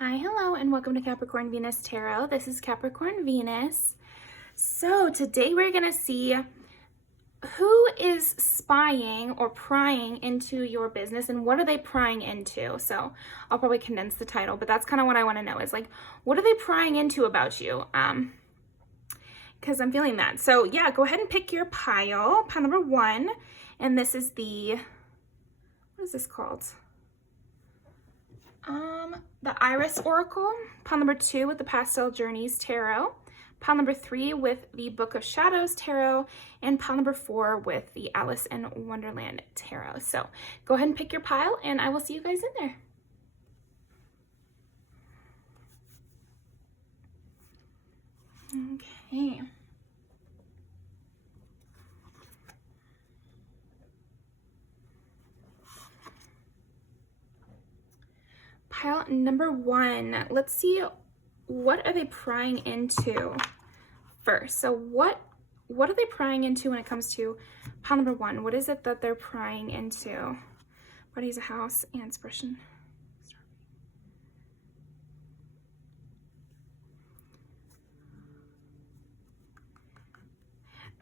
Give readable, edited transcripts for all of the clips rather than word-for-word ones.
Hi, hello, and welcome to Capricorn Venus Tarot. This is Capricorn Venus. So today we're going to see who is spying or prying into your business and what are they prying into. So I'll probably condense the title, but that's kind of what I want to know is like, what are they prying into about you? Because I'm feeling that. So yeah, go ahead and pick your pile number 1. And this is what is this called? The Iris Oracle, pile number 2 with the Pastel Journeys Tarot, pile number 3 with the Book of Shadows Tarot, and pile number 4 with the Alice in Wonderland Tarot. So go ahead and pick your pile and I will see you guys in there. Okay. Pile number 1, let's see, what are they prying into first? So what are they prying into when it comes to pile number 1? What is it that they're prying into? Body's a house and expression.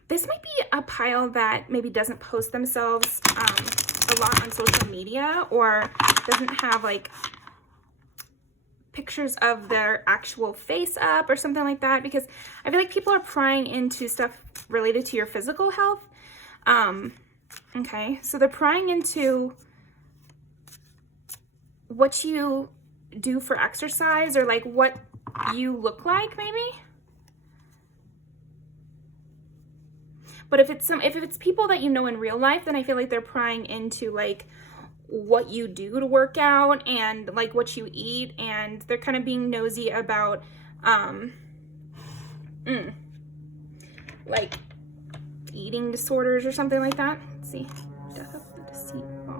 This might be a pile that maybe doesn't post themselves a lot on social media or doesn't have like pictures of their actual face up or something like that, because I feel like people are prying into stuff related to your physical health. Okay, so they're prying into what you do for exercise or like what you look like maybe. But if it's people that you know in real life, then I feel like they're prying into like what you do to work out and like what you eat, and they're kind of being nosy about like eating disorders or something like that. Let's see. Death of the Deceitful.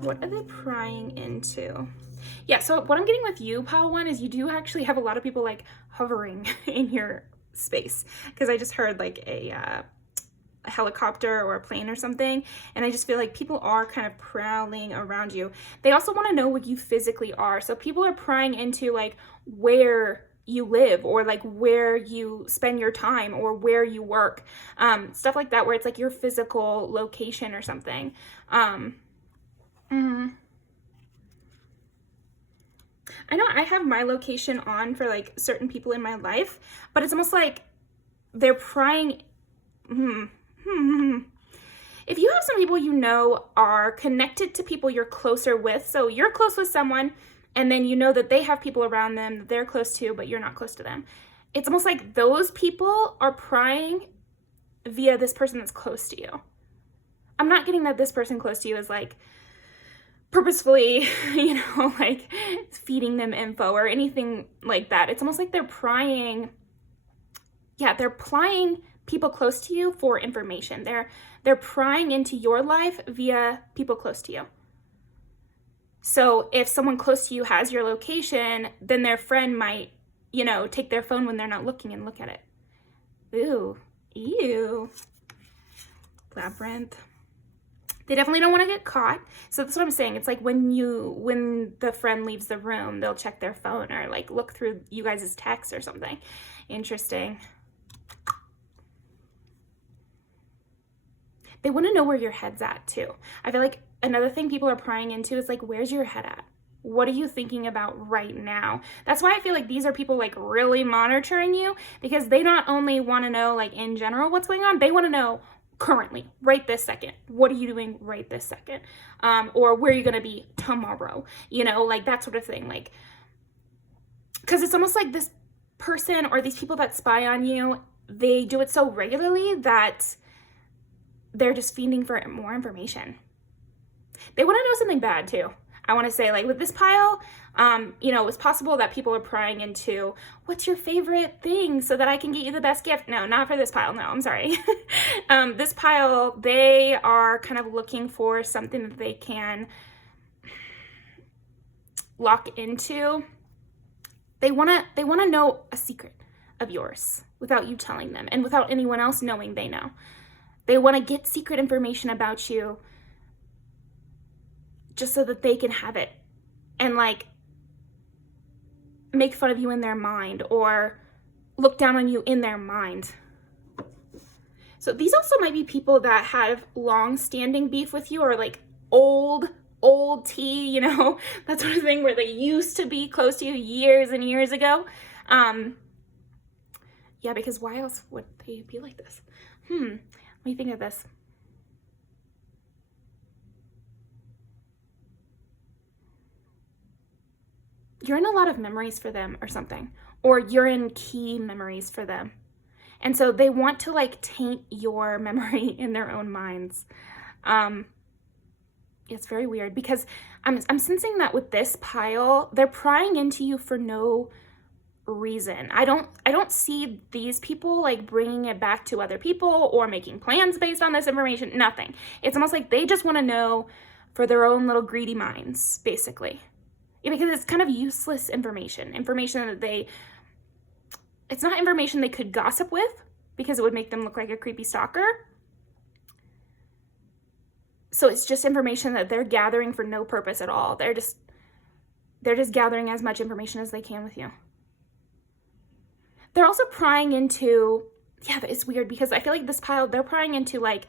What are they prying into? Yeah, so what I'm getting with you, pile 1, is you do actually have a lot of people like hovering in your space, because I just heard like a helicopter or a plane or something, and I just feel like people are kind of prowling around you. They also want to know what you physically are, so people are prying into like where you live or like where you spend your time or where you work, stuff like that, where it's like your physical location or something. I know I have my location on for like certain people in my life, but it's almost like they're prying. If you have some people you know are connected to people you're closer with, so you're close with someone and then you know that they have people around them that they're close to, but you're not close to them. It's almost like those people are prying via this person that's close to you. I'm not getting that this person close to you is like purposefully, like feeding them info or anything like that. It's almost like they're prying. Yeah, they're prying people close to you for information. They're prying into your life via people close to you. So if someone close to you has your location, then their friend might, take their phone when they're not looking and look at it. Ooh, ew. Labyrinth. They definitely don't want to get caught. So that's what I'm saying. It's like when the friend leaves the room, they'll check their phone or like look through you guys' texts or something. Interesting. They want to know where your head's at too. I feel like another thing people are prying into is like, where's your head at? What are you thinking about right now? That's why I feel like these are people like really monitoring you, because they not only want to know like in general what's going on, they want to know currently, right this second. What are you doing right this second? Or where are you going to be tomorrow? Like that sort of thing. Like, because it's almost like this person or these people that spy on you, they do it so regularly that they're just feeding for more information. They want to know something bad too. I want to say, like with this pile, it's possible that people are prying into what's your favorite thing so that I can get you the best gift. No, not for this pile. No, I'm sorry. This pile, they are kind of looking for something that they can lock into. They want to know a secret of yours without you telling them and without anyone else knowing they know. They want to get secret information about you just so that they can have it. And like make fun of you in their mind or look down on you in their mind. So these also might be people that have long-standing beef with you, or like old tea, you know, that sort of thing, where they used to be close to you years and years ago. Yeah, because why else would they be like this? Let me think of this. You're in a lot of memories for them or something, or you're in key memories for them. And so they want to like taint your memory in their own minds. It's very weird because I'm sensing that with this pile, they're prying into you for no reason. I don't see these people like bringing it back to other people or making plans based on this information. Nothing. It's almost like they just want to know for their own little greedy minds, basically. Yeah, because it's kind of useless information that it's not information they could gossip with, because it would make them look like a creepy stalker. So it's just information that they're gathering for no purpose at all. They're just gathering as much information as they can with you. They're also prying into, yeah, it's weird because I feel like this pile, they're prying into like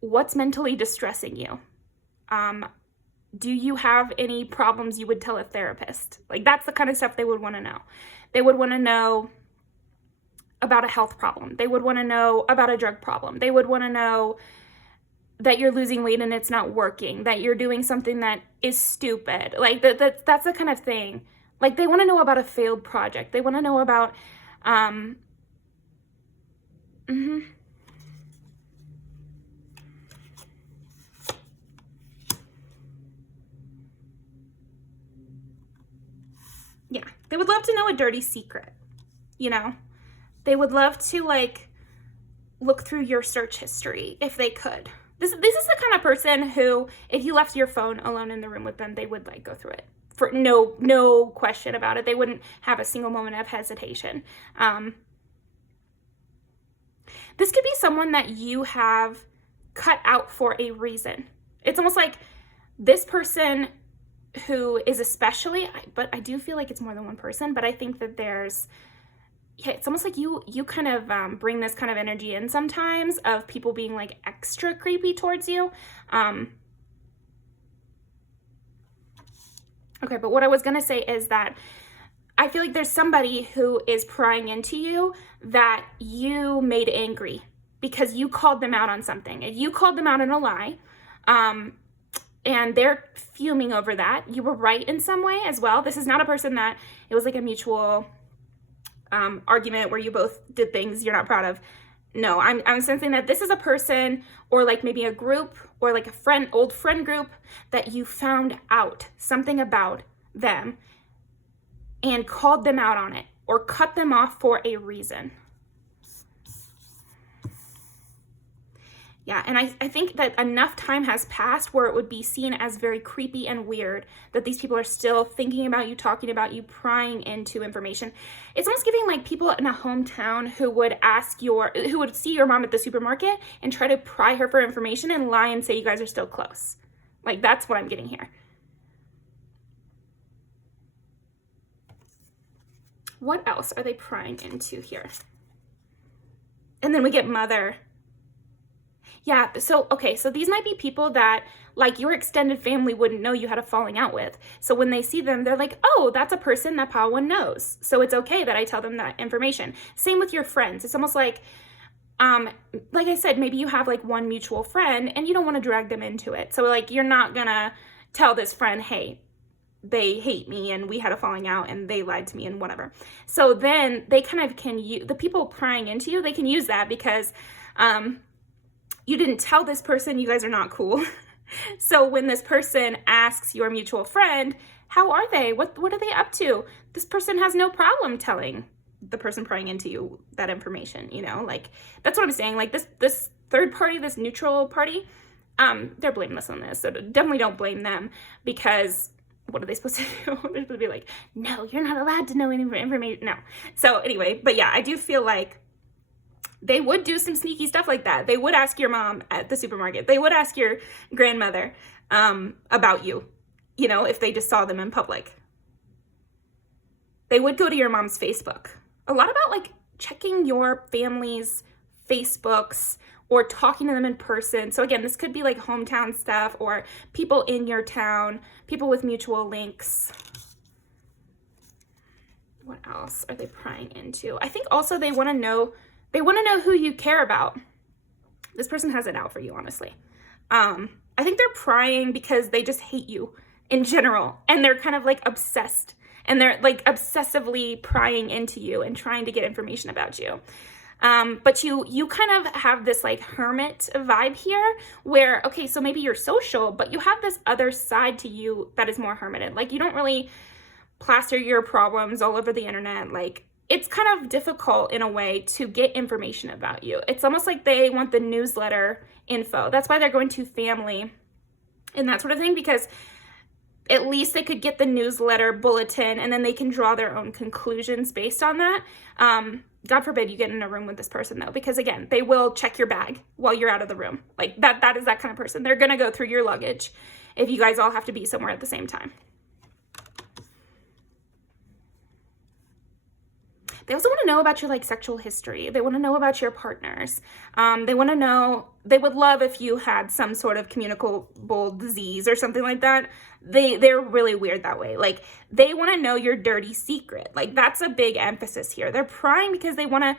what's mentally distressing you. Do you have any problems you would tell a therapist? Like that's the kind of stuff they would want to know. They would want to know about a health problem. They would want to know about a drug problem. They would want to know that you're losing weight and it's not working, that you're doing something that is stupid. Like that's the kind of thing. Like they want to know about a failed project. They want to know about, yeah, they would love to know a dirty secret, you know? They would love to like look through your search history if they could. This is the kind of person who, if you left your phone alone in the room with them, they would like go through it for no question about it. They wouldn't have a single moment of hesitation. This could be someone that you have cut out for a reason. It's almost like this person who is especially, but I do feel like it's more than one person, but I think that there's, yeah, it's almost like you kind of bring this kind of energy in sometimes of people being like extra creepy towards you. Okay, but what I was going to say is that I feel like there's somebody who is prying into you that you made angry because you called them out on something. You called them out in a lie, and they're fuming over that. You were right in some way as well. This is not a person that it was like a mutual argument where you both did things you're not proud of. No, I'm sensing that this is a person, or like maybe a group, or like a old friend group, that you found out something about them and called them out on it or cut them off for a reason. Yeah, and I think that enough time has passed where it would be seen as very creepy and weird that these people are still thinking about you, talking about you, prying into information. It's almost giving like people in a hometown who would see your mom at the supermarket and try to pry her for information and lie and say you guys are still close. Like that's what I'm getting here. What else are they prying into here? And then we get mother. Yeah, so these might be people that like your extended family wouldn't know you had a falling out with. So when they see them, they're like, oh, that's a person that Pawan knows. So it's okay that I tell them that information. Same with your friends. It's almost like I said, maybe you have like one mutual friend and you don't want to drag them into it. So like you're not gonna tell this friend, hey, they hate me and we had a falling out and they lied to me and whatever. So then they kind of can use, the people prying into you, they can use that because you didn't tell this person you guys are not cool. So when this person asks your mutual friend, how are they? What are they up to? This person has no problem telling the person prying into you that information, you know? Like, that's what I'm saying. Like, this third party, this neutral party, they're blameless on this. So definitely don't blame them, because what are they supposed to do? They're supposed to be like, no, you're not allowed to know any information. No. So anyway, but yeah, I do feel like they would do some sneaky stuff like that. They would ask your mom at the supermarket. They would ask your grandmother about you, you know, if they just saw them in public. They would go to your mom's Facebook. A lot about like checking your family's Facebooks or talking to them in person. So again, this could be like hometown stuff or people in your town, people with mutual links. What else are they prying into? I think also they want to know who you care about. This person has it out for you, honestly. I think they're prying because they just hate you in general, and they're kind of like obsessed, and they're like obsessively prying into you and trying to get information about you. But you kind of have this like hermit vibe here where, okay, so maybe you're social, but you have this other side to you that is more hermited. Like you don't really plaster your problems all over the internet. Like it's kind of difficult in a way to get information about you. It's almost like they want the newsletter info. That's why they're going to family and that sort of thing, because at least they could get the newsletter bulletin and then they can draw their own conclusions based on that. God forbid you get in a room with this person though, because again, they will check your bag while you're out of the room. Like that is that kind of person. They're going to go through your luggage if you guys all have to be somewhere at the same time. They also want to know about your like sexual history. They want to know about your partners. They want to know, they would love if you had some sort of communicable disease or something like that. They're really weird that way. Like they want to know your dirty secret. Like that's a big emphasis here. They're prying because they want to,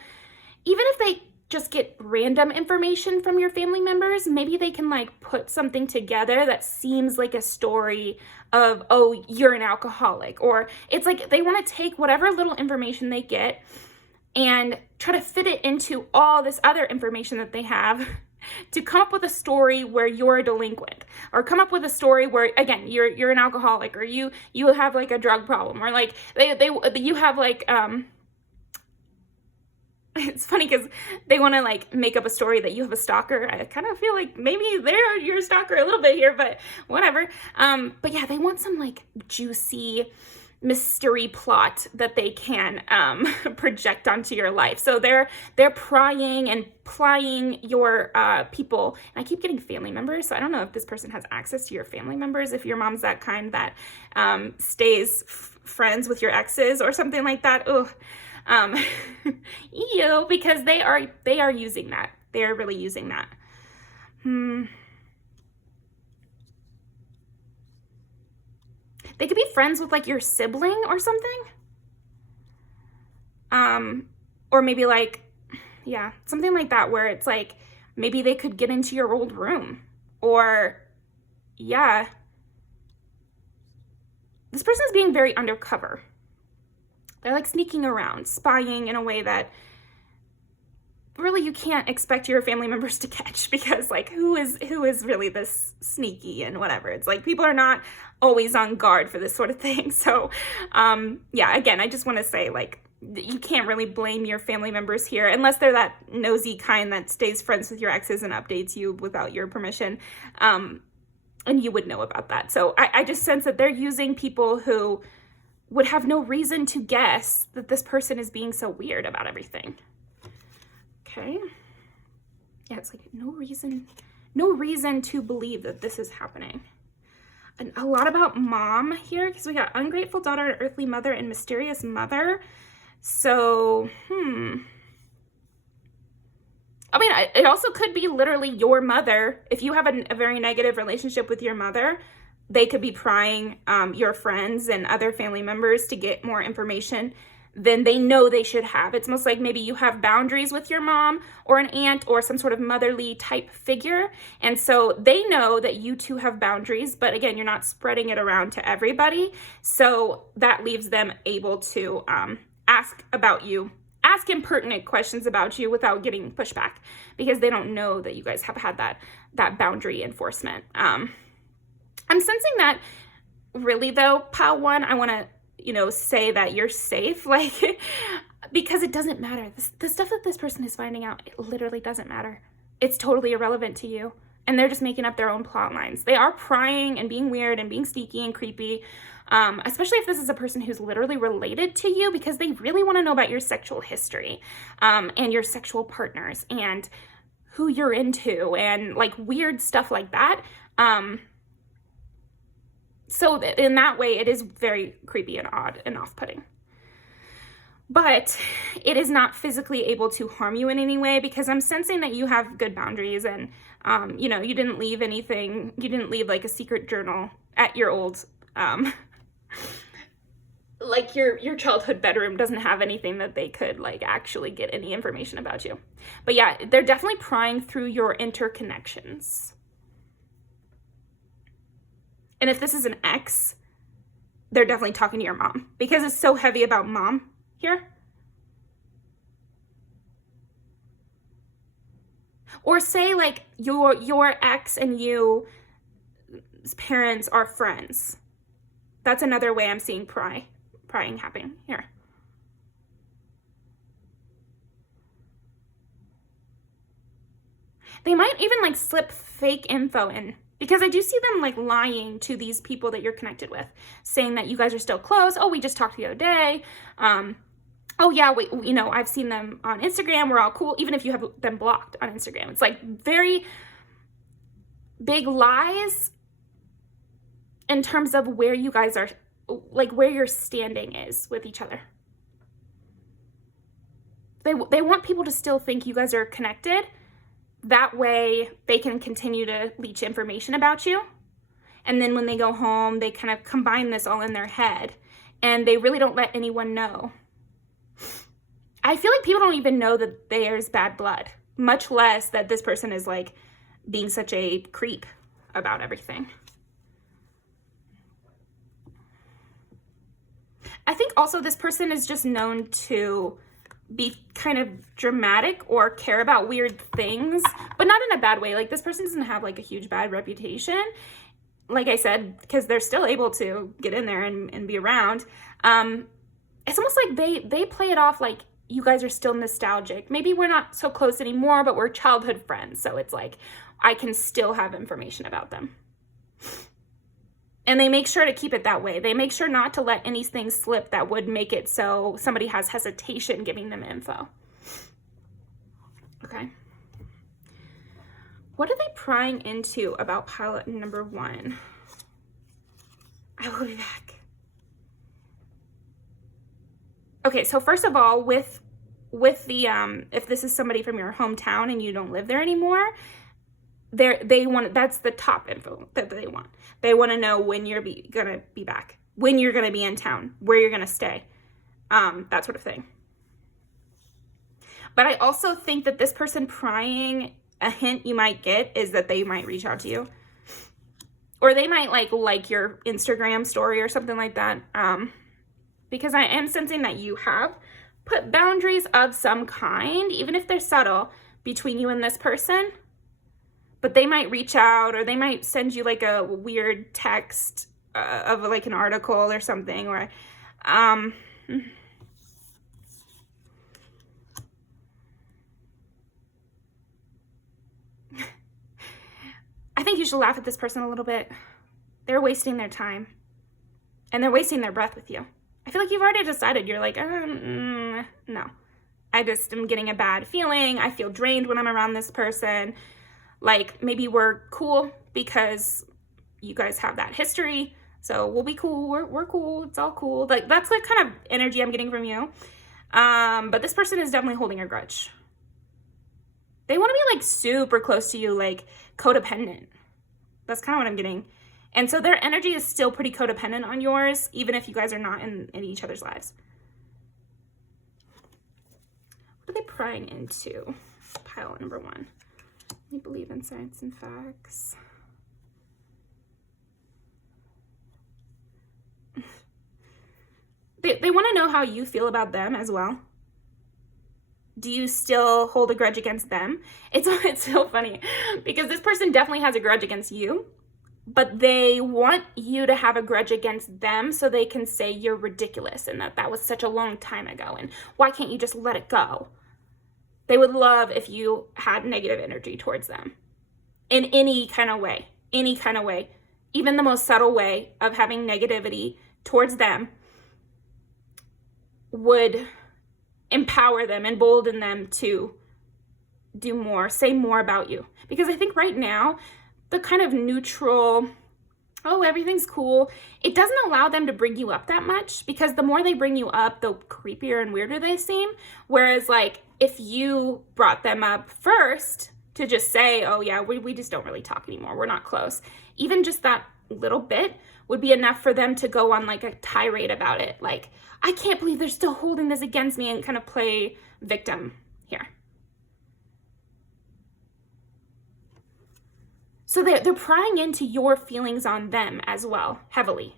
even if they just get random information from your family members, maybe they can like put something together that seems like a story of, oh, you're an alcoholic, or it's like they want to take whatever little information they get and try to fit it into all this other information that they have to come up with a story where you're a delinquent, or come up with a story where again you're an alcoholic, or you have like a drug problem, or like you have like it's funny because they want to like make up a story that you have a stalker. I kind of feel like maybe you're a stalker a little bit here, but whatever. But yeah, they want some like juicy mystery plot that they can project onto your life. So they're prying and plying your people. And I keep getting family members, so I don't know if this person has access to your family members, if your mom's that kind that stays friends with your exes or something like that. Ugh. Ew, because they are using that. They are really using that. They could be friends with like your sibling or something. Or maybe like, yeah, something like that where it's like, maybe they could get into your old room, or yeah. This person is being very undercover. They're like sneaking around, spying in a way that really you can't expect your family members to catch, because like who is really this sneaky and whatever. It's like people are not always on guard for this sort of thing. So yeah, again, I just want to say like you can't really blame your family members here unless they're that nosy kind that stays friends with your exes and updates you without your permission. And you would know about that. So I just sense that they're using people who would have no reason to guess that this person is being so weird about everything. Okay. Yeah, it's like no reason to believe that this is happening. And a lot about mom here, because we got ungrateful daughter, earthly mother, and mysterious mother. So, I mean, it also could be literally your mother. If you have a very negative relationship with your mother, they could be prying your friends and other family members to get more information than they know they should have. It's most like maybe you have boundaries with your mom or an aunt or some sort of motherly type figure. And so they know that you two have boundaries, but again, you're not spreading it around to everybody. So that leaves them able to ask about you, ask impertinent questions about you without getting pushback, because they don't know that you guys have had that boundary enforcement. I'm sensing that really though, pile one, I want to, say that you're safe, like, because it doesn't matter. The stuff that this person is finding out, it literally doesn't matter. It's totally irrelevant to you. And they're just making up their own plot lines. They are prying and being weird and being sneaky and creepy, especially if this is a person who's literally related to you, because they really want to know about your sexual history and your sexual partners and who you're into and like weird stuff like that. So in that way, it is very creepy and odd and off-putting. but it is not physically able to harm you in any way, because I'm sensing that you have good boundaries, and you know, you didn't leave anything, you didn't leave like a secret journal at your old like your childhood bedroom doesn't have anything that they could like actually get any information about you. But yeah, they're definitely prying through your interconnections. And if this is an ex, they're definitely talking to your mom, because it's so heavy about mom here. Or say like your ex and you's parents are friends. That's another way I'm seeing prying happening here. They might even like slip fake info in, because I do see them like lying to these people that you're connected with, saying that you guys are still close. Oh, we just talked the other day. Oh yeah, you know, I've seen them on Instagram. We're all cool, even if you have them blocked on Instagram. It's like very big lies in terms of where you guys are, like where your standing is with each other. They want people to still think you guys are connected. That way they can continue to leech information about you. And then when they go home, they kind of combine this all in their head, and they really don't let anyone know. I feel like people don't even know that there's bad blood, much less that this person is like being such a creep about everything. I think also this person is just known to be kind of dramatic or care about weird things, but not in a bad way. Like this person doesn't have like a huge bad reputation, like I said, because they're still able to get in there and be around. It's almost like they play it off like you guys are still nostalgic. Maybe we're not so close anymore, but we're childhood friends. So it's like, I can still have information about them. And they make sure to keep it that way. They make sure not to let anything slip that would make it so somebody has hesitation giving them info. Okay. What are they prying into about pilot number 1? I will be back. Okay, so first of all, with the if this is somebody from your hometown and you don't live there anymore, they want, that's the top info that they want. They want to know when you're gonna be back, when you're gonna be in town, where you're gonna stay, that sort of thing. But I also think that this person prying, a hint you might get is that they might reach out to you, or they might like your Instagram story or something like that. Because I am sensing that you have put boundaries of some kind, even if they're subtle, between you and this person. But they might reach out, or they might send you like a weird text of like an article or something, or I think you should laugh at this person a little bit. They're wasting their time, and they're wasting their breath with you. I feel like you've already decided. You're like, no. I just am getting a bad feeling. I feel drained when I'm around this person. Like, maybe we're cool because you guys have that history, so we'll be cool. We're cool. It's all cool. Like, that's the kind of energy I'm getting from you. But this person is definitely holding a grudge. They want to be like super close to you, like codependent. That's kind of what I'm getting. And so their energy is still pretty codependent on yours, even if you guys are not in each other's lives. What are they prying into? Pile number 1. We believe in science and facts. They want to know how you feel about them as well. Do you still hold a grudge against them? It's so funny because this person definitely has a grudge against you, but they want you to have a grudge against them so they can say you're ridiculous and that was such a long time ago and why can't you just let it go? They would love if you had negative energy towards them in any kind of way, even the most subtle way of having negativity towards them would empower them, embolden them to do more, say more about you. Because I think right now, the kind of neutral oh, everything's cool. It doesn't allow them to bring you up that much, because the more they bring you up, the creepier and weirder they seem. Whereas like if you brought them up first to just say, oh yeah, we just don't really talk anymore, we're not close, even just that little bit would be enough for them to go on like a tirade about it. Like, I can't believe they're still holding this against me, and kind of play victim here. So they're prying into your feelings on them as well, heavily.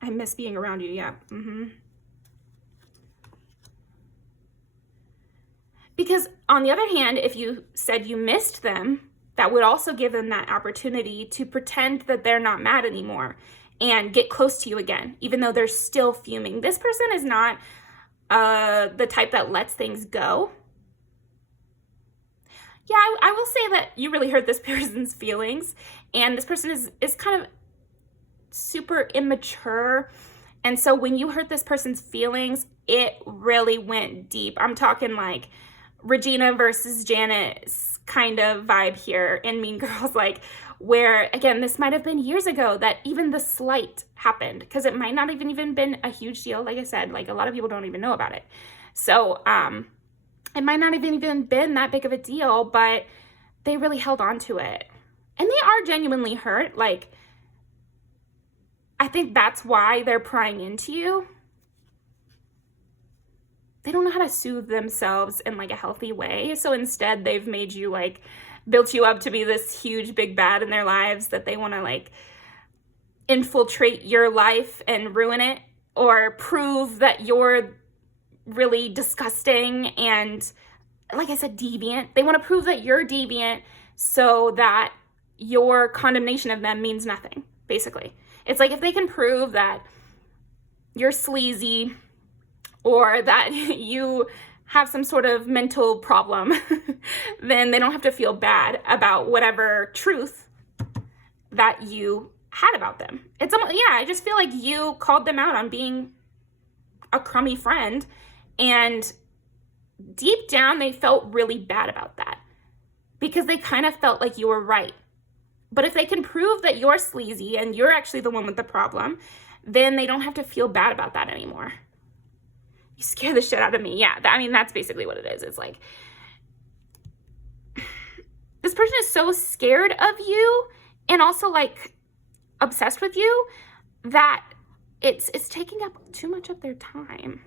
I miss being around you, yeah. Because on the other hand, if you said you missed them, that would also give them that opportunity to pretend that they're not mad anymore and get close to you again, even though they're still fuming. This person is not the type that lets things go. Yeah, I will say that you really hurt this person's feelings, and this person is kind of super immature. And so when you hurt this person's feelings, it really went deep. I'm talking like Regina versus Janice kind of vibe here in Mean Girls, like where, again, this might have been years ago that even the slight happened, because it might not even been a huge deal. Like I said, like a lot of people don't even know about it. So, it might not have even been that big of a deal, but they really held on to it. And they are genuinely hurt. Like, I think that's why they're prying into you. They don't know how to soothe themselves in like a healthy way. So instead they've made you like, built you up to be this huge big bad in their lives, that they want to like infiltrate your life and ruin it, or prove that you're really disgusting and, like I said, deviant. They want to prove that you're deviant so that your condemnation of them means nothing, basically. It's like if they can prove that you're sleazy or that you have some sort of mental problem, then they don't have to feel bad about whatever truth that you had about them. It's almost, yeah, I just feel like you called them out on being a crummy friend, and deep down they felt really bad about that, because they kind of felt like you were right. But if they can prove that you're sleazy and you're actually the one with the problem, then they don't have to feel bad about that anymore. You scare the shit out of me. Yeah, I mean, that's basically what it is. It's like, this person is so scared of you and also like obsessed with you that it's taking up too much of their time.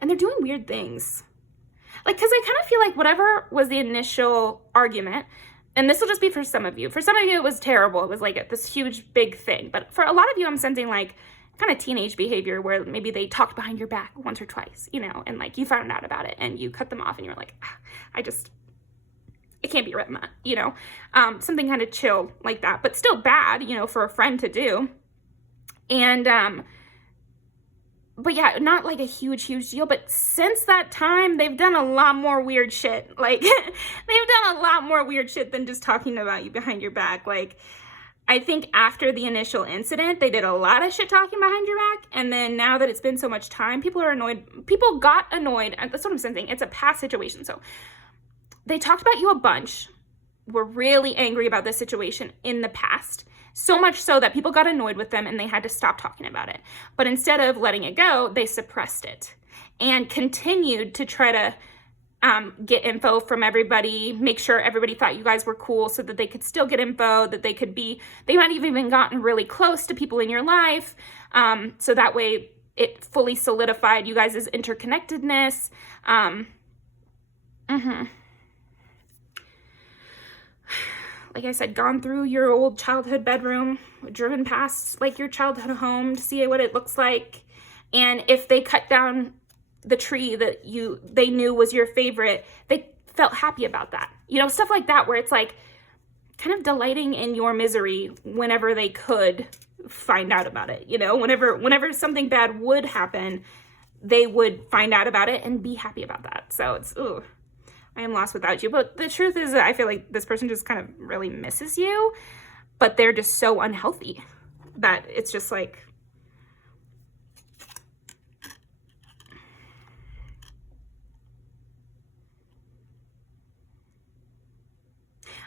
And they're doing weird things. Like, because I kind of feel like whatever was the initial argument, and this will just be for some of you. For some of you, it was terrible. It was like this huge, big thing. But for a lot of you, I'm sensing like kind of teenage behavior where maybe they talked behind your back once or twice, you know, and like you found out about it and you cut them off and you're like, it can't be written that, you know, something kind of chill like that, but still bad, you know, for a friend to do. And, but yeah, not like a huge deal, but since that time, they've done a lot more weird shit. Like, they've done a lot more weird shit than just talking about you behind your back. Like, I think after the initial incident, they did a lot of shit talking behind your back. And then now that it's been so much time, people are annoyed. People got annoyed. That's what I'm sensing. It's a past situation. So they talked about you a bunch, were really angry about this situation in the past. So much so that people got annoyed with them and they had to stop talking about it. But instead of letting it go, they suppressed it and continued to try to get info from everybody, make sure everybody thought you guys were cool so that they could still get info, that they might have even gotten really close to people in your life. So that way it fully solidified you guys' interconnectedness. Like I said, gone through your old childhood bedroom, driven past like your childhood home to see what it looks like. And if they cut down the tree that they knew was your favorite, they felt happy about that. You know, stuff like that, where it's like kind of delighting in your misery whenever they could find out about it. You know, whenever something bad would happen, they would find out about it and be happy about that. So it's, ooh, I am lost without you. But the truth is that I feel like this person just kind of really misses you, but they're just so unhealthy that it's just like,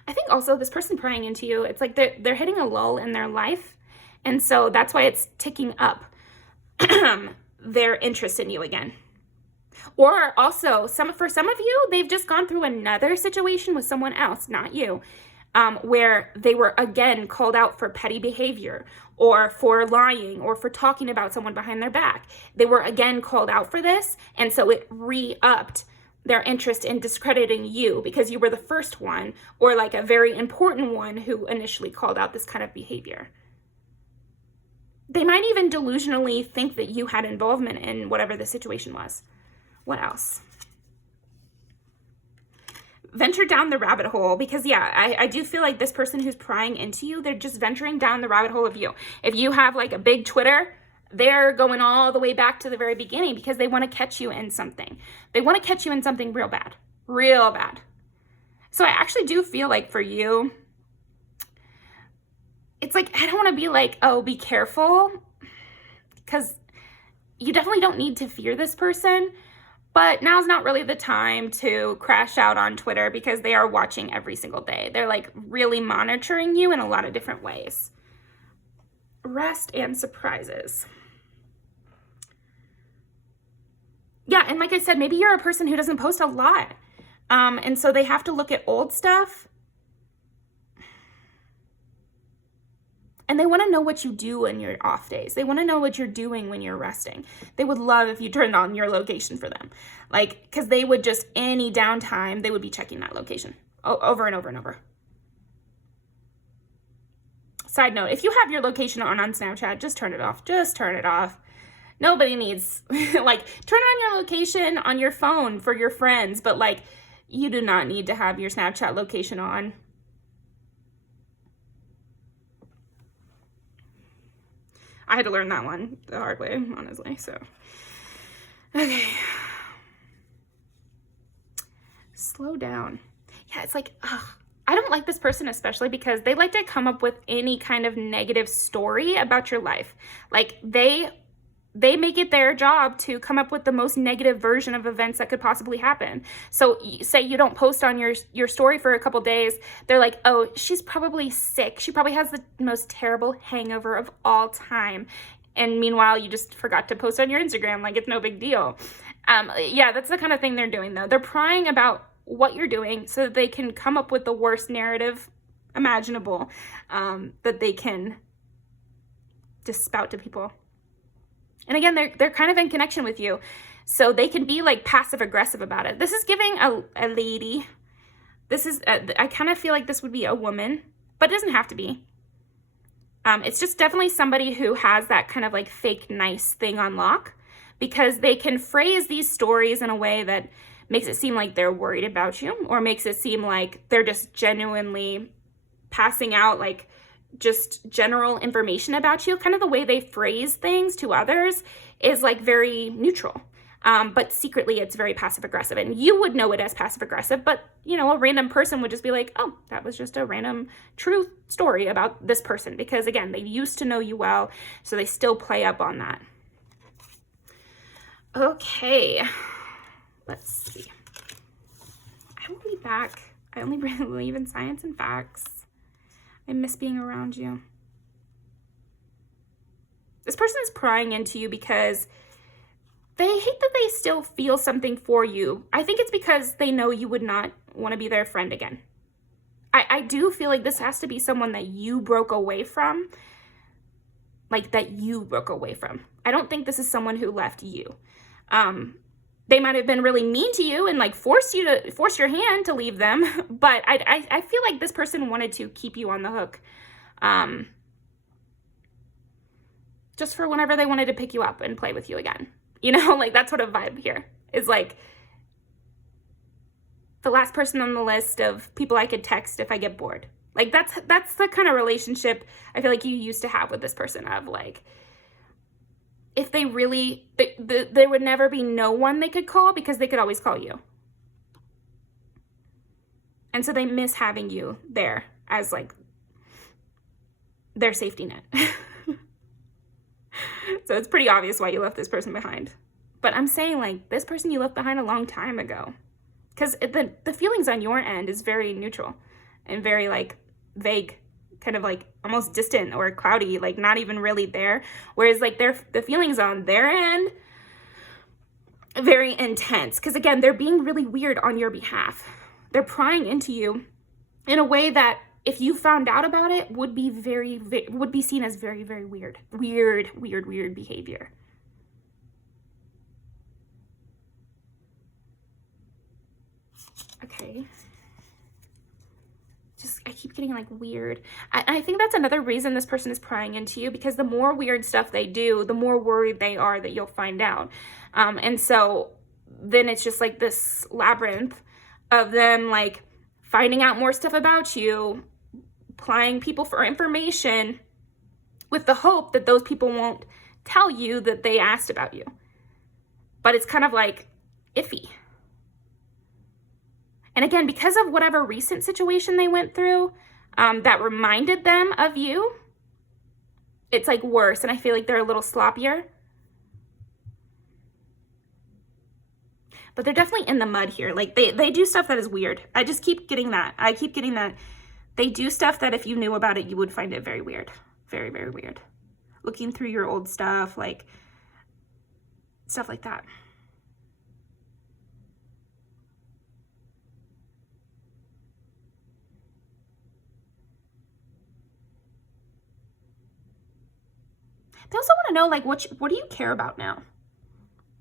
I think also this person prying into you, it's like they're hitting a lull in their life. And so that's why it's ticking up their interest in you again. Or also, for some of you, they've just gone through another situation with someone else, not you, where they were again called out for petty behavior or for lying or for talking about someone behind their back. They were again called out for this, and so it re-upped their interest in discrediting you because you were the first one, or like a very important one who initially called out this kind of behavior. They might even delusionally think that you had involvement in whatever the situation was. What else? Venture down the rabbit hole, because yeah, I do feel like this person who's prying into you, they're just venturing down the rabbit hole of you. If you have like a big Twitter, they're going all the way back to the very beginning because they want to catch you in something. They want to catch you in something real bad, real bad. So I actually do feel like for you, it's like, I don't want to be like, oh, be careful, because you definitely don't need to fear this person. But now's not really the time to crash out on Twitter because they are watching every single day. They're like really monitoring you in a lot of different ways. Rest and surprises. Yeah, and like I said, maybe you're a person who doesn't post a lot. And so they have to look at old stuff. And they want to know what you do in your off days. They want to know what you're doing when you're resting. They would love if you turned on your location for them. Like, because they would just, any downtime, they would be checking that location over and over and over. Side note, if you have your location on Snapchat, just turn it off. Just turn it off. Nobody needs, like, turn on your location on your phone for your friends. But, like, you do not need to have your Snapchat location on. I had to learn that one the hard way, honestly, so. Okay. Slow down. Yeah, it's like, ugh. I don't like this person especially because they like to come up with any kind of negative story about your life. Like, they make it their job to come up with the most negative version of events that could possibly happen. So say you don't post on your story for a couple days, they're like, oh, she's probably sick. She probably has the most terrible hangover of all time. And meanwhile, you just forgot to post on your Instagram like it's no big deal. Yeah, that's the kind of thing they're doing though. They're prying about what you're doing so that they can come up with the worst narrative imaginable that they can just spout to people. And again, they're kind of in connection with you, so they can be like passive aggressive about it. This is giving a lady. This is, I kind of feel like this would be a woman, but it doesn't have to be. It's just definitely somebody who has that kind of like fake nice thing on lock, because they can phrase these stories in a way that makes it seem like they're worried about you, or makes it seem like they're just genuinely passing out like just general information about you. Kind of the way they phrase things to others is like very neutral, but secretly it's very passive aggressive, and you would know it as passive aggressive, but you know, a random person would just be like, oh, that was just a random true story about this person, because again, they used to know you well, so they still play up on that. Okay, let's see. I will be back. I only believe in science and facts. I miss being around you. This person is prying into you because they hate that they still feel something for you. I think it's because they know you would not want to be their friend again. I do feel like this has to be someone that you broke away from. Like, that you broke away from. I don't think this is someone who left you. They might have been really mean to you and like force your hand to leave them, but I feel like this person wanted to keep you on the hook, just for whenever they wanted to pick you up and play with you again. You know, like that's what a vibe here is, like the last person on the list of people I could text if I get bored. Like that's the kind of relationship I feel like you used to have with this person, of like, if they really, there would never be no one they could call because they could always call you. And so they miss having you there as like their safety net. So it's pretty obvious why you left this person behind. But I'm saying, like, this person you left behind a long time ago. Because the feelings on your end is very neutral. and very like vague, kind of like almost distant or cloudy, like not even really there. Whereas like the feelings on their end, very intense. Because again, they're being really weird on your behalf. They're prying into you in a way that if you found out about it would be would be seen as very, very weird behavior. Okay. I keep getting like weird. I think that's another reason this person is prying into you, because the more weird stuff they do, the more worried they are that you'll find out. And so then it's just like this labyrinth of them like finding out more stuff about you, plying people for information with the hope that those people won't tell you that they asked about you. But it's kind of like iffy. And again, because of whatever recent situation they went through that reminded them of you, it's like worse. And I feel like they're a little sloppier. But they're definitely in the mud here. Like they do stuff that is weird. I just keep getting that. I keep getting that. They do stuff that if you knew about it, you would find it very weird. Very, very weird. Looking through your old stuff, like stuff like that. They also want to know, like, what do you care about now?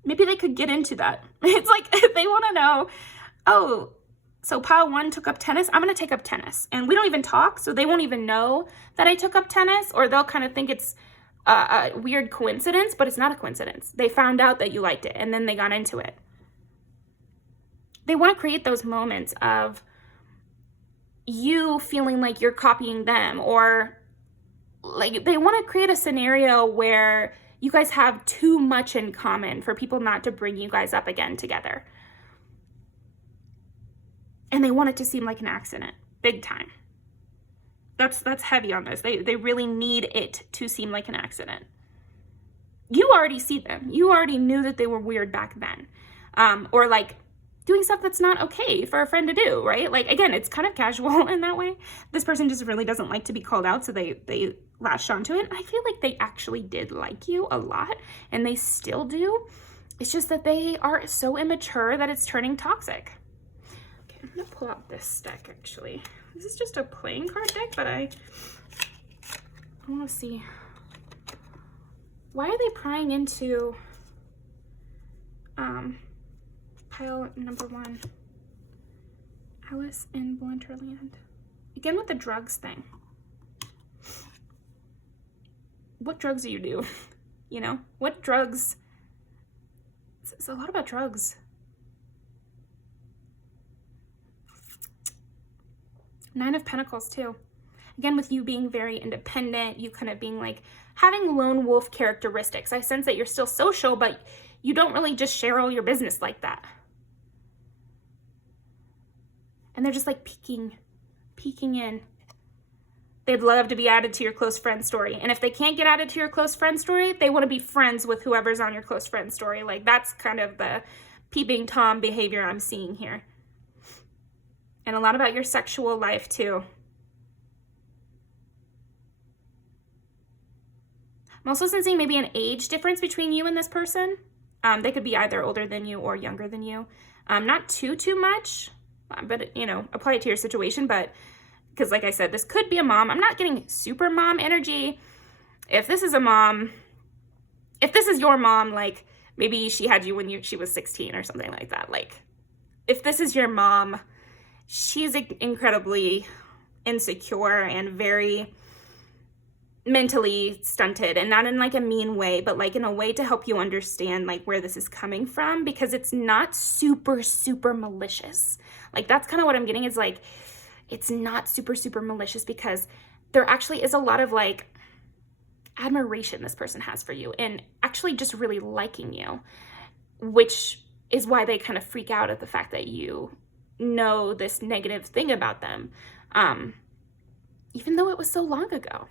Maybe they could get into that. It's like they want to know, oh, so pile 1 took up tennis. I'm going to take up tennis. And we don't even talk, so they won't even know that I took up tennis, or they'll kind of think it's a weird coincidence, but it's not a coincidence. They found out that you liked it, and then they got into it. They want to create those moments of you feeling like you're copying them, or like they want to create a scenario where you guys have too much in common for people not to bring you guys up again together. And they want it to seem like an accident, big time. That's heavy on this. They really need it to seem like an accident. You already see them. You already knew that they were weird back then. Or like doing stuff that's not okay for a friend to do, right? Like, again, it's kind of casual in that way. This person just really doesn't like to be called out, so they latched onto it. I feel like they actually did like you a lot, and they still do. It's just that they are so immature that it's turning toxic. Okay, I'm gonna pull out this deck, actually. This is just a playing card deck, but I want to see. Why are they prying into pile number 1? Alice in Blunterland. Again with the drugs thing. What drugs do you do? You know? What drugs? It's a lot about drugs. Nine of Pentacles too. Again, with you being very independent, you kind of being like having lone wolf characteristics. I sense that you're still social, but you don't really just share all your business like that. And they're just like peeking in. They'd love to be added to your close friend story. And if they can't get added to your close friend story, they want to be friends with whoever's on your close friend story. Like that's kind of the peeping Tom behavior I'm seeing here. And a lot about your sexual life too. I'm also sensing maybe an age difference between you and this person. They could be either older than you or younger than you. Not too much, but you know, apply it to your situation. But because like I said, this could be a mom. I'm not getting super mom energy. If this is a mom, if this is your mom, like maybe she had you when she was 16 or something like that. Like if this is your mom, she's incredibly insecure and very mentally stunted, and not in like a mean way, but like in a way to help you understand like where this is coming from, because it's not super malicious. Like that's kind of what I'm getting, is like it's not super malicious, because there actually is a lot of like admiration this person has for you and actually just really liking you, which is why they kind of freak out at the fact that you know this negative thing about them, even though it was so long ago.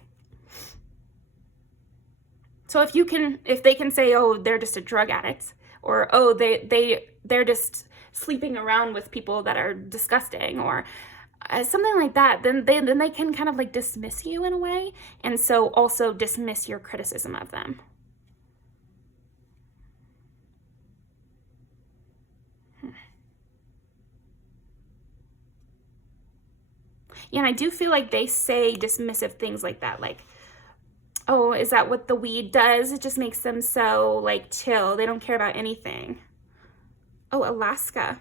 So if they can say, oh, they're just a drug addict, or oh, they're just sleeping around with people that are disgusting, or something like that, then they can kind of like dismiss you in a way, and so also dismiss your criticism of them. Yeah, and I do feel like they say dismissive things like that, like, oh, is that what the weed does? It just makes them so, like, chill. They don't care about anything. Oh, Alaska.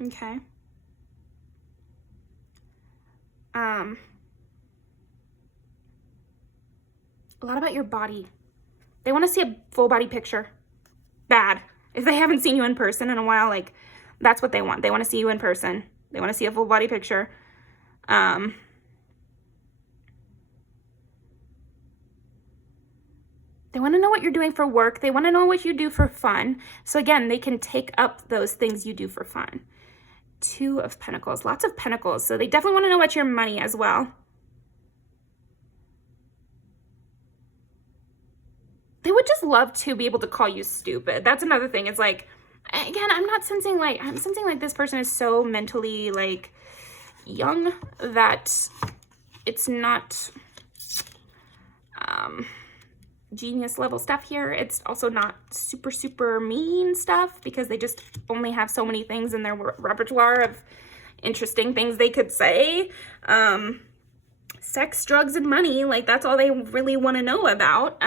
Okay. A lot about your body. They want to see a full body picture. Bad. If they haven't seen you in person in a while, like, that's what they want. They want to see you in person. They want to see a full body picture. They want to know what you're doing for work. They want to know what you do for fun. So again, they can take up those things you do for fun. 2 of Pentacles, lots of Pentacles. So they definitely want to know about your money as well. They would just love to be able to call you stupid. That's another thing. It's like, again, I'm sensing like this person is so mentally like young that it's not genius level stuff here. It's also not super mean stuff, because they just only have so many things in their repertoire of interesting things they could say. Sex, drugs, and money, like that's all they really want to know about.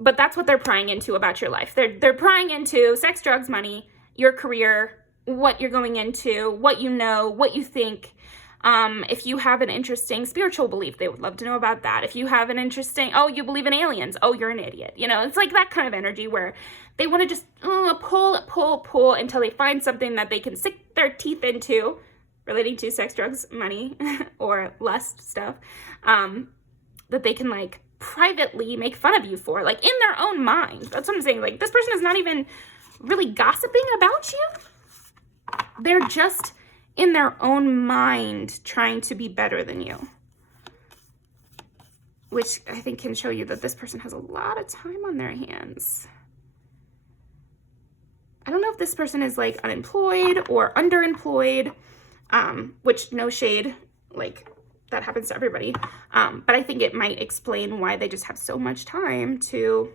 But that's what they're prying into about your life. They're prying into sex, drugs, money, your career, what you're going into, what you know, what you think. If you have an interesting spiritual belief, they would love to know about that. If you have an interesting, oh, you believe in aliens, oh, you're an idiot. You know, it's like that kind of energy where they want to just pull until they find something that they can sink their teeth into relating to sex, drugs, money, or lust stuff, that they can like privately make fun of you for, like in their own mind. That's what I'm saying. Like this person is not even really gossiping about you. They're just in their own mind trying to be better than you, which I think can show you that this person has a lot of time on their hands. I don't know if this person is like unemployed or underemployed, which no shade, like that happens to everybody. But I think it might explain why they just have so much time to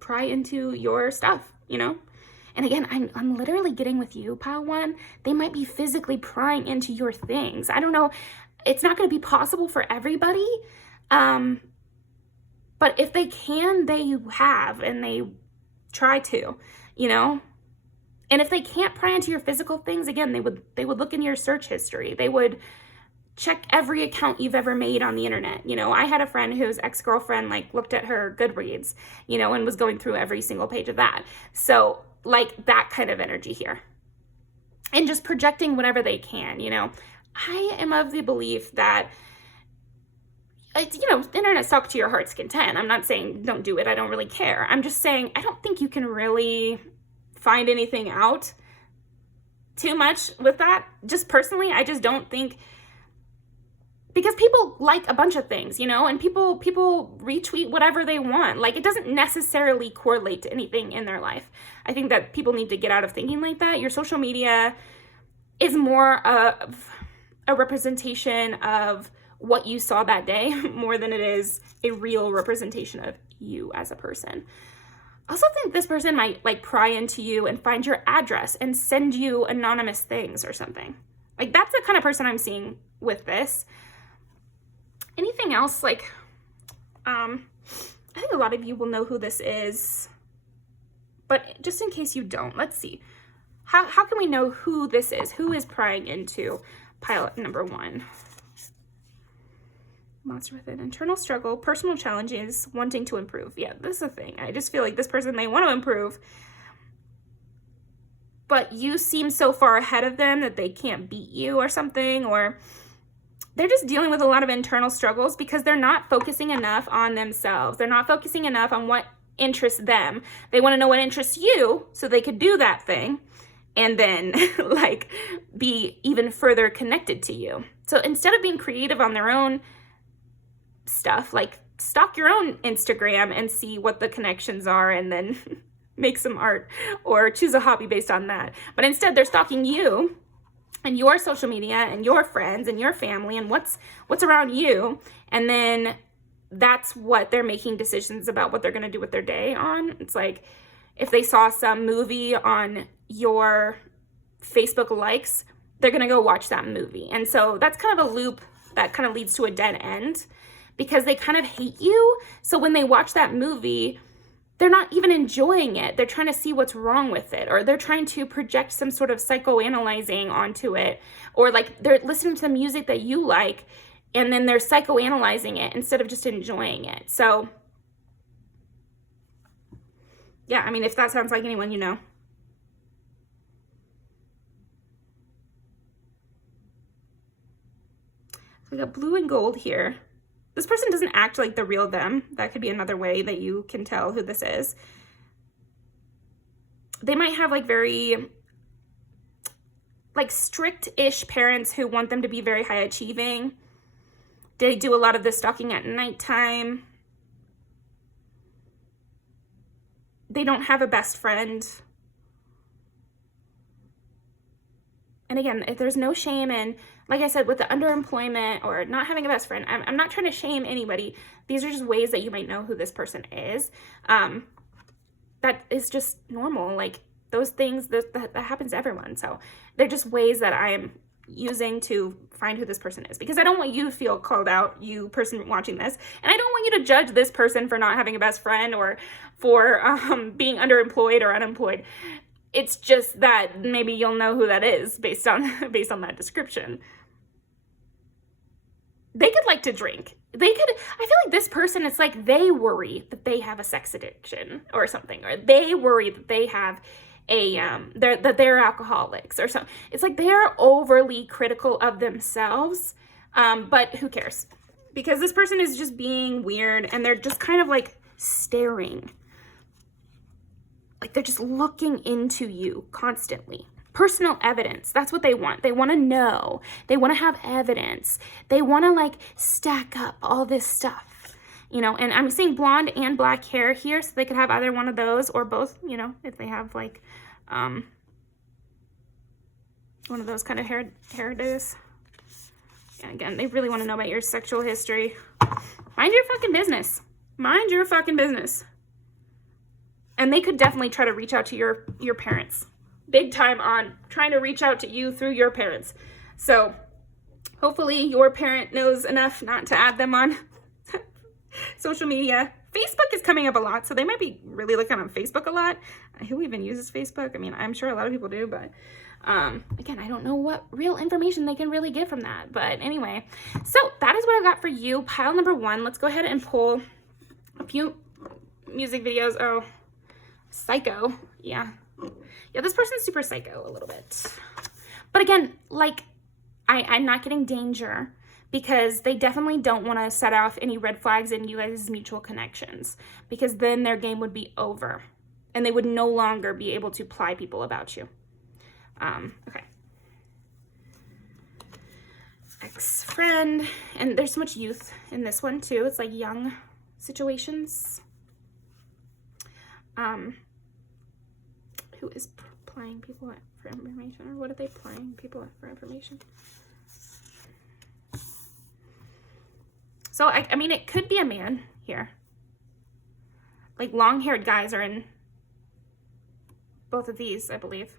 pry into your stuff, you know? And again, I'm literally getting with you, pile 1. They might be physically prying into your things. I don't know. It's not going to be possible for everybody. But if they can, they have, and they try to, you know? And if they can't pry into your physical things, again, they would look in your search history. They would check every account you've ever made on the internet. You know, I had a friend whose ex-girlfriend like looked at her Goodreads, you know, and was going through every single page of that. So like that kind of energy here, and just projecting whatever they can, you know. I am of the belief that, you know, internet stalk to your heart's content. I'm not saying don't do it. I don't really care. I'm just saying I don't think you can really find anything out too much with that. Just personally, I just don't think, because people like a bunch of things, you know, and people retweet whatever they want. Like, it doesn't necessarily correlate to anything in their life. I think that people need to get out of thinking like that. Your social media is more of a representation of what you saw that day more than it is a real representation of you as a person. I also think this person might like pry into you and find your address and send you anonymous things or something. Like, that's the kind of person I'm seeing with this. Anything else? Like, I think a lot of you will know who this is, but just in case you don't, let's see. How can we know who this is? Who is prying into pile number 1? Monster with an internal struggle, personal challenges, wanting to improve. Yeah, this is the thing. I just feel like this person, they want to improve, but you seem so far ahead of them that they can't beat you or something, or they're just dealing with a lot of internal struggles because they're not focusing enough on themselves. They're not focusing enough on what interests them. They want to know what interests you so they could do that thing and then like be even further connected to you. So instead of being creative on their own stuff, like stalk your own Instagram and see what the connections are and then make some art or choose a hobby based on that. But instead they're stalking you and your social media and your friends and your family and what's around you. And then that's what they're making decisions about what they're going to do with their day on. It's like if they saw some movie on your Facebook likes, they're going to go watch that movie. And so that's kind of a loop that kind of leads to a dead end because they kind of hate you. So when they watch that movie, they're not even enjoying it. They're trying to see what's wrong with it, or they're trying to project some sort of psychoanalyzing onto it, or like they're listening to the music that you like and then they're psychoanalyzing it instead of just enjoying it. So yeah, I mean, if that sounds like anyone you know. So we got blue and gold here. This person doesn't act like the real them. That could be another way that you can tell who this is. They might have like very like strict-ish parents who want them to be very high achieving. They do a lot of the stalking at nighttime. They don't have a best friend. And again, if there's no shame in, like I said, with the underemployment or not having a best friend, I'm not trying to shame anybody. These are just ways that you might know who this person is. That is just normal. Like those things, that happens to everyone. So they're just ways that I am using to find who this person is, because I don't want you to feel called out, you person watching this, and I don't want you to judge this person for not having a best friend or for being underemployed or unemployed. It's just that maybe you'll know who that is based on that description. They could like to drink. I feel like this person, it's like they worry that they have a sex addiction or something, or they worry that they have that they're alcoholics or something. It's like they're overly critical of themselves, but who cares? Because this person is just being weird and they're just kind of like staring. Like they're just looking into you constantly. Personal evidence, that's what they want. They want to know. They want to have evidence. They want to like stack up all this stuff, you know, and I'm seeing blonde and black hair here, so they could have either one of those or both, you know, if they have like one of those kind of hairdos. And again, they really want to know about your sexual history. Mind your fucking business. Mind your fucking business. And they could definitely try to reach out to your parents. Big time on trying to reach out to you through your parents. So hopefully your parent knows enough not to add them on social media. Facebook is coming up a lot, so they might be really looking on Facebook a lot. Who even uses Facebook? I mean, I'm sure a lot of people do, but again, I don't know what real information they can really get from that. But anyway, so that is what I've got for you. Pile number 1. Let's go ahead and pull a few music videos. Oh, psycho. Yeah, this person's super psycho a little bit. But again, like, I'm not getting danger, because they definitely don't want to set off any red flags in you guys' mutual connections, because then their game would be over and they would no longer be able to ply people about you. Okay. Ex-friend, and there's so much youth in this one too. It's like young situations. Who is plying people for information, or what are they plying people for information? So, I mean, it could be a man here. Like, long-haired guys are in both of these, I believe.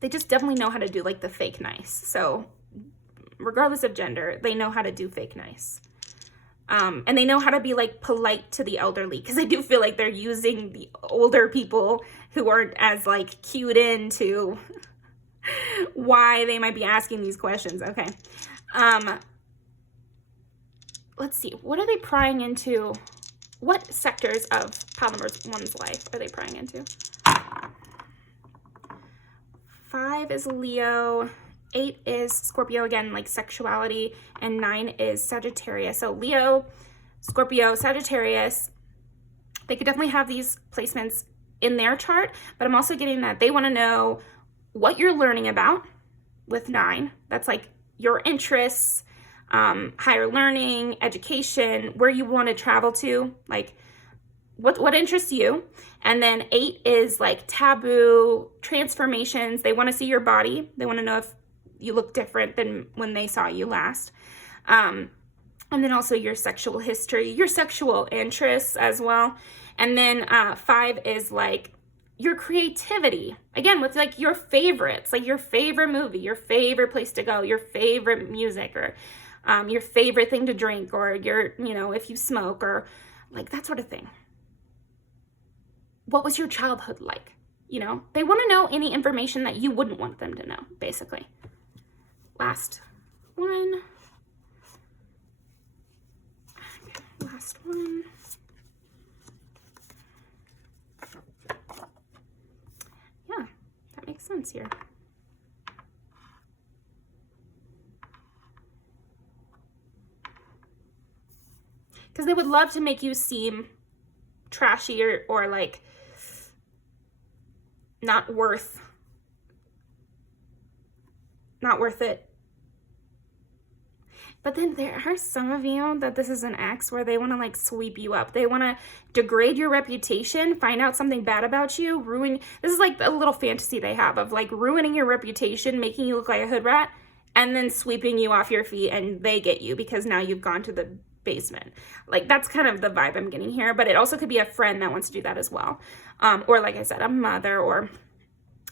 They just definitely know how to do, like, the fake nice. So, regardless of gender, they know how to do fake nice. And they know how to be, like, polite to the elderly, because I do feel like they're using the older people who aren't as, like, cued into why they might be asking these questions. Okay. Let's see. What are they prying into? What sectors of pile number 1's life are they prying into? 5 is Leo. 8 is Scorpio, again, like sexuality. And 9 is Sagittarius. So Leo, Scorpio, Sagittarius, they could definitely have these placements in their chart. But I'm also getting that they want to know what you're learning about with 9. That's like your interests, higher learning, education, where you want to travel to. Like, what interests you. And then 8 is like taboo, transformations. They want to see your body. They want to know if you look different than when they saw you last. And then also your sexual history, your sexual interests as well. And then 5 is like your creativity. Again, with like your favorites, like your favorite movie, your favorite place to go, your favorite music, or your favorite thing to drink, or your, you know, if you smoke, or like that sort of thing. What was your childhood like? You know, they want to know any information that you wouldn't want them to know, basically. Last one. Okay, last one. Yeah, that makes sense here. Because they would love to make you seem trashy or like not worth it. But then there are some of you that this is an ex where they want to like sweep you up. They want to degrade your reputation, find out something bad about you, ruin. This is like a little fantasy they have of like ruining your reputation, making you look like a hood rat, and then sweeping you off your feet, and they get you because now you've gone to the basement. Like that's kind of the vibe I'm getting here, but it also could be a friend that wants to do that as well. Or like I said, a mother or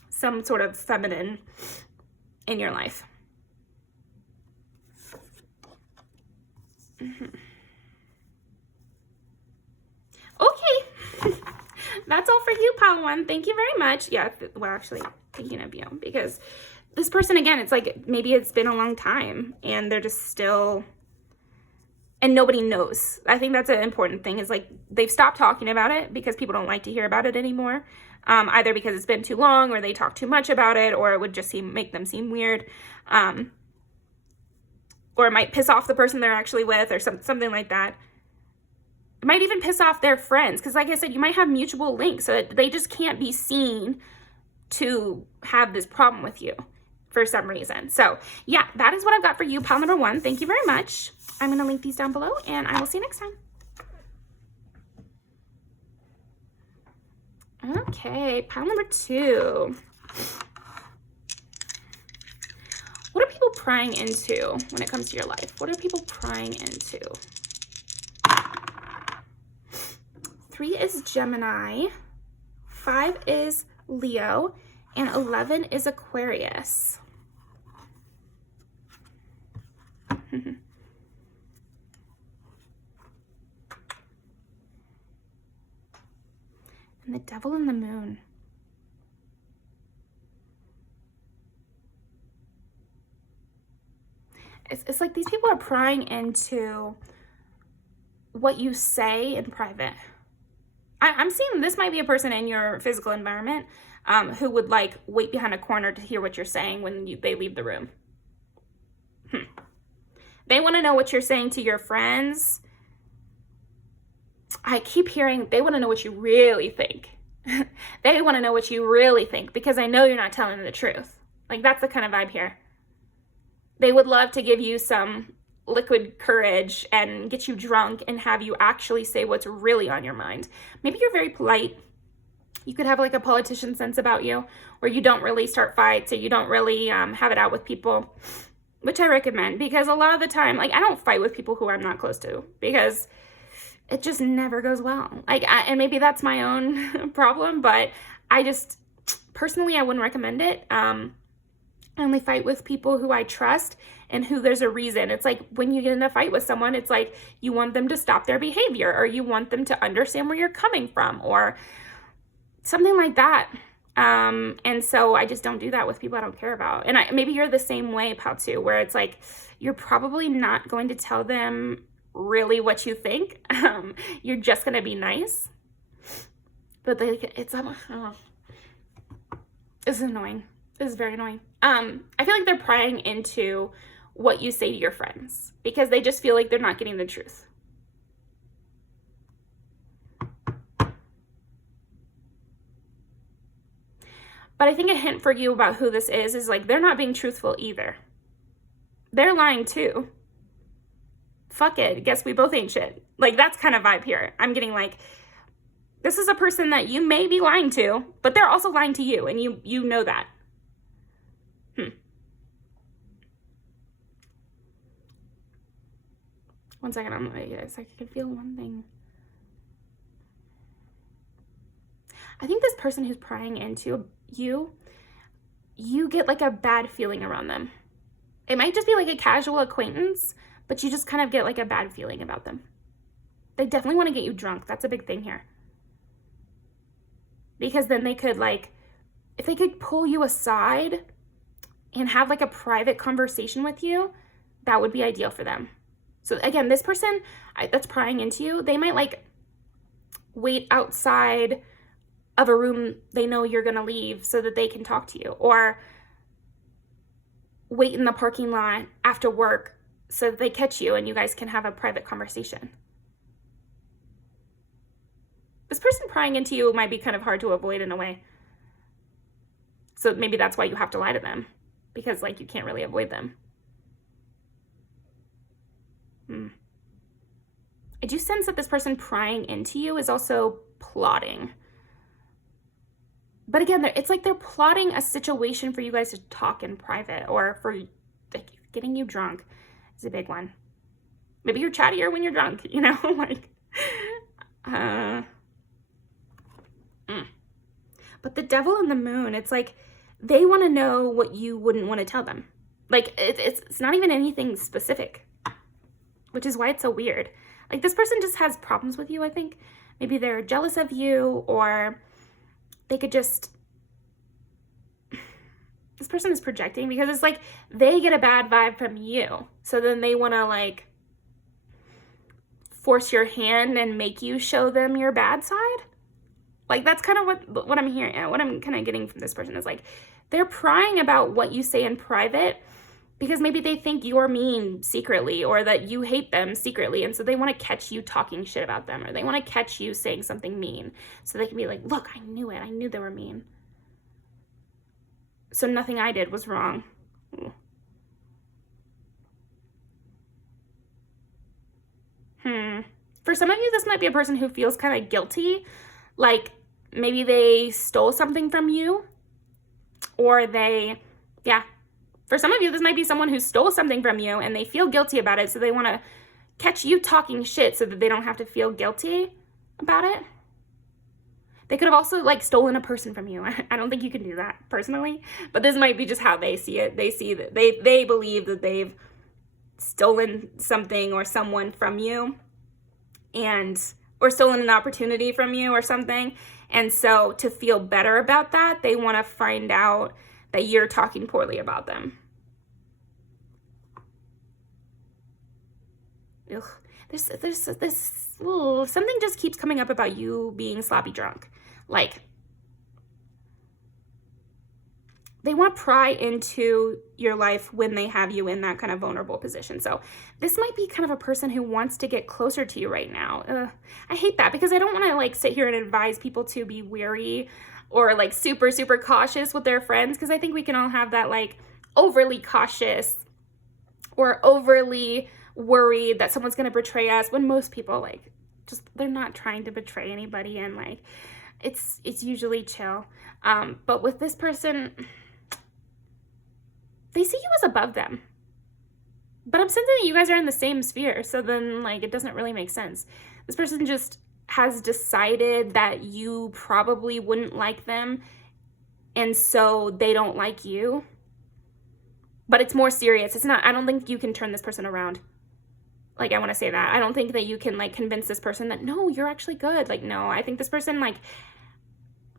some sort of feminine in your life. Okay. That's all for you, pile 1. Thank you very much. Yeah, well, actually, thinking of you, because this person, again, it's like maybe it's been a long time and they're just still, and nobody knows. I think that's an important thing, is like they've stopped talking about it because people don't like to hear about it anymore. Either because it's been too long, or they talk too much about it, or it would just make them seem weird. Or it might piss off the person they're actually with, or something like that. It might even piss off their friends, because like I said, you might have mutual links, so they just can't be seen to have this problem with you for some reason. So yeah, that is what I've got for you, pile number 1. Thank you very much. I'm going to link these down below, and I will see you next time. Okay, pile number 2. What are people prying into when it comes to your life? What are people prying into? 3 is Gemini, 5 is Leo, and 11 is Aquarius. And the Devil and the Moon. It's like these people are prying into what you say in private. I'm seeing this might be a person in your physical environment who would like wait behind a corner to hear what you're saying when they leave the room. They want to know what you're saying to your friends. I keep hearing they want to know what you really think. They want to know what you really think, because I know you're not telling them the truth. Like that's the kind of vibe here. They would love to give you some liquid courage and get you drunk and have you actually say what's really on your mind. Maybe you're very polite. You could have like a politician sense about you, where you don't really start fights, or you don't really have it out with people, which I recommend, because a lot of the time, like I don't fight with people who I'm not close to, because it just never goes well. And maybe that's my own problem, but I just, personally, I wouldn't recommend it. I only fight with people who I trust and who there's a reason. It's like when you get in a fight with someone, it's like you want them to stop their behavior, or you want them to understand where you're coming from, or something like that. And so I just don't do that with people I don't care about. And maybe you're the same way, pal, too, where it's like you're probably not going to tell them really what you think. You're just going to be nice. But it's annoying. This is very annoying. I feel like they're prying into what you say to your friends, because they just feel like they're not getting the truth. But I think a hint for you about who this is like they're not being truthful either. They're lying too. Fuck it. Guess we both ain't shit. Like that's kind of vibe here. I'm getting like This is a person that you may be lying to, but they're also lying to you, and you know that. One second, I can feel one thing. I think this person who's prying into you, you get like a bad feeling around them. It might just be like a casual acquaintance, but you just kind of get like a bad feeling about them. They definitely want to get you drunk. That's a big thing here. Because then they could like, if they could pull you aside and have like a private conversation with you, that would be ideal for them. So again, this person that's prying into you, they might like wait outside of a room they know you're going to leave so that they can talk to you, or wait in the parking lot after work so that they catch you and you guys can have a private conversation. This person prying into you might be kind of hard to avoid in a way. So maybe that's why you have to lie to them, because like you can't really avoid them. I do sense that this person prying into you is also plotting. But again, it's like they're plotting a situation for you guys to talk in private, or for like getting you drunk is a big one. Maybe you're chattier when you're drunk, you know, like, But the devil and the moon, it's like they want to know what you wouldn't want to tell them. Like it's not even anything specific, which is why it's so weird. Like this person just has problems with you, I think. Maybe they're jealous of you, or they could just, this person is projecting, because it's like they get a bad vibe from you. So then they want to like force your hand and make you show them your bad side. Like that's kind of what I'm hearing, what I'm kind of getting from this person is like they're prying about what you say in private, because maybe they think you're mean secretly, or that you hate them secretly. And so they want to catch you talking shit about them, or they want to catch you saying something mean. So they can be like, look, I knew it. I knew they were mean. So nothing I did was wrong. For some of you, this might be a person who feels kind of guilty. Like maybe they stole something from you, or for some of you, this might be someone who stole something from you and they feel guilty about it. So they want to catch you talking shit so that they don't have to feel guilty about it. They could have also like stolen a person from you. I don't think you can do that personally, but this might be just how they see it. They see that they believe that they've stolen something or someone from you, or stolen an opportunity from you or something. And so to feel better about that, they want to find out that you're talking poorly about them. Ugh. There's something just keeps coming up about you being sloppy drunk. Like, they want to pry into your life when they have you in that kind of vulnerable position. So this might be kind of a person who wants to get closer to you right now. I hate that, because I don't want to like sit here and advise people to be wary or like super, super cautious with their friends, because I think we can all have that like overly cautious or overly worried that someone's going to betray us, when most people like just, they're not trying to betray anybody, and like it's usually chill. But with this person, they see you as above them. But I'm sensing that you guys are in the same sphere, so then like it doesn't really make sense. This person just has decided that you probably wouldn't like them, and so they don't like you. But it's more serious. It's not, I don't think you can turn this person around. Like, I want to say that. I don't think that you can like convince this person that, no, you're actually good. Like, no, I think this person like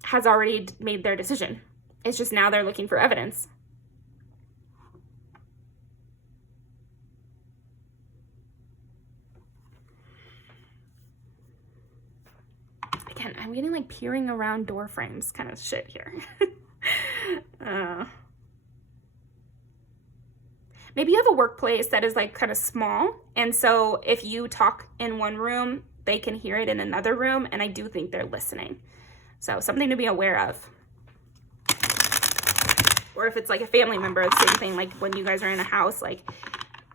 has already made their decision. It's just now they're looking for evidence. Again, I'm getting like peering around door frames kind of shit here. Maybe you have a workplace that is like kind of small, and so if you talk in one room, they can hear it in another room, and I do think they're listening. So something to be aware of. Or if it's like a family member, the same thing, like when you guys are in a house, like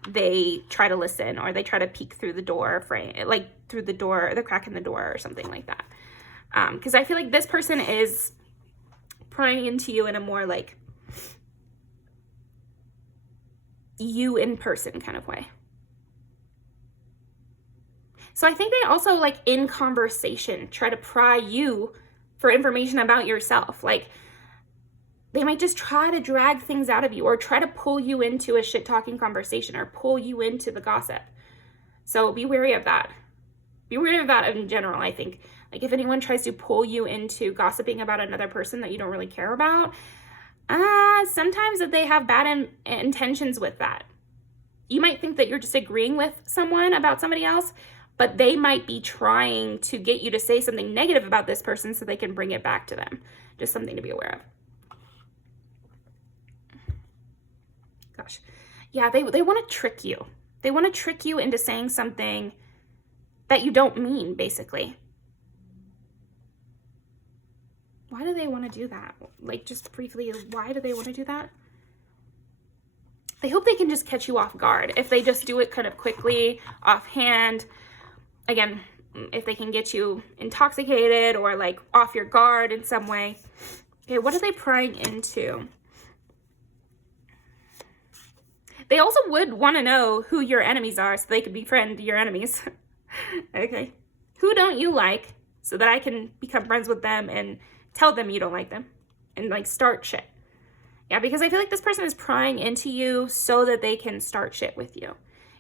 they try to listen, or they try to peek through the door frame, like through the door, the crack in the door or something like that. Because I feel like this person is prying into you in a more like you in person kind of way. So I think they also, like, in conversation, try to pry you for information about yourself. Like, they might just try to drag things out of you or try to pull you into a shit-talking conversation or pull you into the gossip. So be wary of that. Be wary of that in general, I think. Like, if anyone tries to pull you into gossiping about another person that you don't really care about, sometimes that they have bad intentions with that. You might think that you're just agreeing with someone about somebody else, but they might be trying to get you to say something negative about this person so they can bring it back to them. Just something to be aware of. Gosh. Yeah, they want to trick you. They want to trick you into saying something that you don't mean, basically. Why do they want to do that? Like, just briefly, why do they want to do that? They hope they can just catch you off guard. If they just do it kind of quickly, offhand, again, if they can get you intoxicated or like off your guard in some way. Okay, what are they prying into? They also would want to know who your enemies are so they could befriend your enemies. Okay. Who don't you like so that I can become friends with them and tell them you don't like them and like start shit. Yeah, because I feel like this person is prying into you so that they can start shit with you.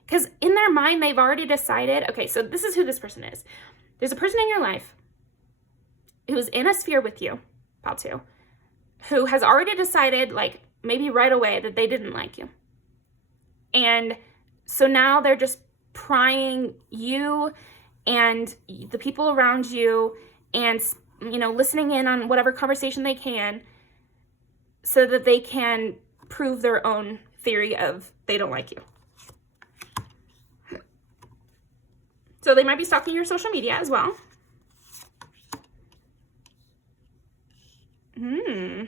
Because in their mind, they've already decided, okay, so this is who this person is. There's a person in your life who's in a sphere with you, about to, who has already decided, like, maybe right away that they didn't like you. And so now they're just prying you and the people around you and, you know, listening in on whatever conversation they can so that they can prove their own theory of they don't like you. So they might be stalking your social media as well. They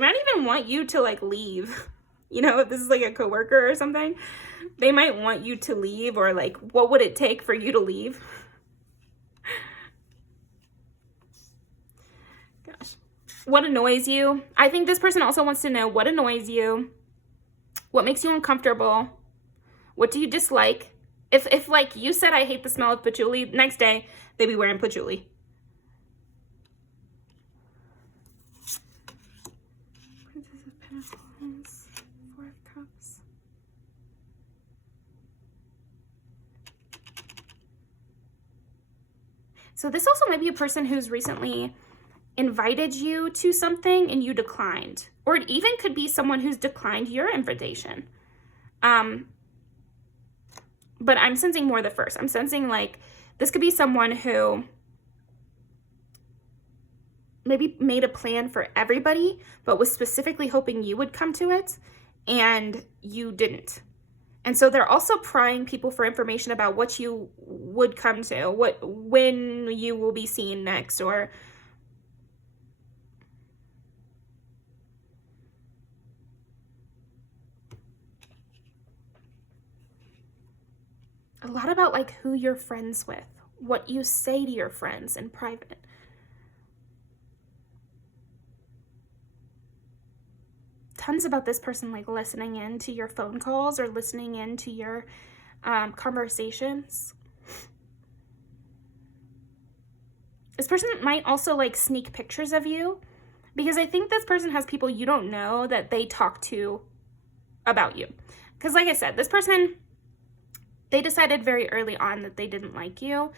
might even want you to, like, leave. You know, if this is like a coworker or something, they might want you to leave, or like, what would it take for you to leave? Gosh. What annoys you? I think this person also wants to know what annoys you, what makes you uncomfortable, what do you dislike? If like you said, I hate the smell of patchouli, next day they'd be wearing patchouli. Princess of Pentacles, Four of Cups. So this also might be a person who's recently invited you to something and you declined. Or it even could be someone who's declined your invitation. But I'm sensing more the first. I'm sensing like this could be someone who maybe made a plan for everybody, but was specifically hoping you would come to it, and you didn't. And so they're also prying people for information about what you would come to, when you will be seen next, or a lot about like who you're friends with, what you say to your friends in private. Tons about this person like listening in to your phone calls or listening in to your conversations. This person might also like sneak pictures of you, because I think this person has people you don't know that they talk to about you. Because like I said, this person, they decided very early on that they didn't like you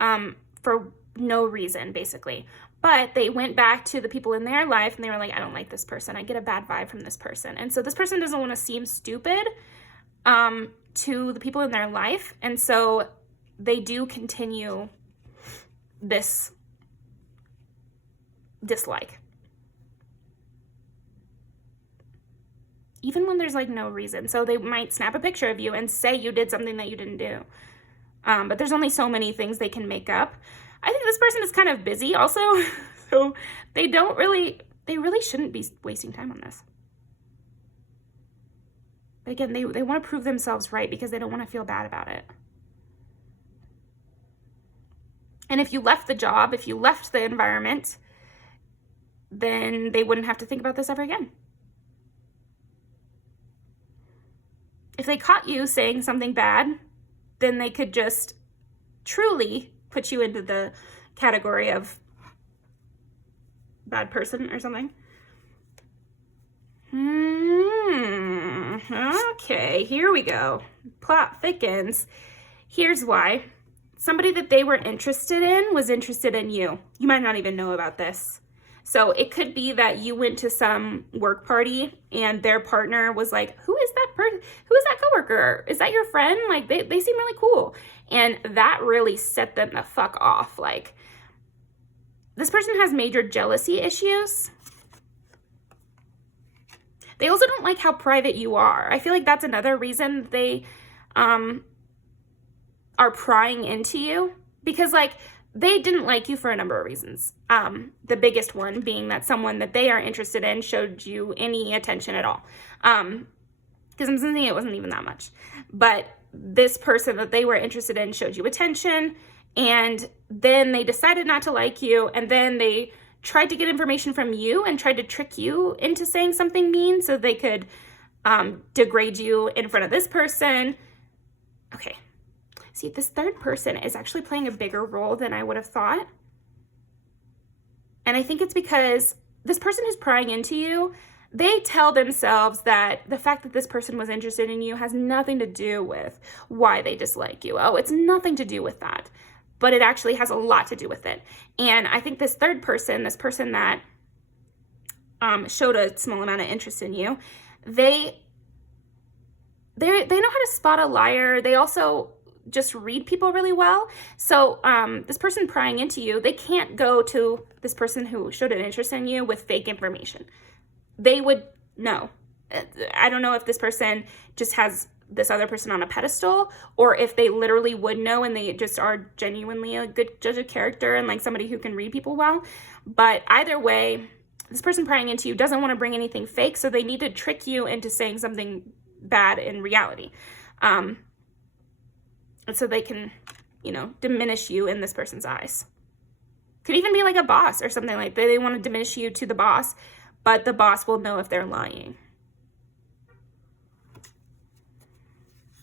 for no reason, basically. But they went back to the people in their life and they were like, I don't like this person. I get a bad vibe from this person. And so this person doesn't want to seem stupid to the people in their life. And so they do continue this dislike. Even when there's like no reason. So they might snap a picture of you and say you did something that you didn't do. But there's only so many things they can make up. I think this person is kind of busy also. So they really shouldn't be wasting time on this. But again, they want to prove themselves right because they don't want to feel bad about it. And if you left the job, if you left the environment, then they wouldn't have to think about this ever again. If they caught you saying something bad, then they could just truly put you into the category of bad person or something. Okay, here we go. Plot thickens. Here's why. Somebody that they were interested in was interested in you. You might not even know about this. So it could be that you went to some work party and their partner was like, who is that person? Who is that coworker? Is that your friend? Like, they seem really cool. And that really set them the fuck off. Like, this person has major jealousy issues. They also don't like how private you are. I feel like that's another reason they are prying into you, because like they didn't like you for a number of reasons. The biggest one being that someone that they are interested in showed you any attention at all. Because I'm thinking it wasn't even that much. But this person that they were interested in showed you attention, and then they decided not to like you, and then they tried to get information from you and tried to trick you into saying something mean so they could degrade you in front of this person. Okay. See, this third person is actually playing a bigger role than I would have thought. And I think it's because this person who's prying into you, they tell themselves that the fact that this person was interested in you has nothing to do with why they dislike you. Oh, it's nothing to do with that. But it actually has a lot to do with it. And I think this third person, this person that showed a small amount of interest in you, they know how to spot a liar. They also just read people really well. So this person prying into you, they can't go to this person who showed an interest in you with fake information. They would know. I don't know if this person just has this other person on a pedestal, or if they literally would know and they just are genuinely a good judge of character and like somebody who can read people well. But either way, this person prying into you doesn't want to bring anything fake, so they need to trick you into saying something bad in reality. And so they can, diminish you in this person's eyes. Could even be like a boss or something like that. They want to diminish you to the boss, but the boss will know if they're lying.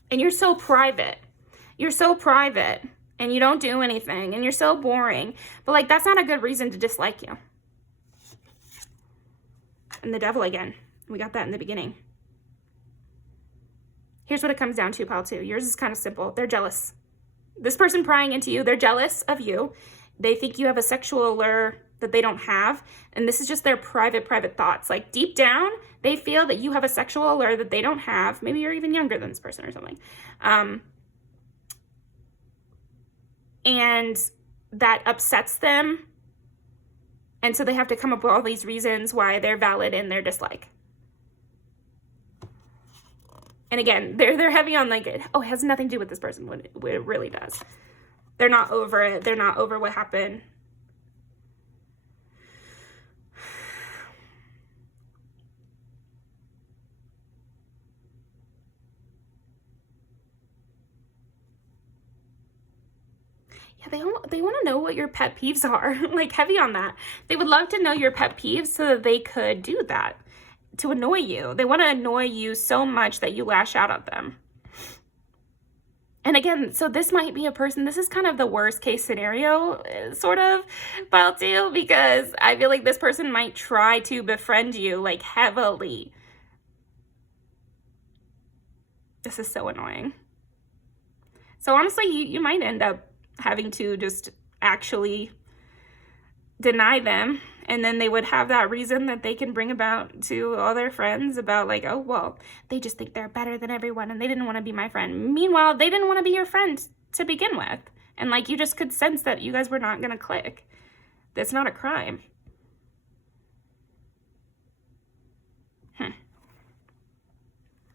And you're so private. You're so private and you don't do anything and you're so boring. But like, that's not a good reason to dislike you. And the devil again. We got that in the beginning. Here's what it comes down to, pile two. Yours is kind of simple. They're jealous. This person prying into you, they're jealous of you. They think you have a sexual allure that they don't have. And this is just their private thoughts. Like deep down, they feel that you have a sexual allure that they don't have. Maybe you're even younger than this person or something. And that upsets them. And so they have to come up with all these reasons why they're valid in their dislike. And again, they're heavy on like, it has nothing to do with this person, when it really does. They're not over it. They're not over what happened. Yeah, they want to know what your pet peeves are. Like heavy on that. They would love to know your pet peeves so that they could do that. To annoy you. They want to annoy you so much that you lash out at them. And again, so this might be a person, this is kind of the worst case scenario, sort of, pile two, because I feel like this person might try to befriend you, like, heavily. This is so annoying. So honestly, you might end up having to just actually deny them. And then they would have that reason that they can bring about to all their friends about like, oh, well, they just think they're better than everyone and they didn't want to be my friend. Meanwhile, they didn't want to be your friend to begin with. And like, you just could sense that you guys were not going to click. That's not a crime.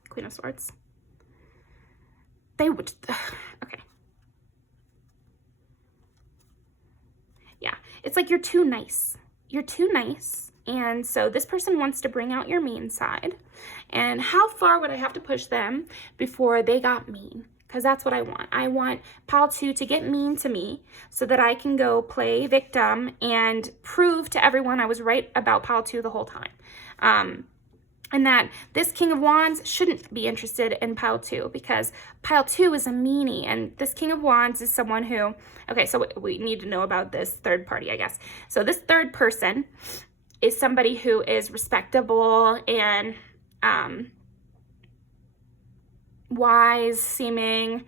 Queen of Swords. They would, okay. Yeah, it's like you're too nice. You're too nice. And so this person wants to bring out your mean side. And how far would I have to push them before they got mean? because that's what I want. I want pile 2 to get mean to me so that I can go play victim and prove to everyone I was right about pile 2 the whole time. And that this King of Wands shouldn't be interested in pile 2 because pile 2 is a meanie, and this King of Wands is someone who, okay, so we need to know about this third party, I guess. So this third person is somebody who is respectable and wise seeming,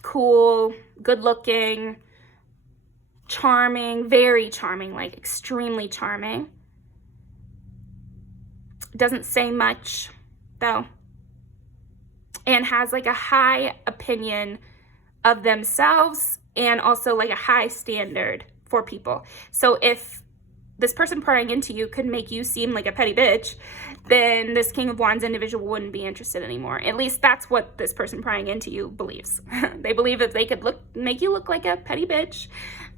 cool, good looking, charming, very charming, like extremely charming. Doesn't say much though, and has like a high opinion of themselves and also like a high standard for people. So if this person prying into you could make you seem like a petty bitch, then this King of Wands individual wouldn't be interested anymore. At least that's what this person prying into you believes. They believe if they could make you look like a petty bitch,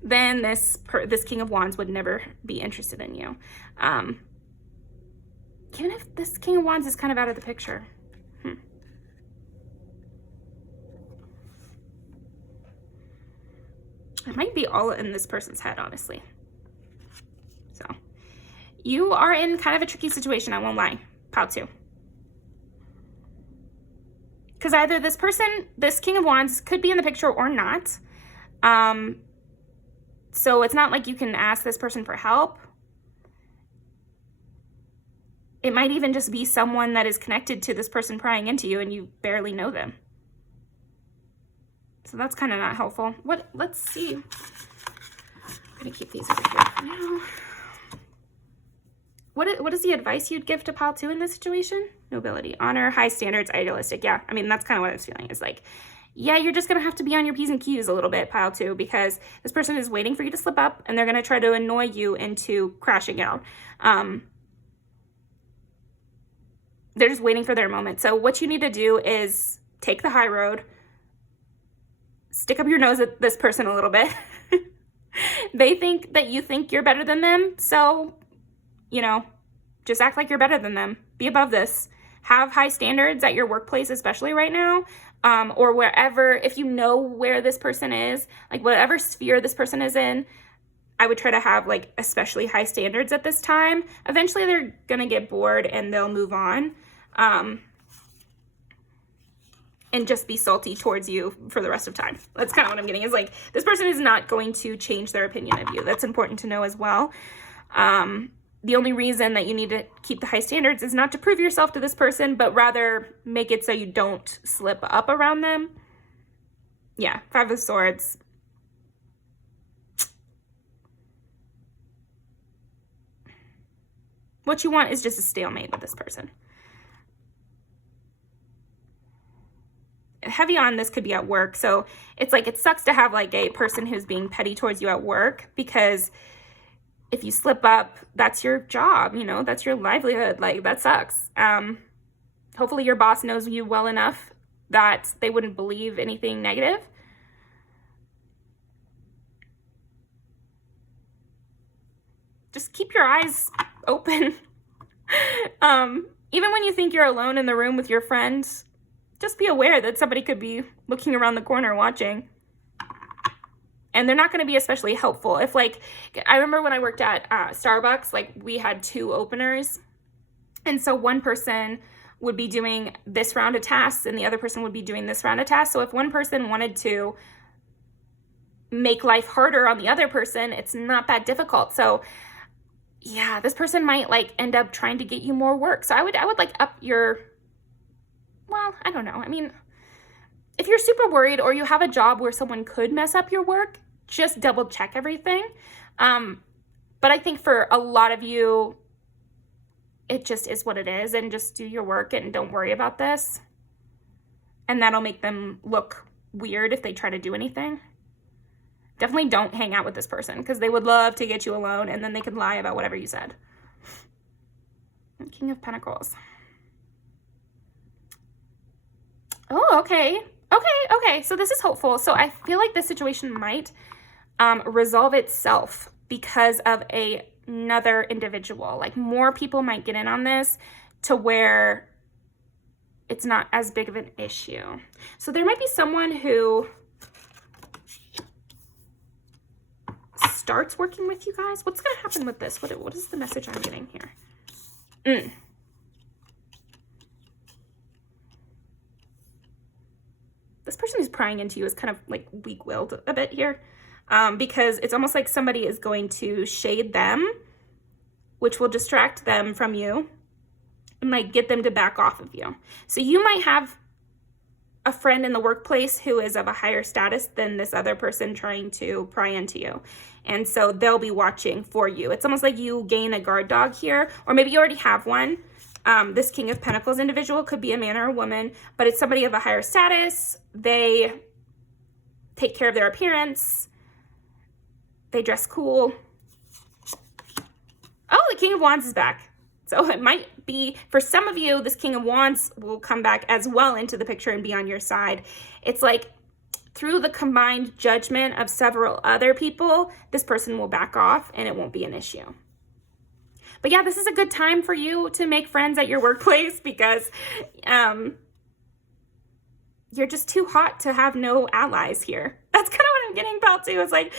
then this King of Wands would never be interested in you. Even if this King of Wands is kind of out of the picture. It might be all in this person's head, honestly. So, you are in kind of a tricky situation, I won't lie. Pile 2. Because either this King of Wands could be in the picture or not. So it's not like you can ask this person for help. It might even just be someone that is connected to this person prying into you and you barely know them. So that's kind of not helpful. Let's see. I'm gonna keep these over here for now. What is the advice you'd give to pile 2 in this situation? Nobility, honor, high standards, idealistic. Yeah, I mean, that's kind of what I was feeling. Is like, yeah, you're just gonna have to be on your P's and Q's a little bit, pile 2, because this person is waiting for you to slip up and they're gonna try to annoy you into crashing out. They're just waiting for their moment. So what you need to do is take the high road, stick up your nose at this person a little bit. They think that you think you're better than them. So, you know, just act like you're better than them. Be above this. Have high standards at your workplace, especially right now, or wherever. If you know where this person is, like whatever sphere this person is in, I would try to have like especially high standards at this time. Eventually they're going to get bored and they'll move on. And just be salty towards you for the rest of time. That's kind of what I'm getting, is like, this person is not going to change their opinion of you. That's important to know as well. The only reason that you need to keep the high standards is not to prove yourself to this person, but rather make it so you don't slip up around them. Yeah, 5 of Swords. What you want is just a stalemate with this person. Heavy on this could be at work. So it's like, it sucks to have like a person who's being petty towards you at work, because if you slip up, that's your job, you know, that's your livelihood. Like, that sucks. Hopefully your boss knows you well enough that they wouldn't believe anything negative. Just keep your eyes open. Even when you think you're alone in the room with your friends, just be aware that somebody could be looking around the corner watching. And they're not going to be especially helpful. If like, I remember when I worked at Starbucks, like we had 2 openers. And so one person would be doing this round of tasks and the other person would be doing this round of tasks. So if one person wanted to make life harder on the other person, it's not that difficult. So yeah, this person might like end up trying to get you more work. So I would like up your, well, I don't know. I mean, if you're super worried or you have a job where someone could mess up your work, just double check everything. But I think for a lot of you, it just is what it is, and just do your work and don't worry about this. And that'll make them look weird if they try to do anything. Definitely don't hang out with this person, because they would love to get you alone and then they could lie about whatever you said. King of Pentacles. Oh, okay. Okay. So this is hopeful. So I feel like this situation might resolve itself because of another individual. Like more people might get in on this to where it's not as big of an issue. So there might be someone who starts working with you guys. What's going to happen with this? What is the message I'm getting here? This person who's prying into you is kind of like weak-willed a bit here, because it's almost like somebody is going to shade them, which will distract them from you and like get them to back off of you. So you might have a friend in the workplace who is of a higher status than this other person trying to pry into you. And so they'll be watching for you. It's almost like you gain a guard dog here, or maybe you already have one. This King of Pentacles individual could be a man or a woman, but it's somebody of a higher status. They take care of their appearance. They dress cool. Oh, the King of Wands is back. So it might be, for some of you, this King of Wands will come back as well into the picture and be on your side. It's like through the combined judgment of several other people, this person will back off and it won't be an issue. But yeah, this is a good time for you to make friends at your workplace because you're just too hot to have no allies here. That's kind of what I'm getting about too. It's like,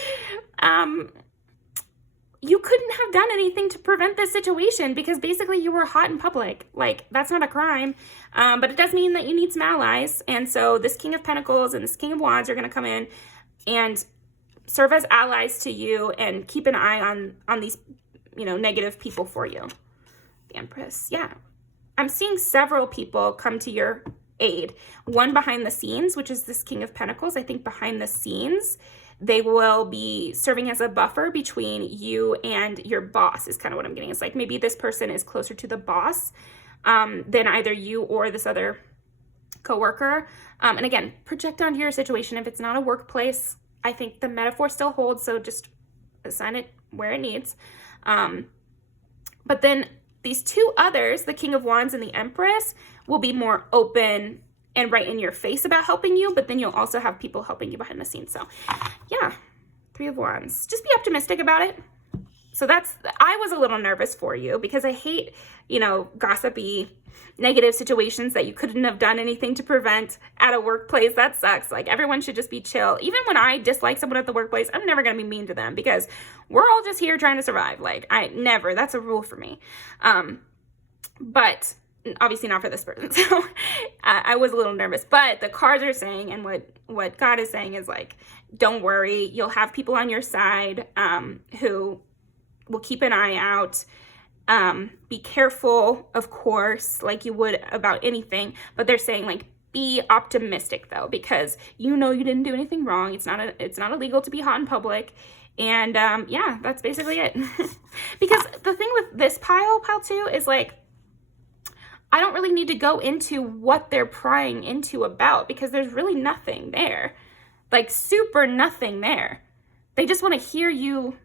you couldn't have done anything to prevent this situation because basically you were hot in public. Like, that's not a crime, but it does mean that you need some allies. And so this King of Pentacles and this King of Wands are going to come in and serve as allies to you and keep an eye on these, you know, negative people for you. The Empress. Yeah. I'm seeing several people come to your aid. One behind the scenes, which is this King of Pentacles. I think behind the scenes, they will be serving as a buffer between you and your boss is kind of what I'm getting. It's like maybe this person is closer to the boss than either you or this other coworker. And again, project onto your situation. If it's not a workplace, I think the metaphor still holds. So just assign it where it needs. But then these two others, the King of Wands and the Empress, will be more open and right in your face about helping you, but then you'll also have people helping you behind the scenes. So yeah, Three of Wands. Just be optimistic about it. So I was a little nervous for you because I hate, you know, gossipy, negative situations that you couldn't have done anything to prevent at a workplace. That sucks. Like, everyone should just be chill. Even when I dislike someone at the workplace, I'm never going to be mean to them because we're all just here trying to survive. Like, that's a rule for me. But obviously not for this person. So I was a little nervous, but the cards are saying, and what God is saying is like, don't worry. You'll have people on your side, who will keep an eye out. Be careful, of course, like you would about anything, but they're saying like, be optimistic though, because you know you didn't do anything wrong. It's not illegal to be hot in public. And yeah, that's basically it. Because the thing with this pile too is like, I don't really need to go into what they're prying into about because there's really nothing there. Like, super nothing there. They just want to hear you.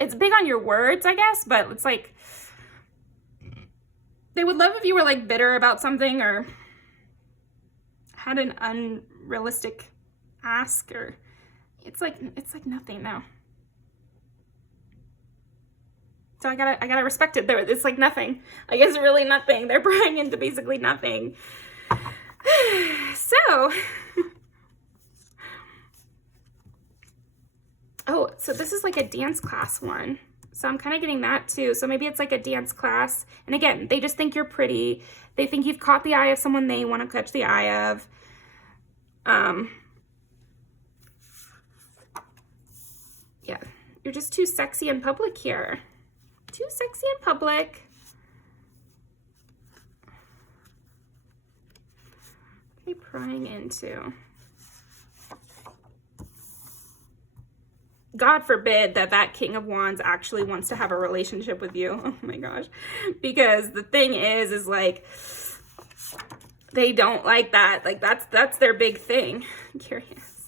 It's big on your words, I guess, but it's like, they would love if you were like bitter about something or had an unrealistic ask, or it's like nothing now. So I gotta respect it. It's like nothing. Like, it's really nothing. They're prying into basically nothing. So, oh, so this is like a dance class one. So I'm kind of getting that too. So maybe it's like a dance class. And again, they just think you're pretty. They think you've caught the eye of someone they want to catch the eye of. Yeah, you're just too sexy in public here. Too sexy in public. What are they prying into? God forbid that King of Wands actually wants to have a relationship with you. Oh my gosh. Because the thing is like, they don't like that. Like, that's their big thing. I'm curious.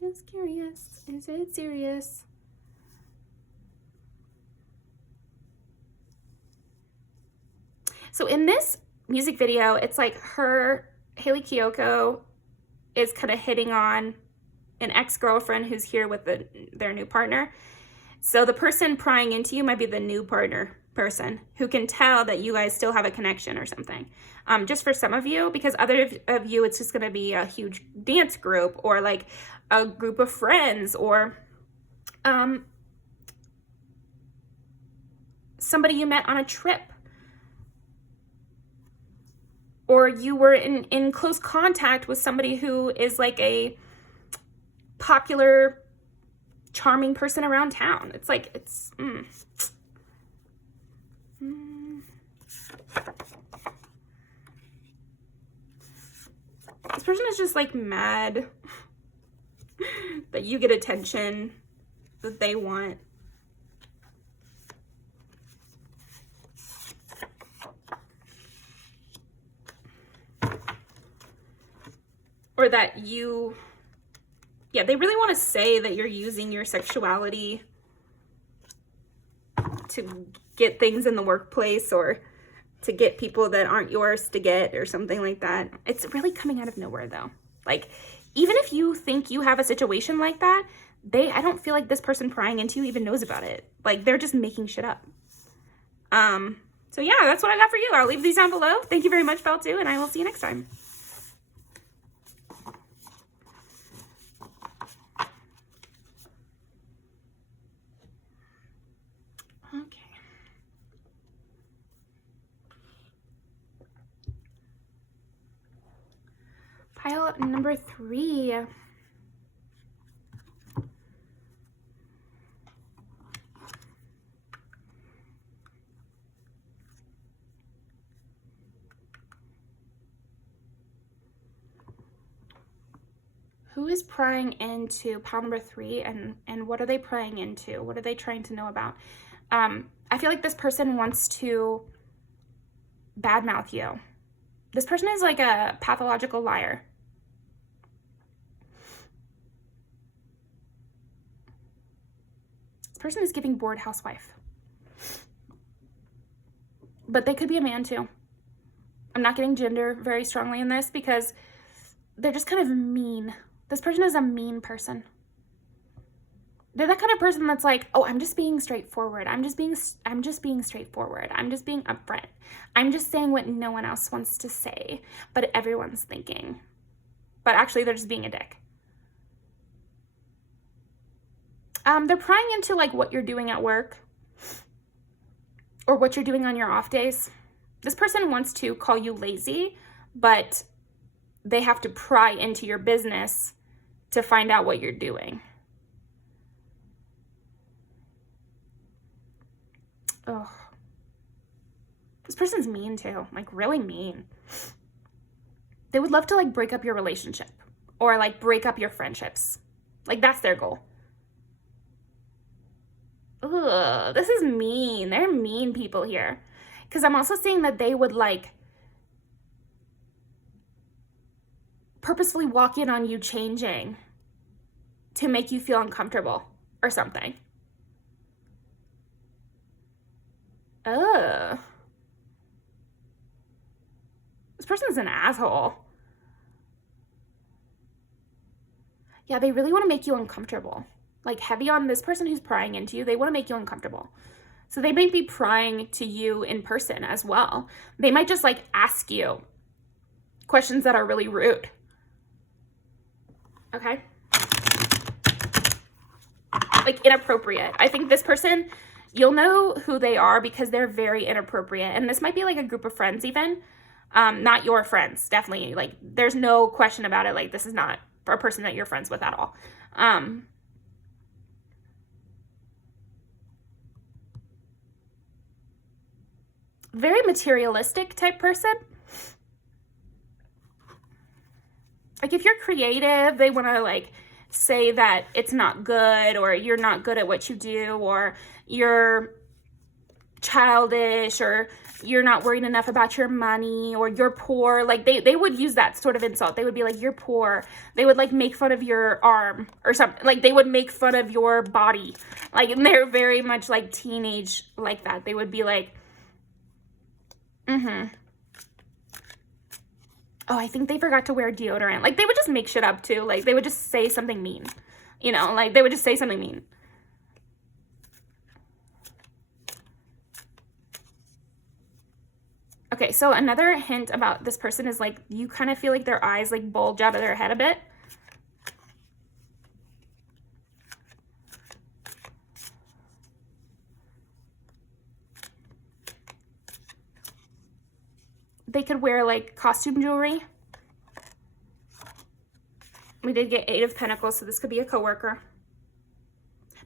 Just curious. Is it serious? So in this music video, it's like Hayley Kiyoko is kind of hitting on an ex-girlfriend who's here with their new partner. So the person prying into you might be the new partner person who can tell that you guys still have a connection or something. Just for some of you, because other of you, it's just going to be a huge dance group or like a group of friends or somebody you met on a trip. Or you were in close contact with somebody who is like a popular, charming person around town. It's like, it's... This person is just like mad that you get attention that they want. Or that you, yeah, they really want to say that you're using your sexuality to get things in the workplace or to get people that aren't yours to get or something like that. It's really coming out of nowhere though. Like, even if you think you have a situation like that, I don't feel like this person prying into you even knows about it. Like, they're just making shit up. So yeah, that's what I got for you. I'll leave these down below. Thank you very much, Belle 2, and I will see you next time. Okay. Pile number 3. Who is prying into pile number 3, and what are they prying into? What are they trying to know about? I feel like this person wants to badmouth you. This person is like a pathological liar. This person is giving bored housewife. But they could be a man too. I'm not getting gender very strongly in this because they're just kind of mean. This person is a mean person. They're that kind of person that's like, oh, I'm just being straightforward. I'm just being straightforward. I'm just being upfront. I'm just saying what no one else wants to say, but everyone's thinking. But actually, they're just being a dick. They're prying into like what you're doing at work or what you're doing on your off days. This person wants to call you lazy, but they have to pry into your business to find out what you're doing. Oh, this person's mean too, like really mean. They would love to like break up your relationship or like break up your friendships. Like that's their goal. Ugh, this is mean. They're mean people here. Because I'm also seeing that they would like purposefully walk in on you changing to make you feel uncomfortable or something. Ugh. This person's an asshole. Yeah, they really want to make you uncomfortable. Like heavy on this person who's prying into you. They want to make you uncomfortable. So they might be prying to you in person as well. They might just like ask you questions that are really rude. Okay? Like inappropriate. I think this person, you'll know who they are because they're very inappropriate. And this might be like a group of friends even. Not your friends, definitely. Like there's no question about it. Like this is not a person that you're friends with at all. Very materialistic type person. Like if you're creative, they want to like say that it's not good or you're not good at what you do or you're childish or you're not worried enough about your money or you're poor. Like they would use that sort of insult. They would be like, you're poor. They would like make fun of your arm or something. Like they would make fun of your body. Like, and they're very much like teenage like that. They would be like, oh, I think they forgot to wear deodorant. Like, they would just make shit up, too. Like, they would just say something mean. You know, like, they would just say something mean. so another hint about this person is like, you kind of feel like their eyes like bulge out of their head a bit. They could wear like costume jewelry. We did get 8 of Pentacles, so this could be a coworker.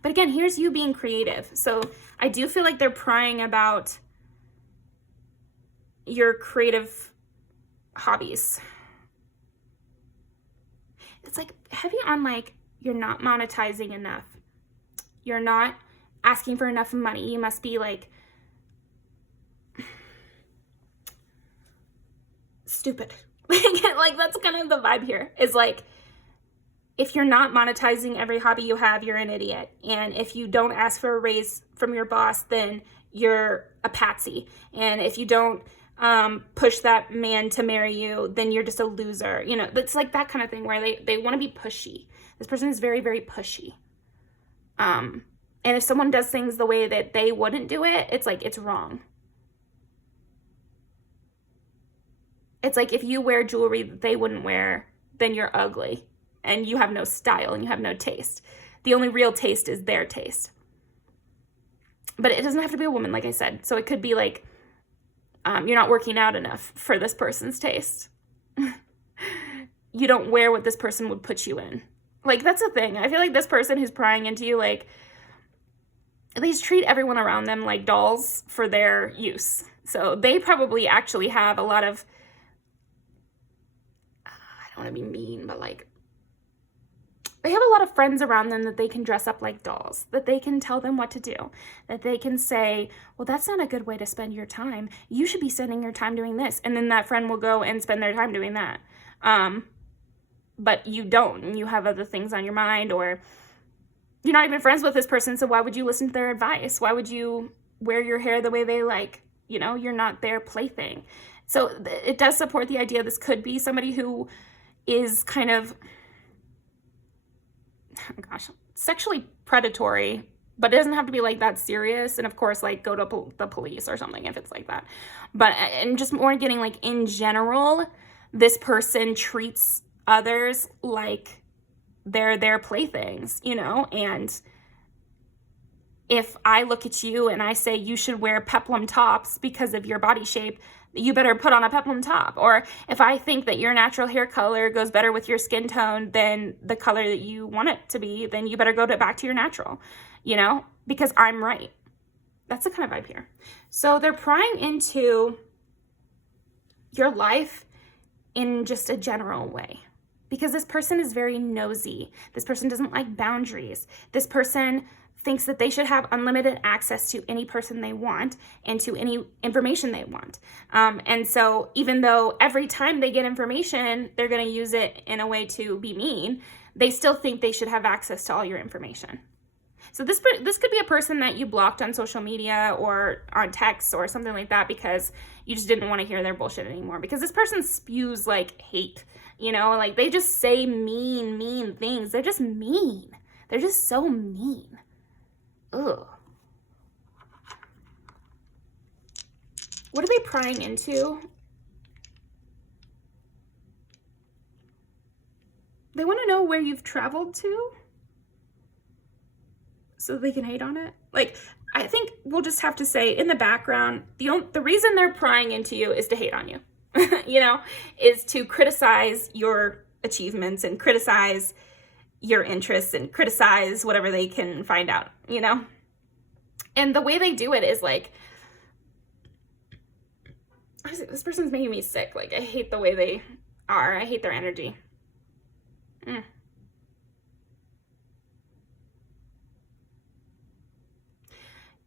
But again, here's you being creative. So I do feel like they're prying about your creative hobbies. It's like heavy on like, you're not monetizing enough. You're not asking for enough money. You must be like stupid. Like that's kind of the vibe here, is like, if you're not monetizing every hobby you have, you're an idiot. And if you don't ask for a raise from your boss, then you're a patsy. And if you don't push that man to marry you, then you're just a loser. You know, it's like that kind of thing where they want to be pushy. This person is very, very pushy. And if someone does things the way that they wouldn't do it, it's like, it's wrong. It's like if you wear jewelry that they wouldn't wear, then you're ugly. And you have no style and you have no taste. The only real taste is their taste. But it doesn't have to be a woman, like I said. So it could be like, you're not working out enough for this person's taste. You don't wear what this person would put you in. Like, that's the thing. I feel like this person who's prying into you, like, they just treat everyone around them like dolls for their use. So they probably actually have a lot of, I don't want to be mean, but like, they have a lot of friends around them that they can dress up like dolls, that they can tell them what to do, that they can say, well, that's not a good way to spend your time. You should be spending your time doing this. And then that friend will go and spend their time doing that. But you don't, and you have other things on your mind, or you're not even friends with this person. So why would you listen to their advice? Why would you wear your hair the way they like? You know, you're not their plaything. So it does support the idea this could be somebody who is kind of, oh gosh, sexually predatory, but it doesn't have to be like that serious. And of course, like go to the police or something if it's like that. But, and just more getting like in general, this person treats others like they're their playthings, you know? And if I look at you and I say you should wear peplum tops because of your body shape, you better put on a peplum top. Or if I think that your natural hair color goes better with your skin tone than the color that you want it to be, then you better go back to your natural, you know, because I'm right. That's the kind of vibe here. So they're prying into your life in just a general way, because this person is very nosy. This person doesn't like boundaries. This person thinks that they should have unlimited access to any person they want and to any information they want. And so even though every time they get information, they're going to use it in a way to be mean, they still think they should have access to all your information. So this could be a person that you blocked on social media or on text or something like that because you just didn't want to hear their bullshit anymore. Because this person spews like hate, you know, like they just say mean things. They're just mean. They're just so mean. Ugh. What are they prying into? They want to know where you've traveled to so they can hate on it. Like, I think we'll just have to say in the background, the reason they're prying into you is to hate on you, you know, is to criticize your achievements and criticize your interests and criticize whatever they can find out, you know? And the way they do it is like, this person's making me sick. Like, I hate the way they are. I hate their energy. Yeah,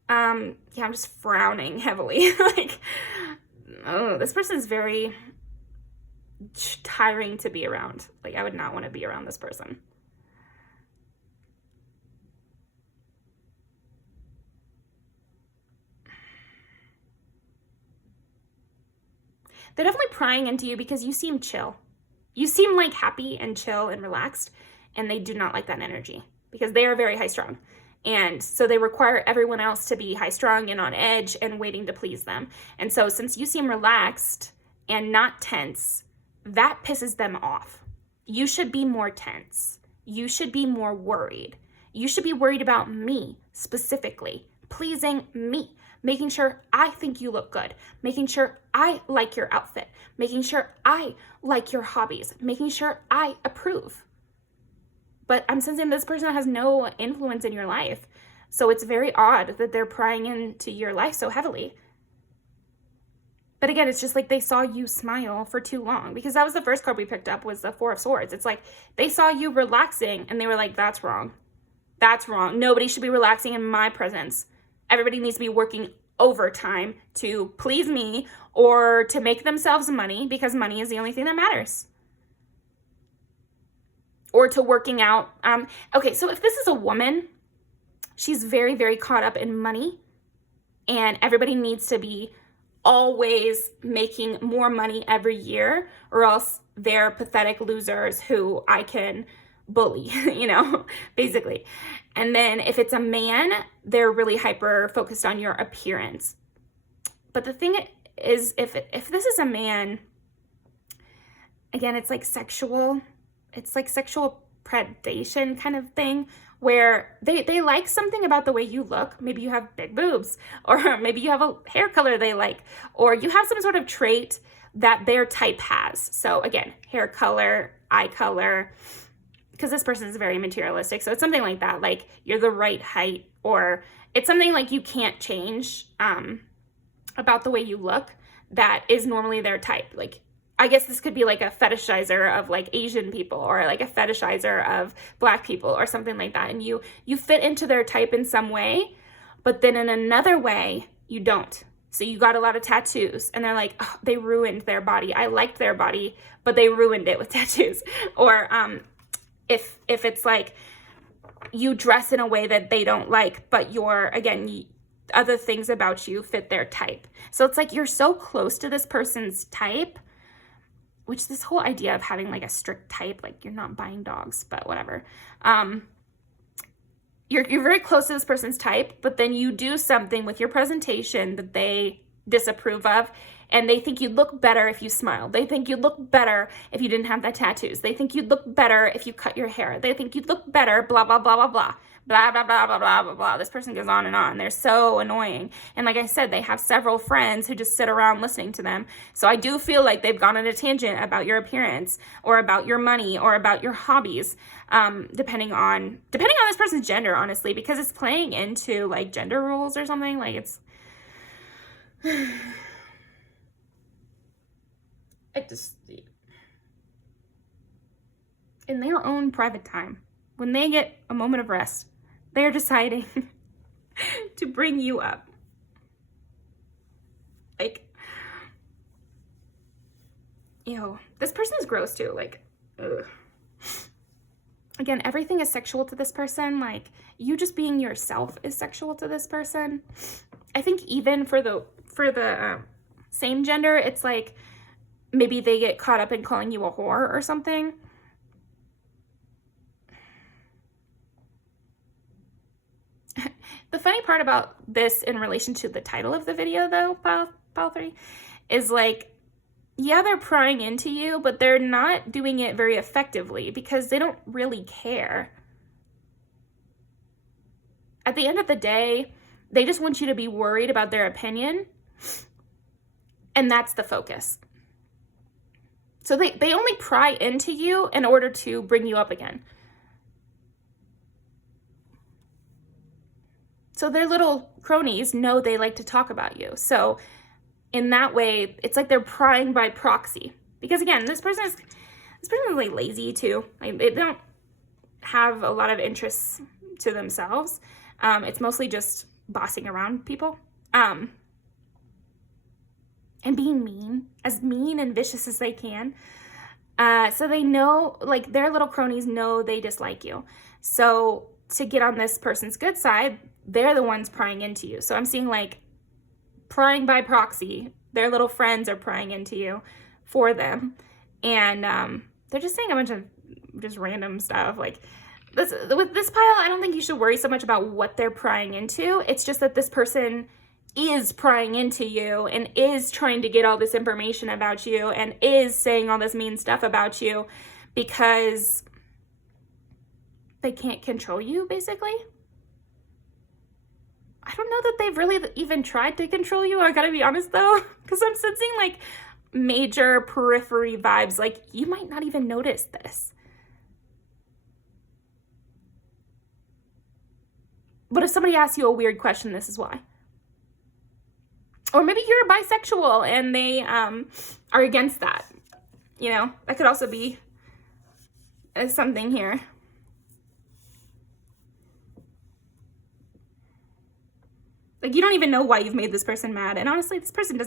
I'm just frowning heavily. Like, oh, this person is very tiring to be around. Like, I would not want to be around this person. They're definitely prying into you because you seem chill. You seem like happy and chill and relaxed, and they do not like that energy because they are very high strung. And so they require everyone else to be high strung and on edge and waiting to please them. And so since you seem relaxed and not tense, that pisses them off. You should be more tense. You should be more worried. You should be worried about me specifically, pleasing me, making sure I think you look good, making sure I like your outfit, making sure I like your hobbies, making sure I approve. But I'm sensing this person has no influence in your life. So it's very odd that they're prying into your life so heavily. But again, it's just like they saw you smile for too long, because that was the first card we picked up, was the Four of Swords. It's like they saw you relaxing and they were like, that's wrong. That's wrong. Nobody should be relaxing in my presence. Everybody needs to be working overtime to please me or to make themselves money, because money is the only thing that matters. Or to working out. Okay, so if this is a woman, she's very, very caught up in money, and everybody needs to be always making more money every year, or else they're pathetic losers who I can bully, basically. And then if it's a man, they're really hyper focused on your appearance. But the thing is, if this is a man, again, it's like sexual predation kind of thing, where they like something about the way you look. Maybe you have big boobs, or maybe you have a hair color they like, or you have some sort of trait that their type has. So again, hair color, eye color, because this person is very materialistic. So it's something like that, like you're the right height, or it's something like you can't change about the way you look that is normally their type. Like, I guess this could be like a fetishizer of like Asian people, or like a fetishizer of Black people, or something like that. And you fit into their type in some way, but then in another way, you don't. So you got a lot of tattoos, and they're like, oh, they ruined their body. I liked their body, but they ruined it with tattoos. Or if it's like you dress in a way that they don't like, but other things about you fit their type. So it's like you're so close to this person's type, which this whole idea of having like a strict type, like you're not buying dogs, but whatever. You're very close to this person's type, but then you do something with your presentation that they disapprove of, and they think you'd look better if you smiled. They think you'd look better if you didn't have that tattoos. They think you'd look better if you cut your hair. They think you'd look better, blah, blah, blah, blah, blah. Blah, blah, blah, blah, blah, blah, blah. This person goes on and on. They're so annoying. And like I said, they have several friends who just sit around listening to them. So I do feel like they've gone on a tangent about your appearance, or about your money, or about your hobbies, depending on this person's gender, honestly, because it's playing into like gender roles or something. Like it's in their own private time, when they get a moment of rest, they're deciding to bring you up. Like, this person is gross too. Like, ugh. Again, everything is sexual to this person. Like, you just being yourself is sexual to this person. I think even for the same gender, it's like maybe they get caught up in calling you a whore or something. The funny part about this in relation to the title of the video, though, pile 3, is like, yeah, they're prying into you, but they're not doing it very effectively because they don't really care. At the end of the day, they just want you to be worried about their opinion, and that's the focus. So they only pry into you in order to bring you up again. So their little cronies know they like to talk about you. So in that way, it's like they're prying by proxy. Because again, this person is like lazy too. Like, they don't have a lot of interests to themselves. It's mostly just bossing around people. And being mean and vicious as they can. So they know, like, their little cronies know they dislike you. So to get on this person's good side, they're the ones prying into you. So I'm seeing like prying by proxy. Their little friends are prying into you for them. And they're just saying a bunch of just random stuff. Like, with this pile, I don't think you should worry so much about what they're prying into. It's just that this person is prying into you and is trying to get all this information about you and is saying all this mean stuff about you because they can't control you, basically. I don't know that they've really even tried to control you. I gotta be honest though, because I'm sensing like major periphery vibes. Like you might not even notice this. But if somebody asks you a weird question, this is why. Or maybe you're bisexual and they are against that. You know, that could also be something here. Like you don't even know why you've made this person mad. And honestly, this person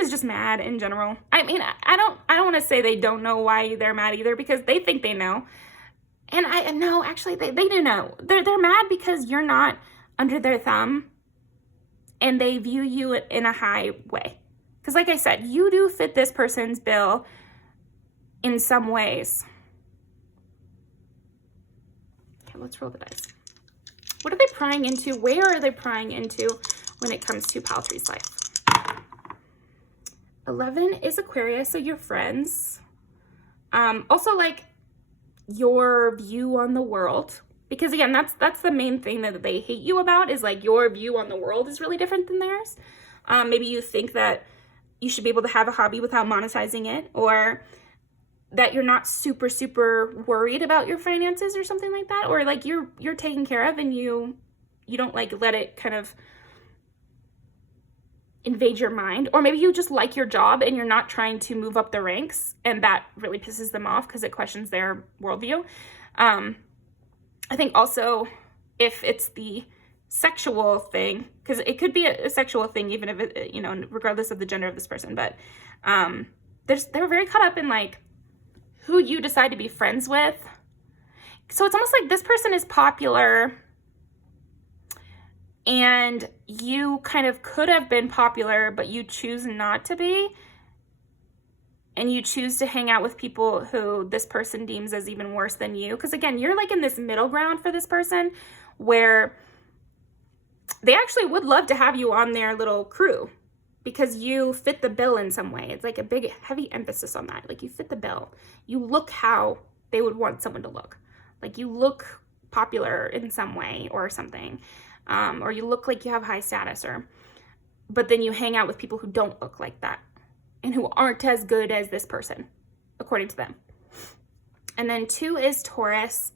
is just mad in general. I mean, I don't want to say they don't know why they're mad either, because they think they know. And I know, actually, they do know. They're mad because you're not under their thumb and they view you in a high way. Because like I said, you do fit this person's bill in some ways. Okay, let's roll the dice. What are they prying into? Where are they prying into when it comes to pile three's life? 11 is Aquarius, so your friends. Also, like, your view on the world. Because, again, that's the main thing that they hate you about, is, like, your view on the world is really different than theirs. Maybe you think that you should be able to have a hobby without monetizing it, or that you're not super, super worried about your finances or something like that, or like you're taken care of and you don't like let it kind of invade your mind. Or maybe you just like your job and you're not trying to move up the ranks, and that really pisses them off because it questions their worldview. I think also if it's the sexual thing, because it could be a sexual thing even if it, you know, regardless of the gender of this person, but they're very caught up in like who you decide to be friends with. So it's almost like this person is popular and you kind of could have been popular, but you choose not to be. And you choose to hang out with people who this person deems as even worse than you. Because again, you're like in this middle ground for this person where they actually would love to have you on their little crew because you fit the bill in some way. It's like a big, heavy emphasis on that. Like you fit the bill. You look how they would want someone to look. Like you look popular in some way or something. Or you look like you have high status, but then you hang out with people who don't look like that and who aren't as good as this person, according to them. And then 2 is Taurus.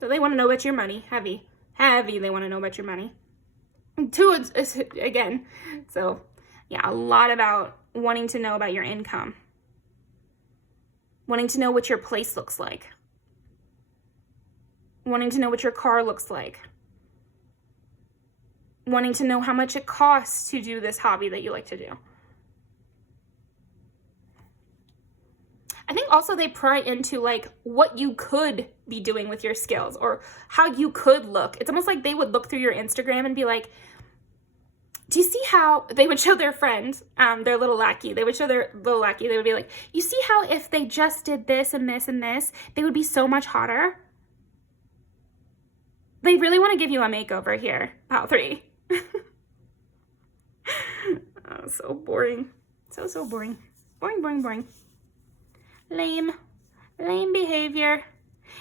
So they want to know about your money. Heavy, they want to know about your money. And 2 is again, so yeah, a lot about wanting to know about your income. Wanting to know what your place looks like. Wanting to know what your car looks like. Wanting to know how much it costs to do this hobby that you like to do. I think also they pry into like what you could be doing with your skills or how you could look. It's almost like they would look through your Instagram and be like, do you see how they would show their friend, their little lackey, they would show their little lackey, they would be like, you see how if they just did this and this and this, they would be so much hotter? They really want to give you a makeover here, pile 3. Oh, so boring. So boring. Boring. Lame behavior.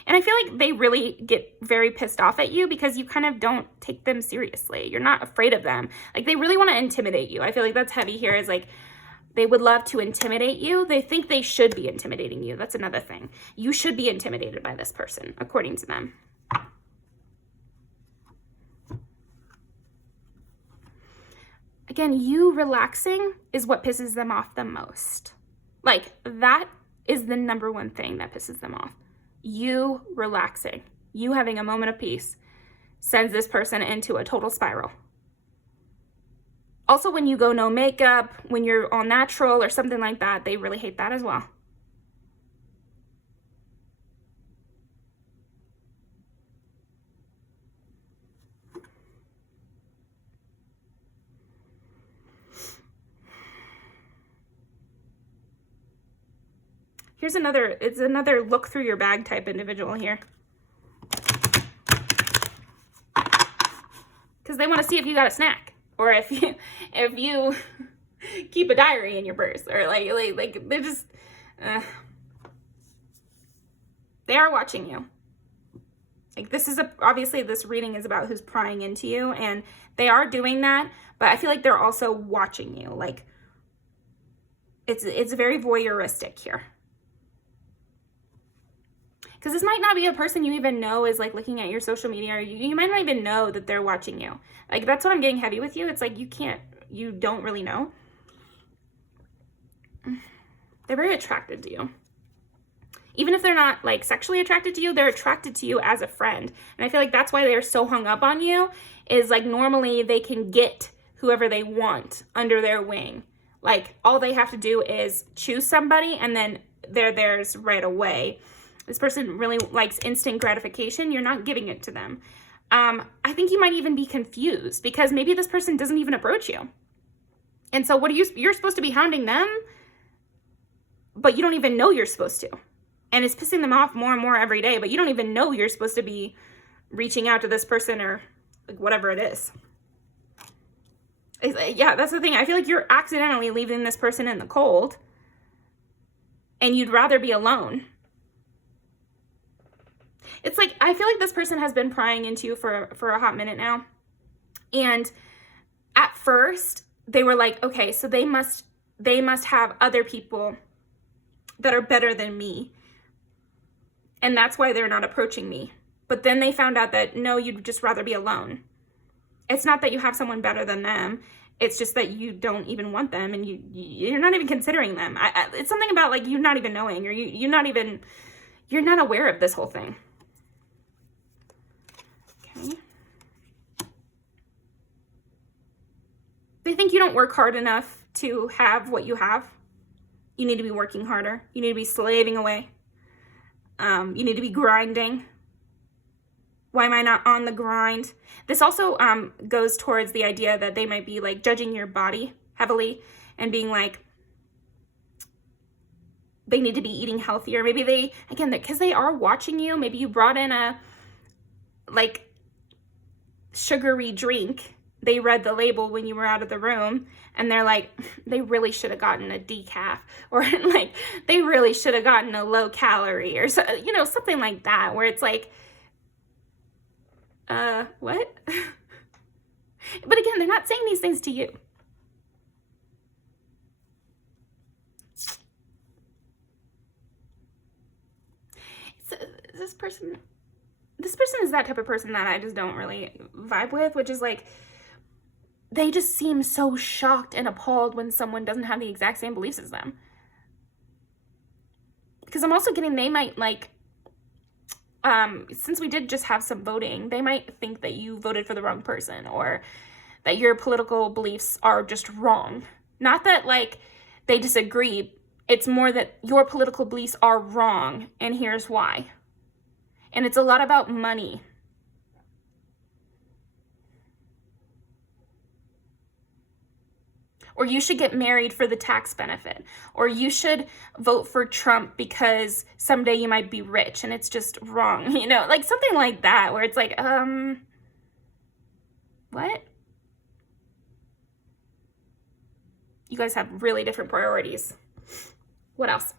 And I feel like they really get very pissed off at you because you kind of don't take them seriously. You're not afraid of them. Like they really want to intimidate you. I feel like that's heavy here, is like they would love to intimidate you. They think they should be intimidating you. That's another thing. You should be intimidated by this person, according to them. Again, you relaxing is what pisses them off the most. Like that is the number one thing that pisses them off. You relaxing, you having a moment of peace sends this person into a total spiral. Also, when you go no makeup, when you're all natural or something like that, they really hate that as well. It's another look through your bag type individual here. because they want to see if you got a snack, or if you keep a diary in your purse, or like they're just they are watching you. Like, this is obviously this reading is about who's prying into you, and they are doing that, but I feel like they're also watching you. Like, it's very voyeuristic here. Because this might not be a person you even know is, like, looking at your social media, or you might not even know that they're watching you. Like, that's what I'm getting heavy with you. It's like you don't really know. They're very attracted to you. Even if they're not, like, sexually attracted to you, they're attracted to you as a friend. And I feel like that's why they're so hung up on you, is, like, normally they can get whoever they want under their wing. Like, all they have to do is choose somebody, and then they're theirs right away. This person really likes instant gratification. You're not giving it to them. I think you might even be confused, because maybe this person doesn't even approach you. And so you're supposed to be hounding them, but you don't even know you're supposed to. And it's pissing them off more and more every day, but you don't even know you're supposed to be reaching out to this person, or like whatever it is. Yeah, that's the thing. I feel like you're accidentally leaving this person in the cold, and you'd rather be alone. It's like, I feel like this person has been prying into you for a hot minute now. And at first they were like, okay, so they must have other people that are better than me, and that's why they're not approaching me. But then they found out that, no, you'd just rather be alone. It's not that you have someone better than them. It's just that you don't even want them, and you're not even considering them. It's something about, like, you not even knowing, or you're not aware of this whole thing. Okay. They think you don't work hard enough to have what you have. You need to be working harder. You need to be slaving away. You need to be grinding. Why am I not on the grind? This also goes towards the idea that they might be, like, judging your body heavily and being like, they need to be eating healthier. Maybe they, again, because they are watching you, maybe you brought in a, like, sugary drink. They read the label when you were out of the room, and they're like, they really should have gotten a decaf, or like, they really should have gotten a low calorie, or so, something like that, where it's like, what? But again, they're not saying these things to you. So this person is that type of person that I just don't really vibe with, which is like, they just seem so shocked and appalled when someone doesn't have the exact same beliefs as them. Because I'm also getting, they might, like, since we did just have some voting, they might think that you voted for the wrong person, or that your political beliefs are just wrong. Not that, like, they disagree. It's more that your political beliefs are wrong, and here's why. And it's a lot about money. Or you should get married for the tax benefit. Or you should vote for Trump because someday you might be rich, and it's just wrong. Like something like that, where it's like, what? You guys have really different priorities. What else?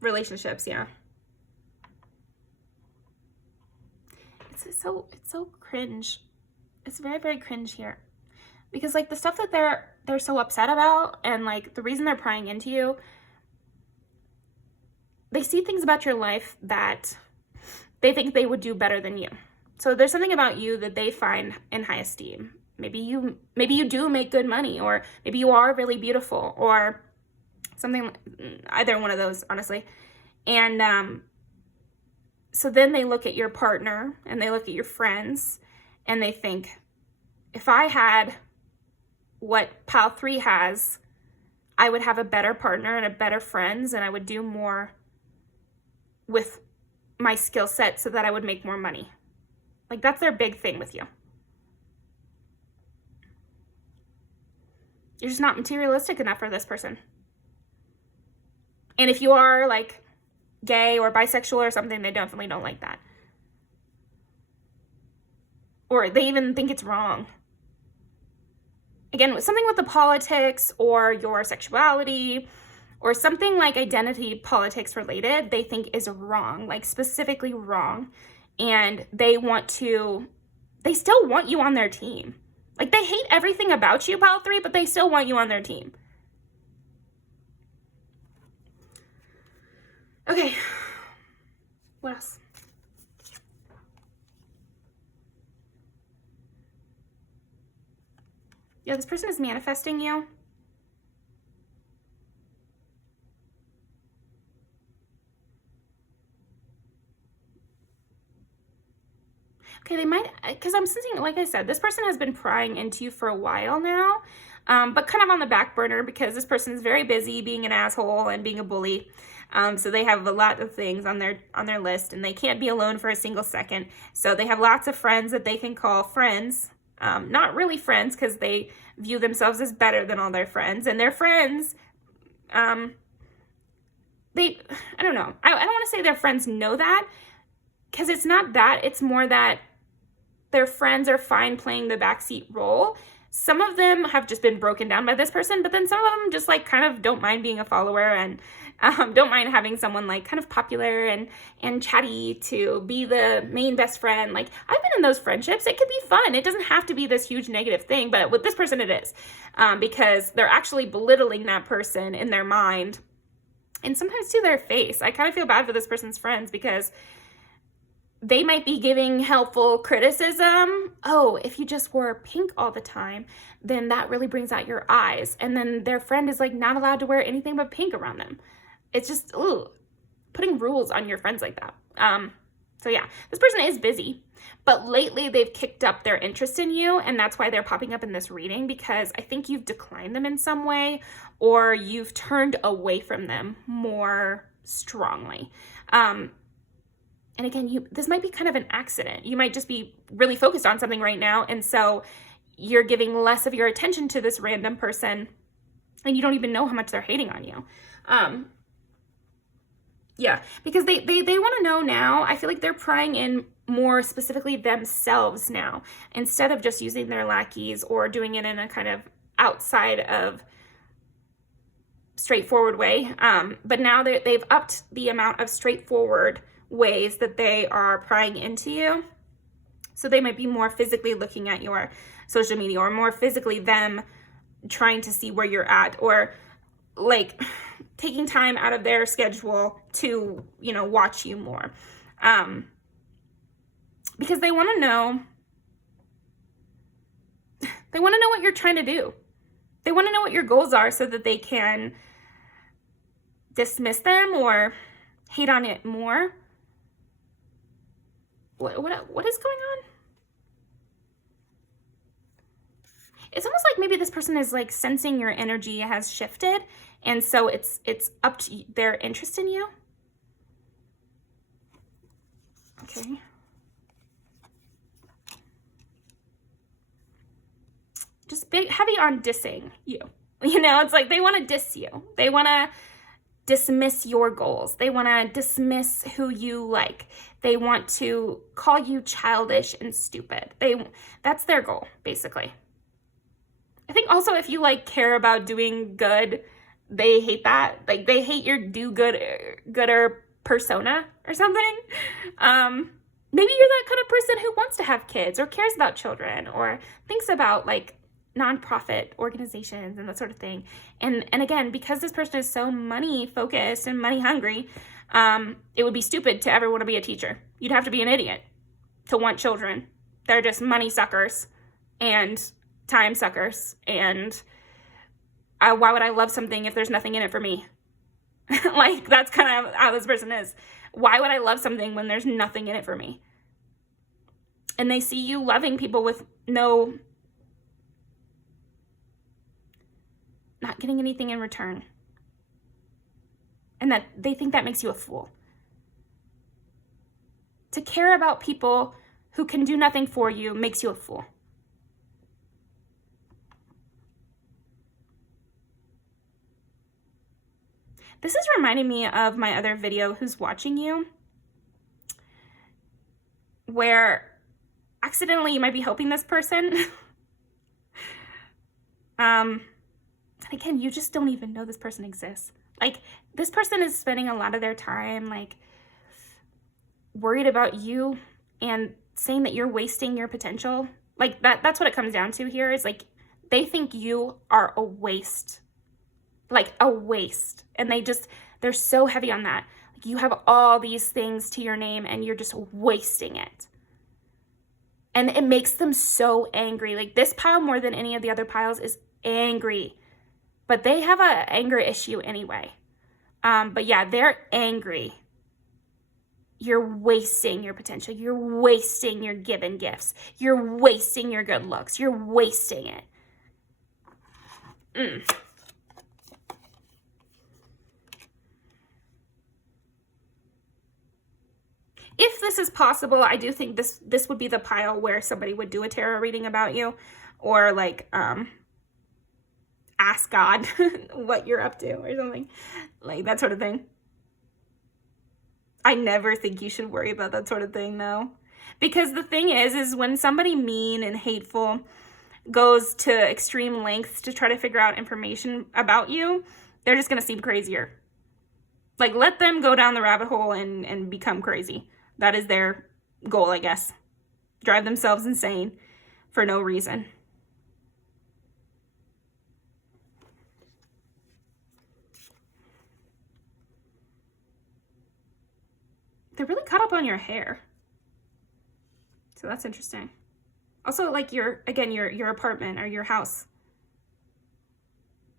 Relationships, yeah. It's so cringe. It's very, very cringe here, because, like, the stuff that they're so upset about, and, like, the reason they're prying into you, they see things about your life that they think they would do better than you. So there's something about you that they find in high esteem. Maybe you do make good money, or maybe you are really beautiful, or something, either one of those, honestly. And so then they look at your partner, and they look at your friends, and they think, if I had what Pal 3 has, I would have a better partner and a better friends, and I would do more with my skill set so that I would make more money. Like, that's their big thing with you. You're just not materialistic enough for this person. And if you are, like, gay or bisexual or something, they definitely don't like that. or they even think it's wrong. Again, something with the politics or your sexuality or something like identity politics related, they think is wrong, like specifically wrong. And they still want you on their team. Like, they hate everything about you, pile 3, but they still want you on their team. Okay. What else? Yeah, this person is manifesting you. Okay, they might, because I'm sensing, like I said, this person has been prying into you for a while now, but kind of on the back burner because this person is very busy being an asshole and being a bully. So they have a lot of things on their list, and they can't be alone for a single second. So they have lots of friends that they can call friends. Not really friends, because they view themselves as better than all their friends, and their friends, I don't know. I don't want to say their friends know that, because it's not that. It's more that their friends are fine playing the backseat role. Some of them have just been broken down by this person, but then some of them just like kind of don't mind being a follower and don't mind having someone like kind of popular and chatty to be the main best friend. Like, I've been in those friendships. It could be fun. It doesn't have to be this huge negative thing, but with this person it is, because they're actually belittling that person in their mind and sometimes to their face. I kind of feel bad for this person's friends because they might be giving helpful criticism. Oh, if you just wore pink all the time, then that really brings out your eyes. And then their friend is like not allowed to wear anything but pink around them. It's just, ooh, putting rules on your friends like that. So yeah, this person is busy, but lately they've kicked up their interest in you, and that's why they're popping up in this reading, because I think you've declined them in some way, or you've turned away from them more strongly. And again, this might be kind of an accident. You might just be really focused on something right now, and so you're giving less of your attention to this random person, and you don't even know how much they're hating on you. Yeah, because they want to know now. I feel like they're prying in more specifically themselves now, instead of just using their lackeys or doing it in a kind of outside of straightforward way. But now they've upped the amount of straightforward ways that they are prying into you. So they might be more physically looking at your social media, or more physically them trying to see where you're at, or like taking time out of their schedule to, watch you more. Because they want to know what you're trying to do. They want to know what your goals are so that they can dismiss them or hate on it more. What is going on? It's almost like maybe this person is like sensing your energy has shifted, and so it's up to their interest in you. Okay. Just big heavy on dissing you. It's like they want to diss you. They want to dismiss your goals. They want to dismiss who you like. They want to call you childish and stupid. That's their goal, basically. I think also if you care about doing good, they hate that. Like, they hate your gooder persona or something. Maybe you're that kind of person who wants to have kids or cares about children or thinks about nonprofit organizations and that sort of thing. And again, because this person is so money focused and money hungry, it would be stupid to ever want to be a teacher. You'd have to be an idiot to want children. They're just money suckers and time suckers. And why would I love something if there's nothing in it for me? That's kind of how this person is. Why would I love something when there's nothing in it for me? And they see you loving people with not getting anything in return. And that they think that makes you a fool. To care about people who can do nothing for you makes you a fool. This is reminding me of my other video, Who's Watching You? Where accidentally you might be helping this person. And again, you just don't even know this person exists. Like, this person is spending a lot of their time, like, worried about you and saying that you're wasting your potential. Like, that's what it comes down to here, is like, they think you are a waste. Like, a waste. And they're so heavy on that. Like, you have all these things to your name and you're just wasting it. And it makes them so angry. Like, this pile, more than any of the other piles, is angry. But they have an anger issue anyway. But yeah, they're angry. You're wasting your potential. You're wasting your given gifts. You're wasting your good looks. You're wasting it. If this is possible, I do think this would be the pile where somebody would do a tarot reading about you, or like ask God what you're up to or something, like that sort of thing. I never think you should worry about that sort of thing, though, because the thing is when somebody mean and hateful goes to extreme lengths to try to figure out information about you, they're just gonna seem crazier. Like, let them go down the rabbit hole and become crazy. That is their goal, I guess. Drive themselves insane for no reason. They're really caught up on your hair. So that's interesting. Also, like, your apartment or your house.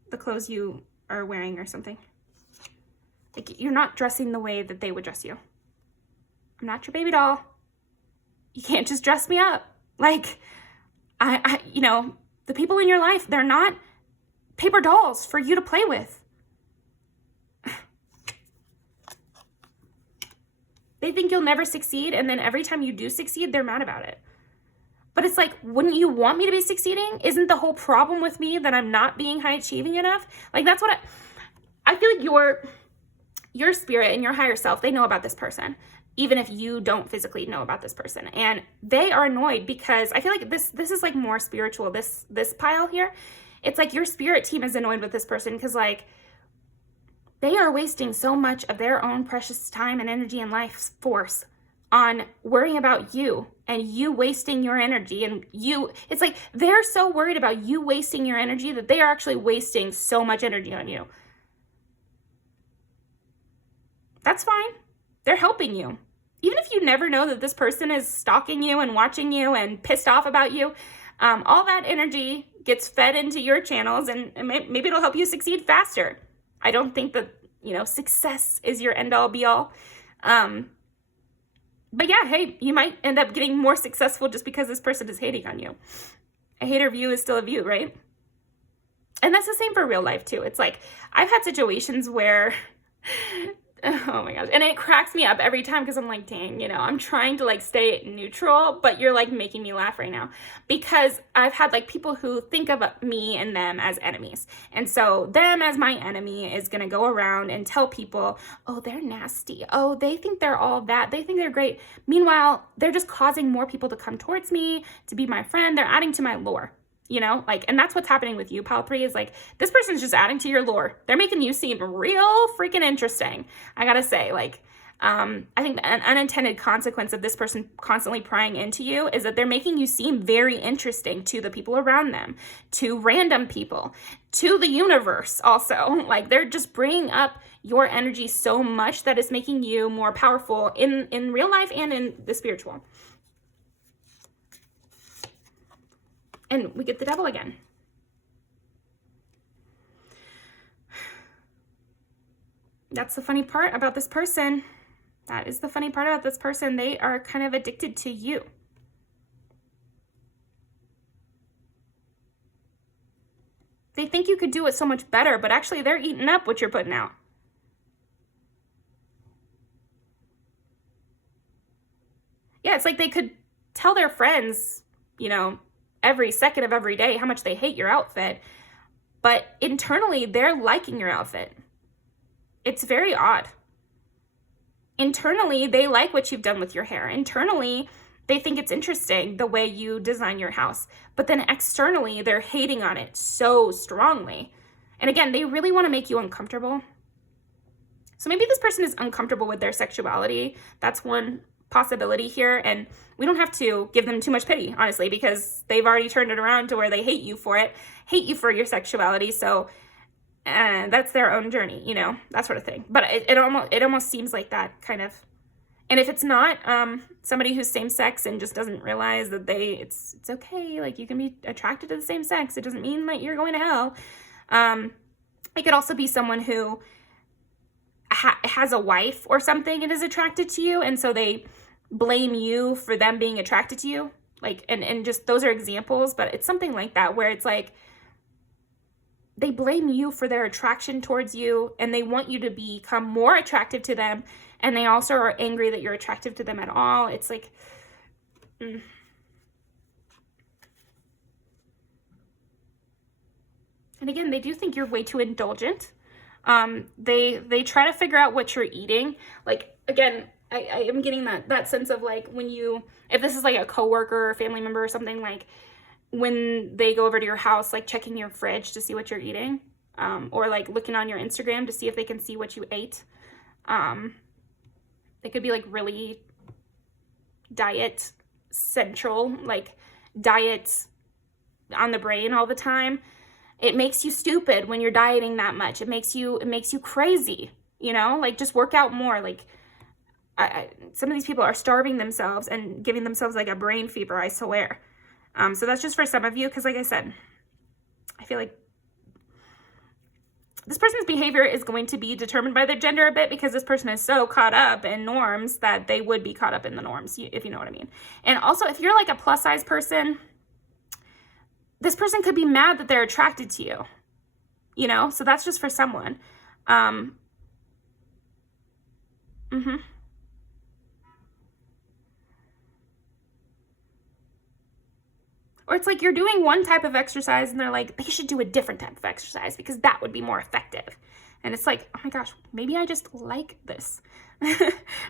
The clothes you are wearing or something. Like, you're not dressing the way that they would dress you. I'm not your baby doll. You can't just dress me up. Like, I the people in your life, they're not paper dolls for you to play with. They think you'll never succeed, and then every time you do succeed, they're mad about it. But it's like, wouldn't you want me to be succeeding? Isn't the whole problem with me that I'm not being high achieving enough? Like, that's what I feel like your spirit and your higher self, they know about this person, even if you don't physically know about this person. And they are annoyed because I feel like this is like more spiritual, this pile here. It's like your spirit team is annoyed with this person because, like, they are wasting so much of their own precious time and energy and life force on worrying about you and you wasting your energy. And it's like they're so worried about you wasting your energy that they are actually wasting so much energy on you. That's fine. They're helping you. Even if you never know that this person is stalking you and watching you and pissed off about you, all that energy gets fed into your channels, and maybe it'll help you succeed faster. I don't think that, success is your end-all be-all. But yeah, hey, you might end up getting more successful just because this person is hating on you. A hater view is still a view, right? And that's the same for real life, too. It's like, I've had situations where... Oh my gosh. And it cracks me up every time because I'm like, dang, I'm trying to like stay neutral, but you're like making me laugh right now because I've had like people who think of me and them as enemies. And so them as my enemy is going to go around and tell people, oh, they're nasty. Oh, they think they're all that. They think they're great. Meanwhile, they're just causing more people to come towards me, to be my friend. They're adding to my lore. And that's what's happening with you. Pile 3 is like, this person's just adding to your lore. They're making you seem real freaking interesting. I gotta say, I think an unintended consequence of this person constantly prying into you is that they're making you seem very interesting to the people around them, to random people, to the universe also. Like, they're just bringing up your energy so much that it's making you more powerful in real life and in the spiritual. And we get the devil again. That's the funny part about this person. That is the funny part about this person. They are kind of addicted to you. They think you could do it so much better, but actually they're eating up what you're putting out. Yeah, it's like they could tell their friends, every second of every day how much they hate your outfit, but internally they're liking your outfit. It's very odd. Internally, they like what you've done with your hair. Internally, They think it's interesting the way you design your house, but then externally they're hating on it so strongly. And again, they really want to make you uncomfortable. So maybe this person is uncomfortable with their sexuality. That's one possibility here. And we don't have to give them too much pity, honestly, because they've already turned it around to where they hate you for it, hate you for your sexuality. So that's their own journey, you know, that sort of thing. But it almost seems like that kind of. And if it's not somebody who's same sex and just doesn't realize that it's okay, like you can be attracted to the same sex, it doesn't mean that you're going to hell. It could also be someone who has a wife or something and is attracted to you, and so they blame you for them being attracted to you. Like, and just those are examples, but it's something like that where it's like they blame you for their attraction towards you, and they want you to become more attractive to them, and they also are angry that you're attractive to them at all. It's like, And again, they do think you're way too indulgent. They try to figure out what you're eating. Like, again, I am getting that sense of like when if this is like a coworker or family member or something, like when they go over to your house, like checking your fridge to see what you're eating, or like looking on your Instagram to see if they can see what you ate. They could be like really diet central, like diet on the brain all the time. It makes you stupid when you're dieting that much. It makes you crazy, you know, like just work out more. Like some of these people are starving themselves and giving themselves like a brain fever, I swear. So that's just for some of you. Cause like I said, I feel like this person's behavior is going to be determined by their gender a bit, because this person is so caught up in norms that they would be caught up in the norms, if you know what I mean. And also, if you're like a plus size person, this person could be mad that they're attracted to you, you know? So that's just for someone. Or it's like you're doing one type of exercise and they're like, they should do a different type of exercise because that would be more effective. And it's like, oh my gosh, maybe I just like this.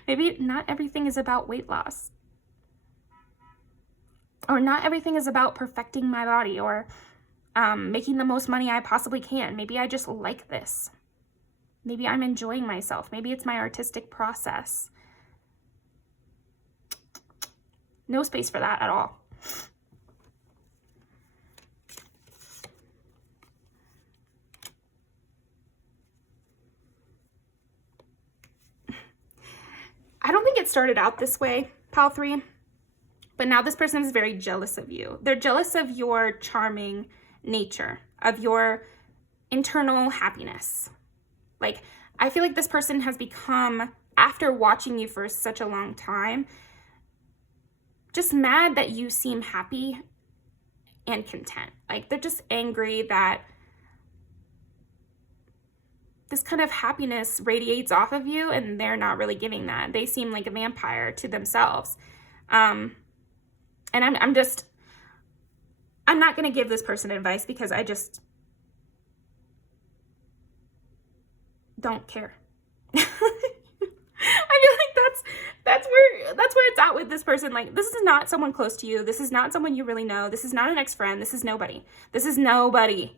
Maybe not everything is about weight loss. Or not everything is about perfecting my body or making the most money I possibly can. Maybe I just like this. Maybe I'm enjoying myself. Maybe it's my artistic process. No space for that at all. I don't think it started out this way, Pal 3, but now this person is very jealous of you. They're jealous of your charming nature, of your internal happiness. Like, I feel like this person has become, after watching you for such a long time, just mad that you seem happy and content. Like, they're just angry that this kind of happiness radiates off of you and they're not really giving that. They seem like a vampire to themselves. And I'm not going to give this person advice because I just don't care. I feel like that's where it's at with this person. Like, this is not someone close to you. This is not someone you really know. This is not an ex-friend. This is nobody. This is nobody.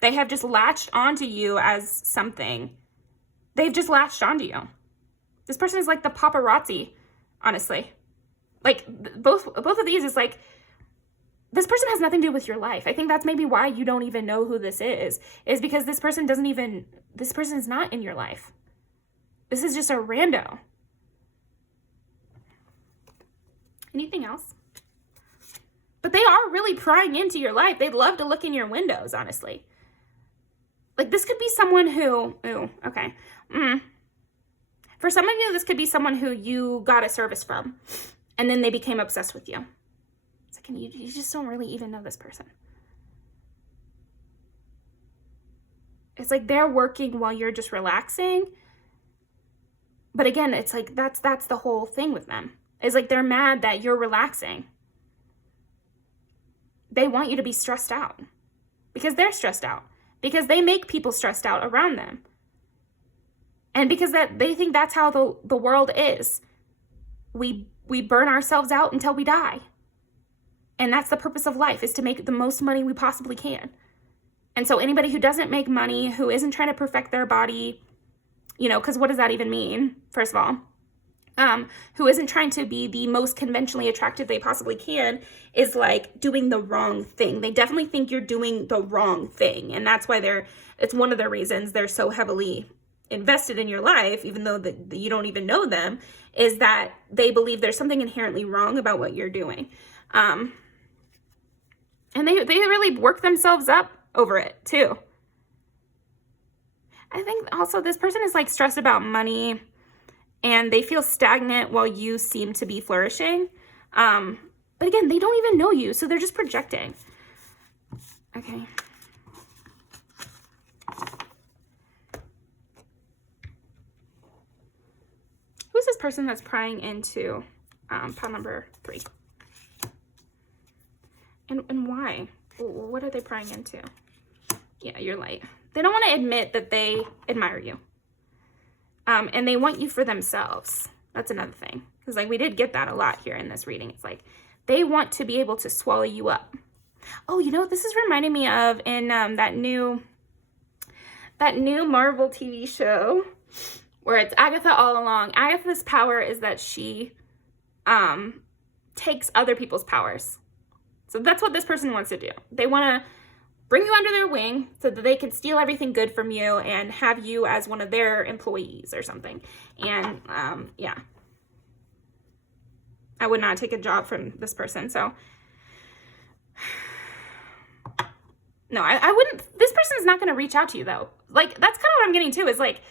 They have just latched onto you as something. They've just latched onto you. This person is like the paparazzi, honestly. Like, both of these is like, this person has nothing to do with your life. I think that's maybe why you don't even know who this is because this person is not in your life. This is just a rando. Anything else? But they are really prying into your life. They'd love to look in your windows, honestly. Like, this could be someone who, for some of you, this could be someone who you got a service from, and then they became obsessed with you. It's like, you just don't really even know this person. It's like they're working while you're just relaxing. But again, it's like, that's the whole thing with them. It's like they're mad that you're relaxing. They want you to be stressed out because they're stressed out. Because they make people stressed out around them. And because they think that's how the world is. We we burn ourselves out until we die. And that's the purpose of life, is to make the most money we possibly can. And so anybody who doesn't make money, who isn't trying to perfect their body, you know, because what does that even mean, first of all? Who isn't trying to be the most conventionally attractive they possibly can, is like doing the wrong thing. They definitely think you're doing the wrong thing. And that's why it's one of the reasons they're so heavily invested in your life, even though that you don't even know them, is that they believe there's something inherently wrong about what you're doing. And they really work themselves up over it too. I think also this person is like stressed about money, and they feel stagnant while you seem to be flourishing. But again, they don't even know you, so they're just projecting. Okay. Who's this person that's prying into pile number 3? And why? What are they prying into? Yeah, you're light. They don't want to admit that they admire you. And they want you for themselves. That's another thing. Because like we did get that a lot here in this reading. It's like they want to be able to swallow you up. Oh, you know what this is reminding me of in that new Marvel TV show where it's Agatha all along. Agatha's power is that she takes other people's powers. So that's what this person wants to do. They want to bring you under their wing so that they can steal everything good from you and have you as one of their employees or something. And yeah, I would not take a job from this person. So no, I wouldn't. This person is not going to reach out to you though. Like that's kind of what I'm getting to, is like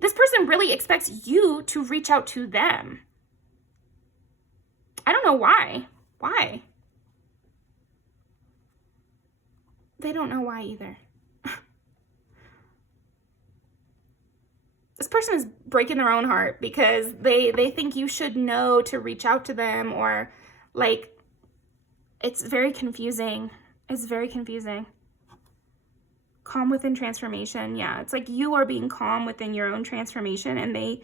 this person really expects you to reach out to them. I don't know why. Why? They don't know why either. This person is breaking their own heart because they think you should know to reach out to them, or like, it's very confusing. It's very confusing. Calm within transformation. Yeah, it's like you are being calm within your own transformation, and they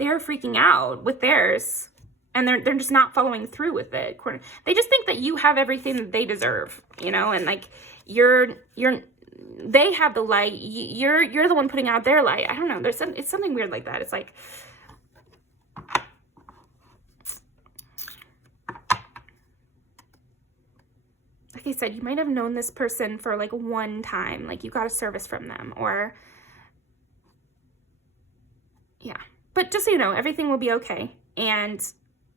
are freaking out with theirs. And they're just not following through with it. They just think that you have everything that they deserve, you know, and like they have the light. You're the one putting out their light. I don't know. It's something weird like that. It's like, I said, you might have known this person for like one time, like you got a service from them, or yeah. But just so you know, everything will be okay. And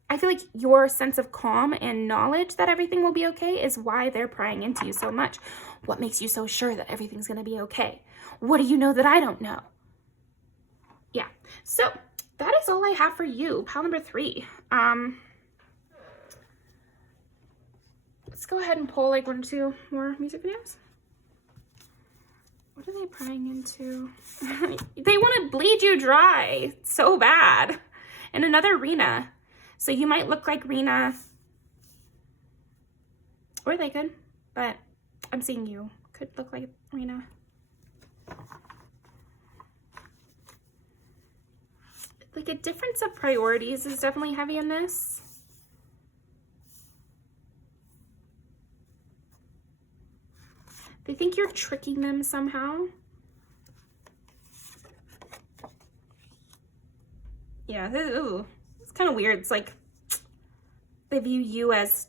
I feel like your sense of calm and knowledge that everything will be okay is why they're prying into you so much. What makes you so sure that everything's going to be okay? What do you know that I don't know? Yeah. So that is all I have for you. Pile number 3. Let's go ahead and pull like 1 or 2 more music videos. What are they prying into? They want to bleed you dry so bad. And another Rena. So you might look like Rena, or they could, but I'm seeing you could look like Rena. Like a difference of priorities is definitely heavy in this. They think you're tricking them somehow. Yeah, ooh. Kind of weird. It's like they view you as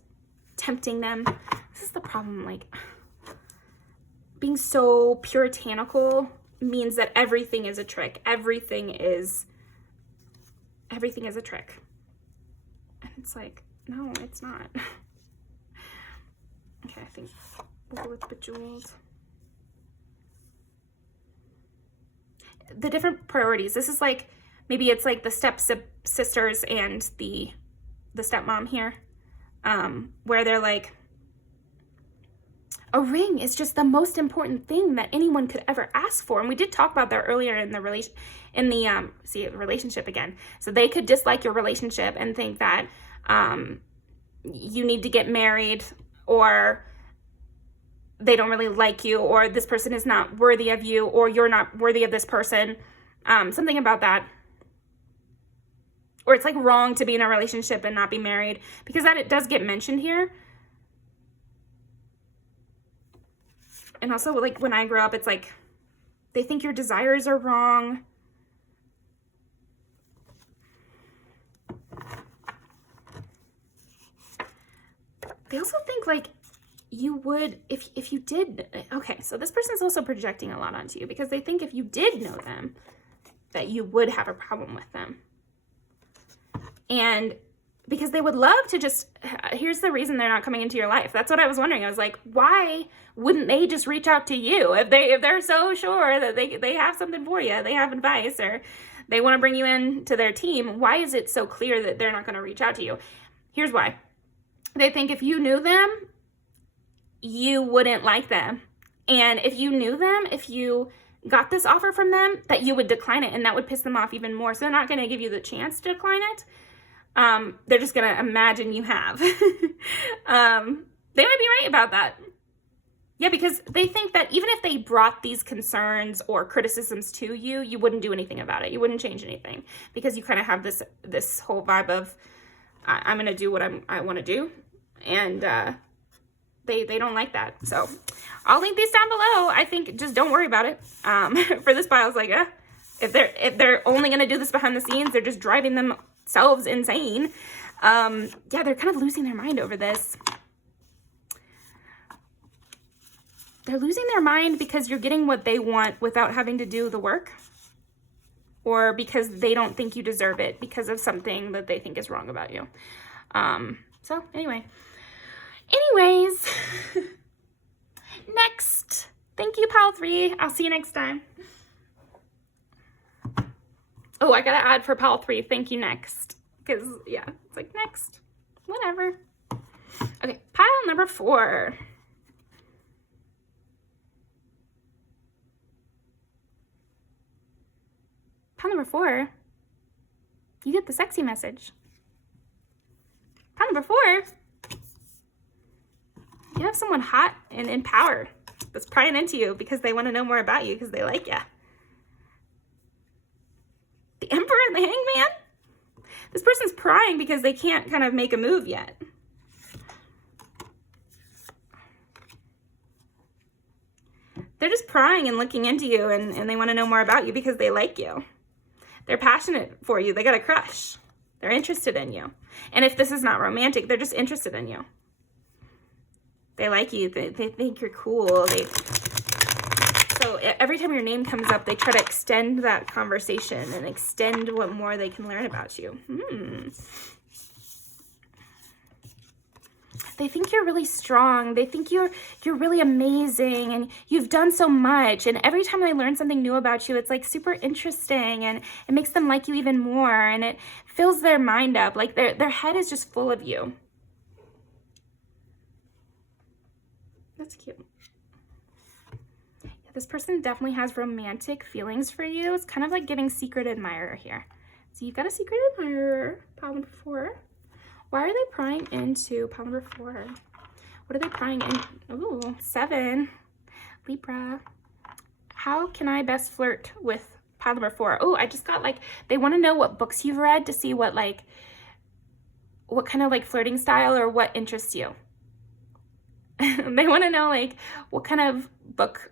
tempting them. This is the problem. Like being so puritanical means that everything is a trick. Everything is a trick. And it's like, no, it's not. Okay, I think we'll go with Bejeweled. The different priorities. This is like, maybe it's like the sisters and the stepmom here, where they're like, a ring is just the most important thing that anyone could ever ask for. And we did talk about that earlier in the relationship again. So they could dislike your relationship and think that you need to get married, or they don't really like you, or this person is not worthy of you, or you're not worthy of this person. Something about that. or it's like wrong to be in a relationship and not be married, because that it does get mentioned here. And also, like, when I grew up, it's like they think your desires are wrong. They also think like you would, if you did, okay, so this person's also projecting a lot onto you, because they think if you did know them, that you would have a problem with them. And because they would love to just, here's the reason they're not coming into your life. That's what I was wondering. I was like, why wouldn't they just reach out to you? If they're so sure that they have something for you, they have advice, or they want to bring you into their team, why is it so clear that they're not going to reach out to you? Here's why. They think if you knew them, you wouldn't like them. And if you knew them, if you got this offer from them, that you would decline it, and that would piss them off even more. So they're not going to give you the chance to decline it. They're just going to imagine you have. They might be right about that. Yeah, because they think that even if they brought these concerns or criticisms to you, you wouldn't do anything about it. You wouldn't change anything, because you kind of have this whole vibe of, I'm going to do what I want to do. And they don't like that. So I'll link these down below. I think just don't worry about it. For this pile, I was like, if they're only going to do this behind the scenes, they're just driving themselves insane. Yeah, they're kind of losing their mind over this. They're losing their mind because you're getting what they want without having to do the work, or because they don't think you deserve it because of something that they think is wrong about you. So anyways, next. Thank you, pile 3. I'll see you next time. Oh, I gotta add for pile 3. Thank you, next. Because, yeah, it's like next. Whatever. Okay, pile number 4. Pile number 4. You get the sexy message. Pile number 4. You have someone hot and in power that's prying into you because they want to know more about you, because they like you. The Emperor and the Hangman? This person's prying because they can't kind of make a move yet. They're just prying and looking into you, and they want to know more about you because they like you. They're passionate for you. They got a crush. They're interested in you. And if this is not romantic, they're just interested in you. They like you. They think you're cool. So every time your name comes up, they try to extend that conversation and extend what more they can learn about you. They think you're really strong. They think you're really amazing, and you've done so much. And every time they learn something new about you, it's like super interesting, and it makes them like you even more, and it fills their mind up. Like their head is just full of you. That's cute. Yeah, this person definitely has romantic feelings for you. It's kind of like giving secret admirer here. So you've got a secret admirer, pile number 4. Why are they prying into pile number 4? What are they prying in? Ooh, 7. Libra. How can I best flirt with pile number 4? Oh, I just got like, they want to know what books you've read to see what kind of like flirting style or what interests you. They want to know like what kind of book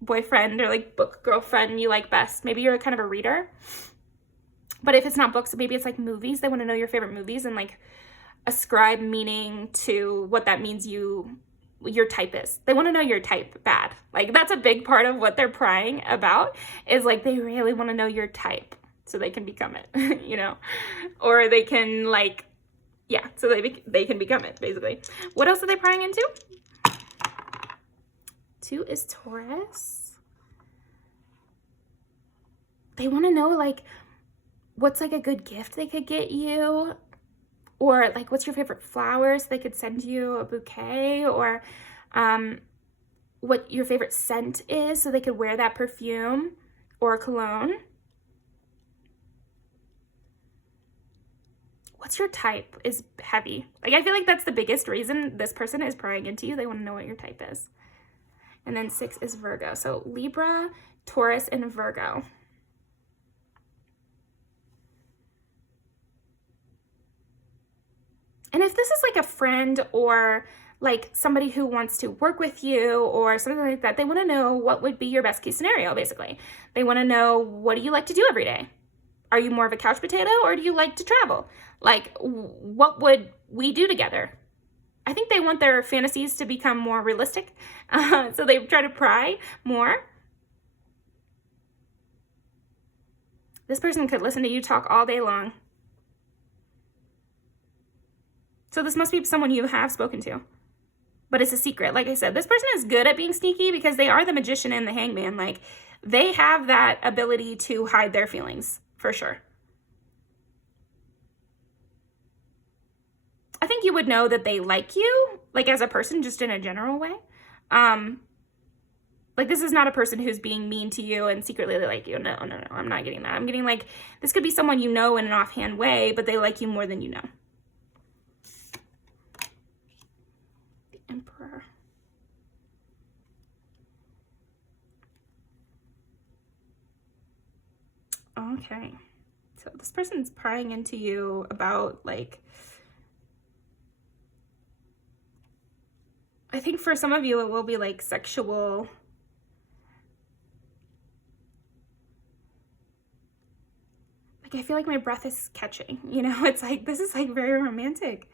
boyfriend or like book girlfriend you like best. Maybe you're kind of a reader. But if it's not books, maybe it's like movies. They want to know your favorite movies and like ascribe meaning to what that means your type is. They want to know your type bad. Like that's a big part of what they're prying about, is like they really want to know your type so they can become it, you know, or they can like, yeah, so they can become it basically. What else are they prying into? 2 is Taurus. They want to know like, what's like a good gift they could get you, or like what's your favorite flowers they could send you a bouquet, or what your favorite scent is so they could wear that perfume or cologne. What's your type is heavy. Like I feel like that's the biggest reason this person is prying into you. They want to know what your type is. And then 6 is Virgo. So Libra, Taurus, and Virgo. And if this is like a friend or like somebody who wants to work with you or something like that, they want to know what would be your best case scenario, basically. They want to know, what do you like to do every day? Are you more of a couch potato or do you like to travel? Like, what would we do together? I think they want their fantasies to become more realistic. So they try to pry more. This person could listen to you talk all day long. So this must be someone you have spoken to, but it's a secret. Like I said, this person is good at being sneaky because they are the magician and the hangman. Like, they have that ability to hide their feelings, for sure. I think you would know that they like you, like as a person, just in a general way. Like, this is not a person who's being mean to you and secretly they like you. No, I'm not getting that. I'm getting like, this could be someone you know in an offhand way, but they like you more than you know. Emperor. Okay, so this person's prying into you about, like, I think for some of you it will be like sexual, like, I feel like my breath is catching, you know. It's like, this is like very romantic.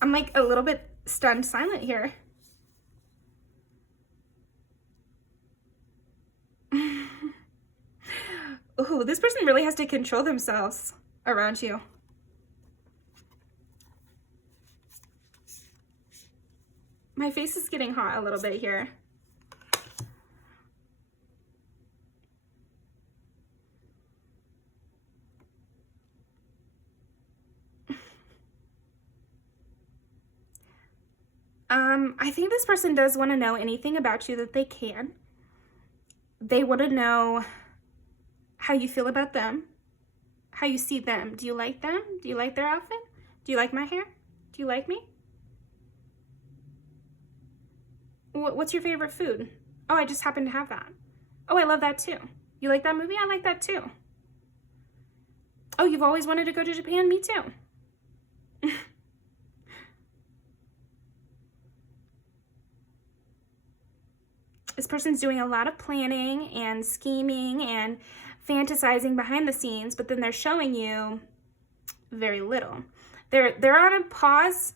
I'm like a little bit stunned silent here. Ooh, this person really has to control themselves around you. My face is getting hot a little bit here. I think this person does want to know anything about you that they can. They want to know how you feel about them, how you see them. Do you like them? Do you like their outfit? Do you like my hair? Do you like me? What's your favorite food? Oh, I just happen to have that. Oh, I love that too. You like that movie? I like that too. Oh, you've always wanted to go to Japan? Me too. This person's doing a lot of planning and scheming and fantasizing behind the scenes, but then they're showing you very little. They're on a pause.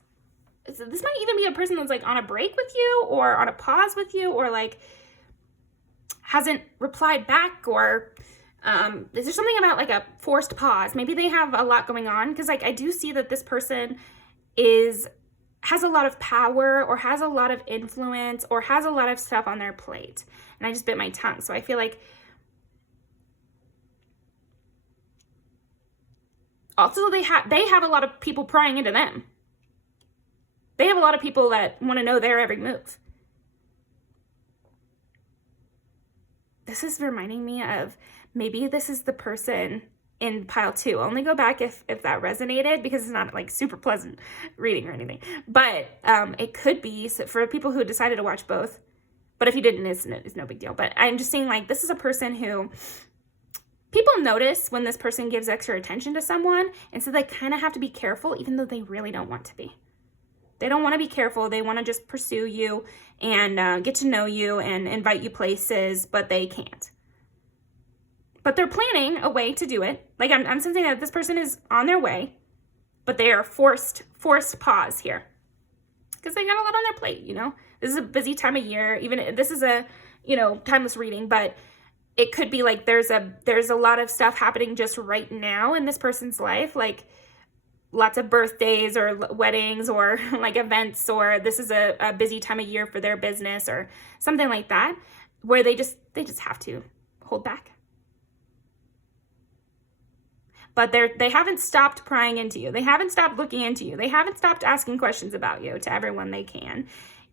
So this might even be a person that's like on a break with you or on a pause with you, or like hasn't replied back, or is there something about like a forced pause? Maybe they have a lot going on, because like I do see that this person has a lot of power or has a lot of influence or has a lot of stuff on their plate. And I just bit my tongue. So I feel like also they have a lot of people prying into them. They have a lot of people that want to know their every move. This is reminding me of, maybe this is the person in pile 2. Only go back if that resonated, because it's not like super pleasant reading or anything. But it could be, so for people who decided to watch both. But if you didn't, it's no big deal. But I'm just saying, like, this is a person who people notice when this person gives extra attention to someone. And so they kind of have to be careful, even though they really don't want to be. They don't want to be careful. They want to just pursue you and get to know you and invite you places, but they can't. But they're planning a way to do it. Like, I'm sensing that this person is on their way, but they are forced pause here, because they got a lot on their plate, you know. This is a busy time of year. Even this is a, you know, timeless reading, but it could be like there's a lot of stuff happening just right now in this person's life, like lots of birthdays or weddings or like events, or this is a busy time of year for their business or something like that, where they just have to hold back. But they haven't stopped prying into you. They haven't stopped looking into you. They haven't stopped asking questions about you to everyone they can,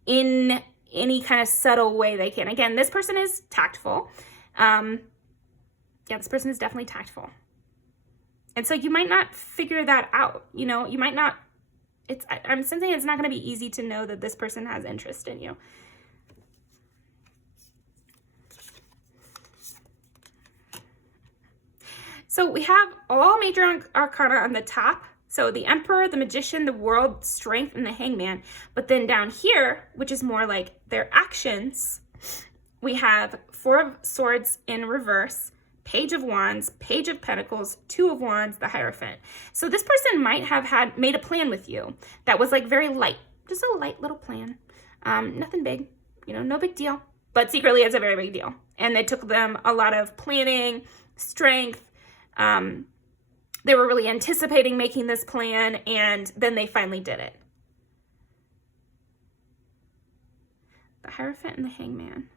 in any kind of subtle way they can. Again, this person is tactful. Yeah, this person is definitely tactful. And so you might not figure that out. You know, you might not. I'm sensing it's not going to be easy to know that this person has interest in you. So we have all major arcana on the top. So the Emperor, the Magician, the World, Strength, and the Hangman. But then down here, which is more like their actions, we have Four of Swords in reverse, Page of Wands, Page of Pentacles, Two of Wands, the Hierophant. So this person might have made a plan with you that was like very light, just a light little plan. Nothing big, no big deal. But secretly it's a very big deal. And it took them a lot of planning, strength. They were really anticipating making this plan, and then they finally did it. The Hierophant and the Hangman.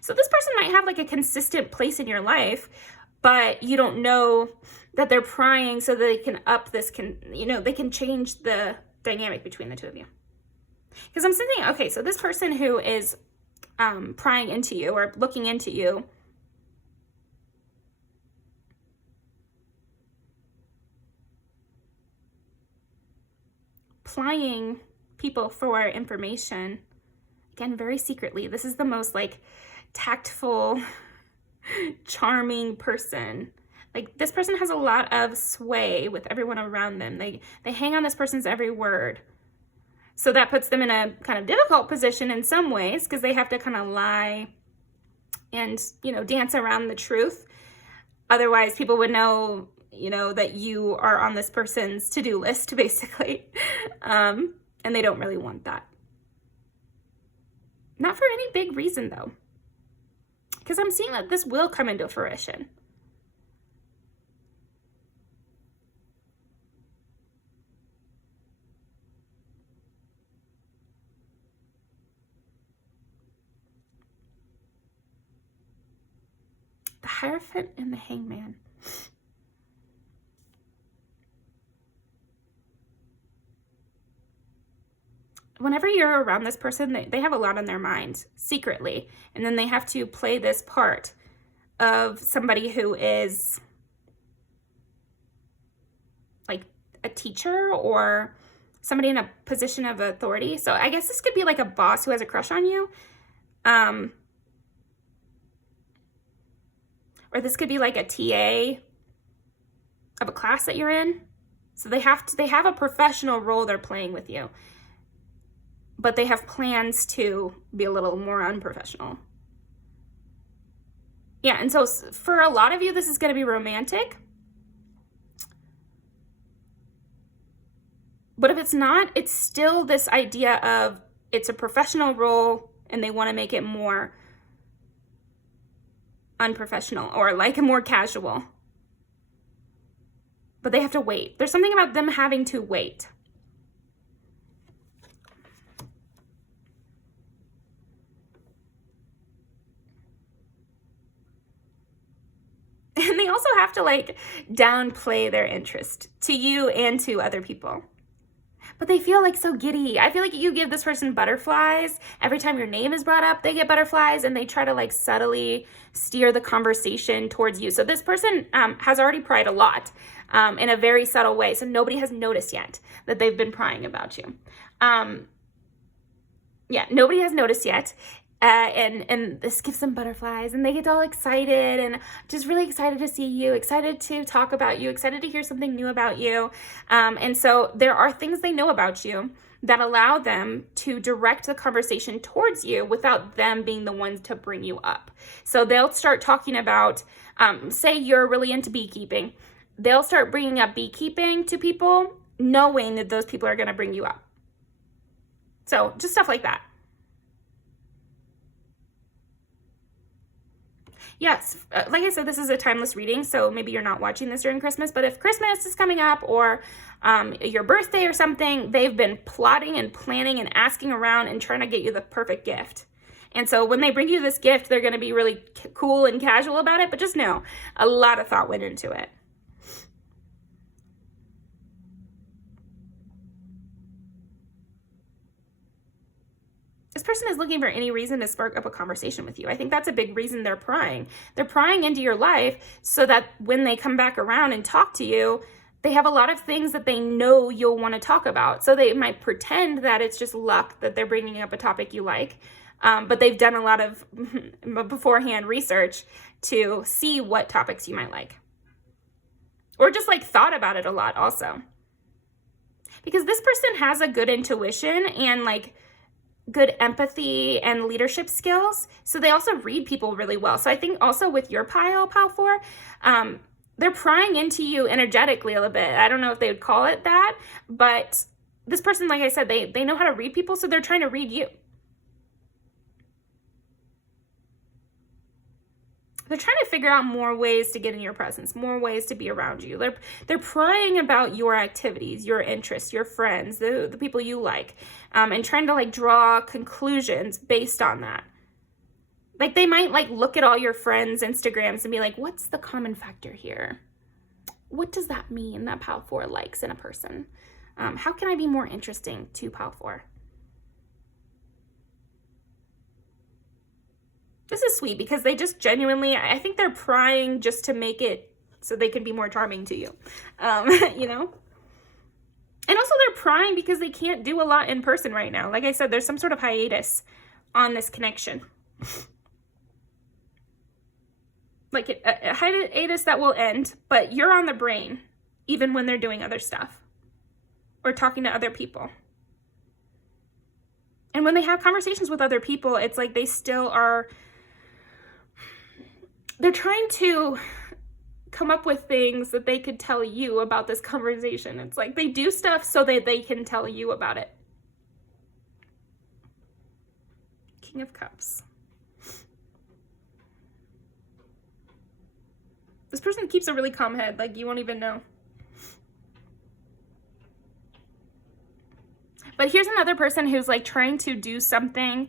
So this person might have like a consistent place in your life, but you don't know that they're prying so that they can they can change the dynamic between the two of you. Because I'm thinking, okay, so this person who is prying into you or looking into you, plying people for information, again, very secretly. This is the most like tactful, charming person. Like this person has a lot of sway with everyone around them. They hang on this person's every word. So that puts them in a kind of difficult position in some ways because they have to kind of lie and, dance around the truth. Otherwise, people would know, that you are on this person's to-do list, basically. And they don't really want that. Not for any big reason, though. Because I'm seeing that this will come into fruition. The Hierophant and the Hangman. Whenever you're around this person, they have a lot on their mind secretly. And then they have to play this part of somebody who is like a teacher or somebody in a position of authority. So I guess this could be like a boss who has a crush on you. Or this could be like a TA of a class that you're in. So they have a professional role they're playing with you. But they have plans to be a little more unprofessional. Yeah, and so for a lot of you, this is going to be romantic. But if it's not, it's still this idea of it's a professional role and they want to make it more unprofessional or like a more casual. But they have to wait. There's something about them having to wait. And they also have to like downplay their interest to you and to other people. But they feel like so giddy. I feel like you give this person butterflies. Every time your name is brought up, they get butterflies and they try to like subtly steer the conversation towards you. So this person has already pried a lot in a very subtle way. So nobody has noticed yet that they've been prying about you. Nobody has noticed yet. And this gives them butterflies and they get all excited and just really excited to see you, excited to talk about you, excited to hear something new about you. And so there are things they know about you that allow them to direct the conversation towards you without them being the ones to bring you up. So they'll start talking about, say you're really into beekeeping. They'll start bringing up beekeeping to people knowing that those people are going to bring you up. So just stuff like that. Yes, like I said, this is a timeless reading, so maybe you're not watching this during Christmas, but if Christmas is coming up or your birthday or something, they've been plotting and planning and asking around and trying to get you the perfect gift. And so when they bring you this gift, they're going to be really cool and casual about it, but just know, a lot of thought went into it. This person is looking for any reason to spark up a conversation with you. I think that's a big reason they're prying. They're prying into your life so that when they come back around and talk to you, they have a lot of things that they know you'll want to talk about. So they might pretend that it's just luck that they're bringing up a topic you like, but they've done a lot of beforehand research to see what topics you might like. Or just like thought about it a lot also. Because this person has a good intuition and like good empathy and leadership skills. So they also read people really well. So I think also with your pile 4, they're prying into you energetically a little bit. I don't know if they would call it that, but this person, like I said, they know how to read people, so they're trying to read you. They're trying to figure out more ways to get in your presence, more ways to be around you. They're prying about your activities, your interests, your friends, the people you like, and trying to like draw conclusions based on that. Like they might like look at all your friends' Instagrams and be like, what's the common factor here? What does that mean that pile 4 likes in a person? How can I be more interesting to pile 4? This is sweet because they just genuinely, I think they're prying just to make it so they can be more charming to you, you know? And also they're prying because they can't do a lot in person right now. Like I said, there's some sort of hiatus on this connection. Like a hiatus that will end, but you're on the brain even when they're doing other stuff or talking to other people. And when they have conversations with other people, it's like they still are, they're trying to come up with things that they could tell you about this conversation. It's like they do stuff so that they can tell you about it. King of Cups. This person keeps a really calm head, like you won't even know. But here's another person who's like trying to do something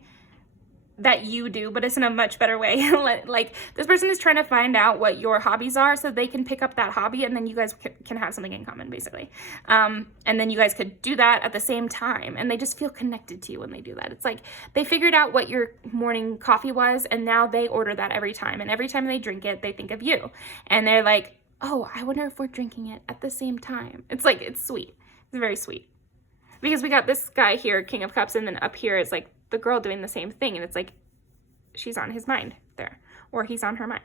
that you do, but it's in a much better way. Like this person is trying to find out what your hobbies are so they can pick up that hobby and then you guys can have something in common basically. And then you guys could do that at the same time and they just feel connected to you when they do that. It's like they figured out what your morning coffee was and now they order that every time. And every time they drink it, they think of you. And they're like, oh, I wonder if we're drinking it at the same time. It's like, it's sweet. It's very sweet. Because we got this guy here, King of Cups, and then up here is like the girl doing the same thing. And it's like, she's on his mind there, or he's on her mind.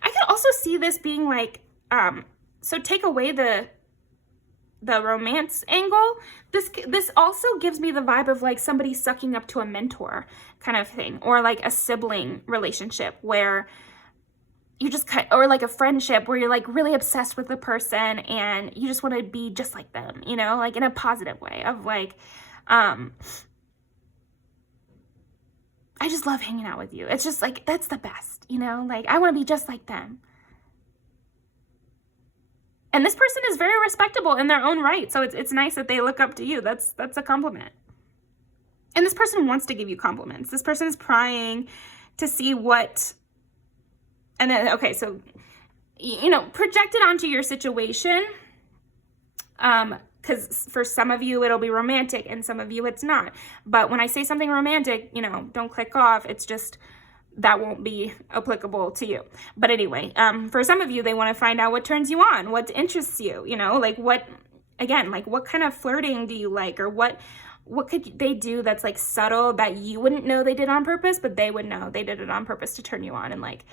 I can also see this being like, so take away the romance angle. This also gives me the vibe of like somebody sucking up to a mentor kind of thing, or like a sibling relationship where you just cut, or like a friendship where you're like really obsessed with the person and you just want to be just like them, you know, like in a positive way of like, I just love hanging out with you. It's just like, that's the best, you know, like I want to be just like them. And this person is very respectable in their own right. So it's nice that they look up to you. That's a compliment. And this person wants to give you compliments. This person is prying to see what, and then, okay, so, you know, project it onto your situation. Because for some of you, it'll be romantic and some of you it's not. But when I say something romantic, you know, don't click off. It's just, that won't be applicable to you. But anyway, for some of you, they want to find out what turns you on, what interests you, you know, like what, again, like what kind of flirting do you like, or what could they do that's like subtle that you wouldn't know they did on purpose, but they would know they did it on purpose to turn you on. And like,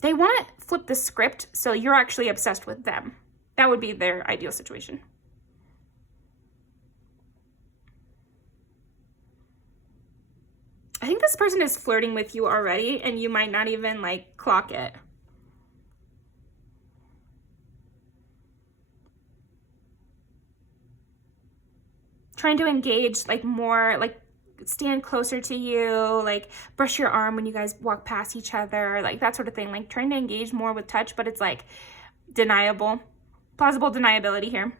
they want to flip the script so you're actually obsessed with them. That would be their ideal situation. I think this person is flirting with you already and you might not even like clock it. Trying to engage like more, like stand closer to you, like brush your arm when you guys walk past each other, like that sort of thing. Like trying to engage more with touch, but it's like deniable, plausible deniability here.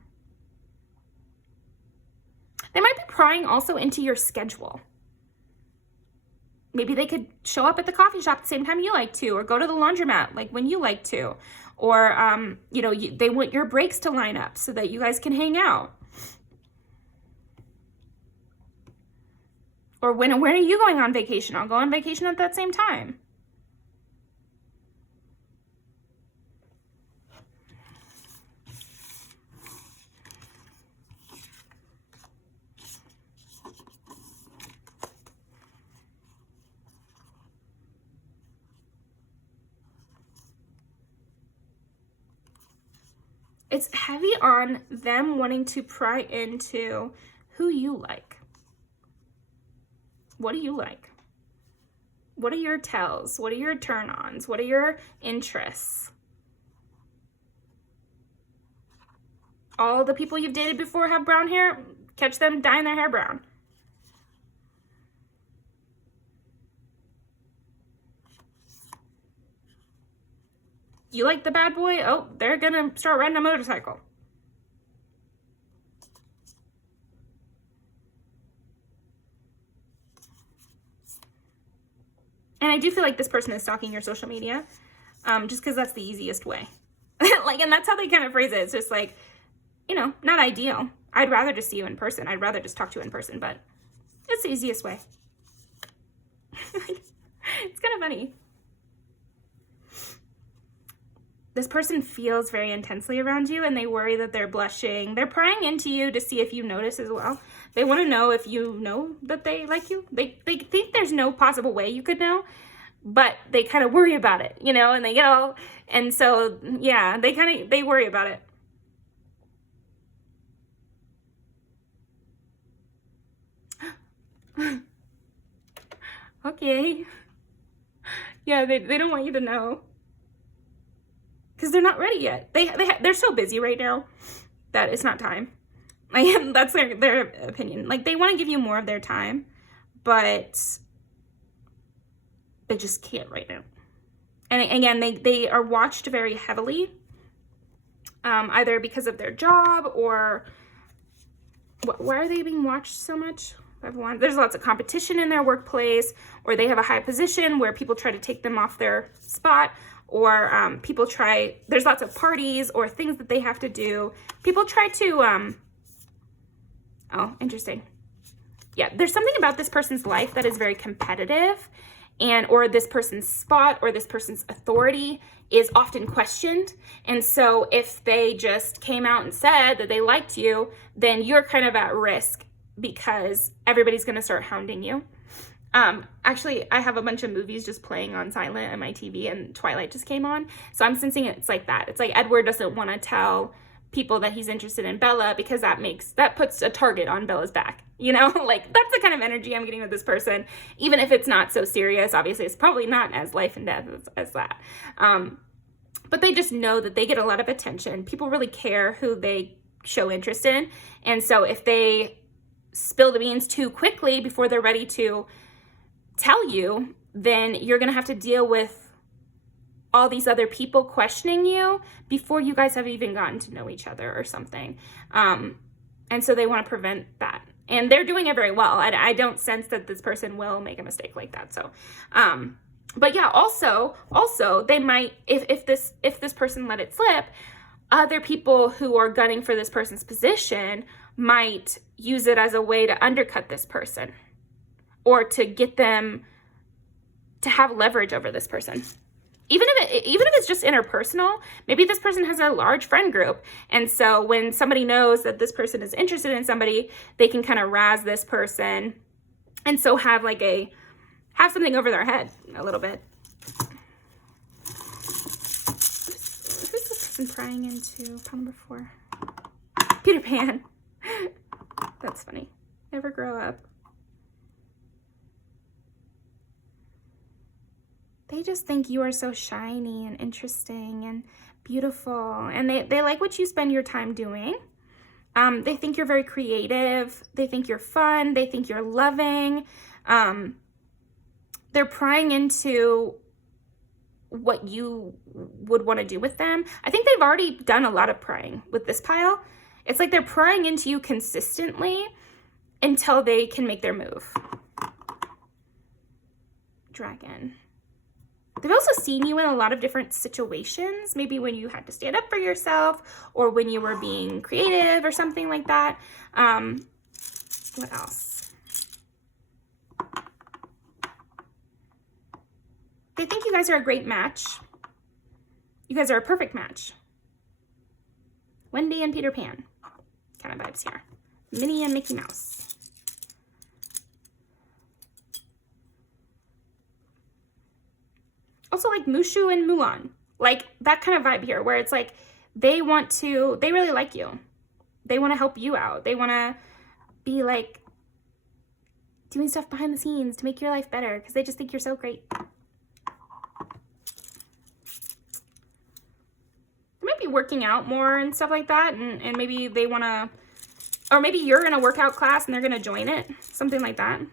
They might be prying also into your schedule. Maybe they could show up at the coffee shop at the same time you like to, or go to the laundromat like when you like to, or you know, they want your breaks to line up so that you guys can hang out. Or when are you going on vacation? I'll go on vacation at that same time. It's heavy on them wanting to pry into who you like. What do you like? What are your tells? What are your turn-ons? What are your interests? All the people you've dated before have brown hair. Catch them dyeing their hair brown. You like the bad boy? Oh, they're gonna start riding a motorcycle. And I do feel like this person is stalking your social media, just because that's the easiest way. Like, and that's how they kind of phrase it. It's just like, you know, not ideal. I'd rather just see you in person. I'd rather just talk to you in person, but it's the easiest way. It's kind of funny. This person feels very intensely around you, and they worry that they're blushing. They're prying into you to see if you notice as well. They want to know if you know that they like you. They think there's no possible way you could know, but they kind of worry about it, you know, and they get all, and so, yeah, they worry about it. Okay. Yeah, they don't want you to know. Because they're not ready yet. They're so busy right now that it's not time. Like, that's their opinion. Like, they want to give you more of their time, but they just can't right now. And again, they are watched very heavily, either because of their job or why are they being watched so much? There's lots of competition in their workplace, or they have a high position where people try to take them off their spot, or there's lots of parties or things that they have to do. People try to, oh, interesting. Yeah, there's something about this person's life that is very competitive, or this person's spot or this person's authority is often questioned. And so if they just came out and said that they liked you, then you're kind of at risk because everybody's going to start hounding you. Actually, I have a bunch of movies just playing on silent on my TV, and Twilight just came on. So I'm sensing it's like that. It's like Edward doesn't want to tell people that he's interested in Bella because that puts a target on Bella's back. You know, like that's the kind of energy I'm getting with this person. Even if it's not so serious, obviously it's probably not as life and death as that. But they just know that they get a lot of attention. People really care who they show interest in. And so if they spill the beans too quickly before they're ready to tell you, then you're going to have to deal with all these other people questioning you before you guys have even gotten to know each other or something. And so they want to prevent that. And they're doing it very well. I don't sense that this person will make a mistake like that. So, but yeah, also they might, if this person let it slip, other people who are gunning for this person's position might use it as a way to undercut this person or to get them to have leverage over this person. Even if it's just interpersonal, maybe this person has a large friend group. And so when somebody knows that this person is interested in somebody, they can kind of razz this person. And so have something over their head a little bit. Who's this person prying into? Pile number 4. Peter Pan. That's funny. Never grow up. They just think you are so shiny and interesting and beautiful. And they like what you spend your time doing. They think you're very creative. They think you're fun. They think you're loving. They're prying into what you would want to do with them. I think they've already done a lot of prying with this pile. It's like they're prying into you consistently until they can make their move. Dragon. They've also seen you in a lot of different situations, maybe when you had to stand up for yourself or when you were being creative or something like that. What else? They think you guys are a great match. You guys are a perfect match. Wendy and Peter Pan kind of vibes here. Minnie and Mickey Mouse. Also like Mushu and Mulan, like that kind of vibe here where it's like they really like you. They want to help you out. They want to be like doing stuff behind the scenes to make your life better because they just think you're so great. They might be working out more and stuff like that, and maybe they want to, or maybe you're in a workout class and they're going to join it, something like that. And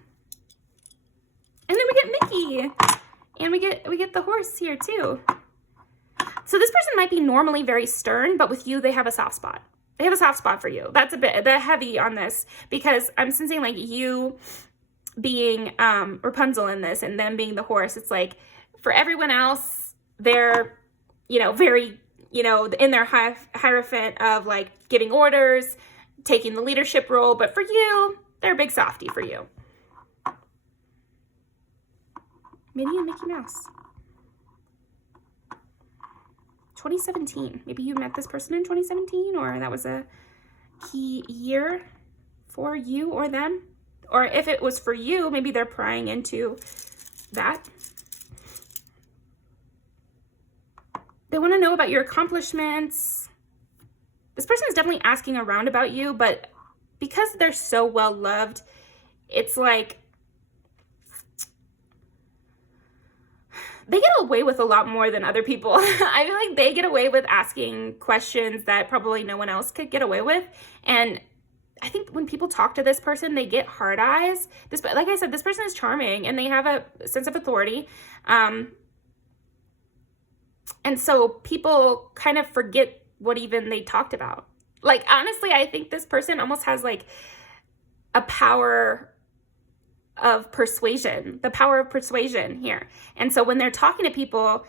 then we get Mickey, and we get the horse here too. So this person might be normally very stern, but with you, they have a soft spot. They have a soft spot for you. That's a bit heavy on this because I'm sensing like you being Rapunzel in this and them being the horse. It's like for everyone else, they're, very, in their hierophant of like giving orders, taking the leadership role. But for you, they're a big softie for you. Minnie and Mickey Mouse. 2017. Maybe you met this person in 2017, or that was a key year for you or them. Or if it was for you, maybe they're prying into that. They want to know about your accomplishments. This person is definitely asking around about you, but because they're so well loved, it's like they get away with a lot more than other people. I feel like they get away with asking questions that probably no one else could get away with. And I think when people talk to this person, they get hard eyes. Like I said, this person is charming and they have a sense of authority. And so people kind of forget what even they talked about. Like, honestly, I think this person almost has like a power of persuasion, the power of persuasion here. And so when they're talking to people,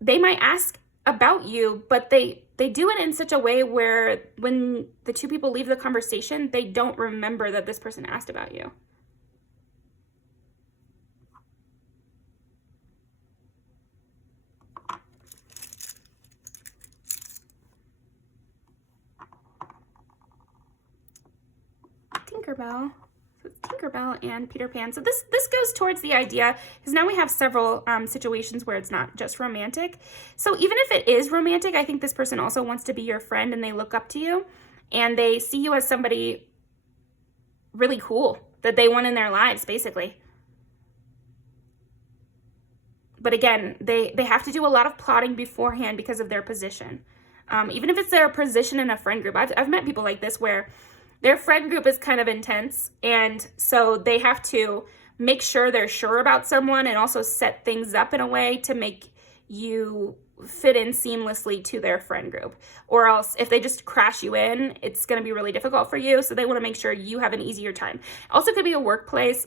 they might ask about you, but they do it in such a way where when the two people leave the conversation, they don't remember that this person asked about you. Tinkerbell. So it's Tinkerbell and Peter Pan. So this goes towards the idea, because now we have several situations where it's not just romantic. So even if it is romantic, I think this person also wants to be your friend and they look up to you and they see you as somebody really cool that they want in their lives, basically. But again, they have to do a lot of plotting beforehand because of their position. Even if it's their position in a friend group. I've met people like this where their friend group is kind of intense, and so they have to make sure they're sure about someone and also set things up in a way to make you fit in seamlessly to their friend group. Or else if they just crash you in, it's going to be really difficult for you. So they want to make sure you have an easier time. Also could be a workplace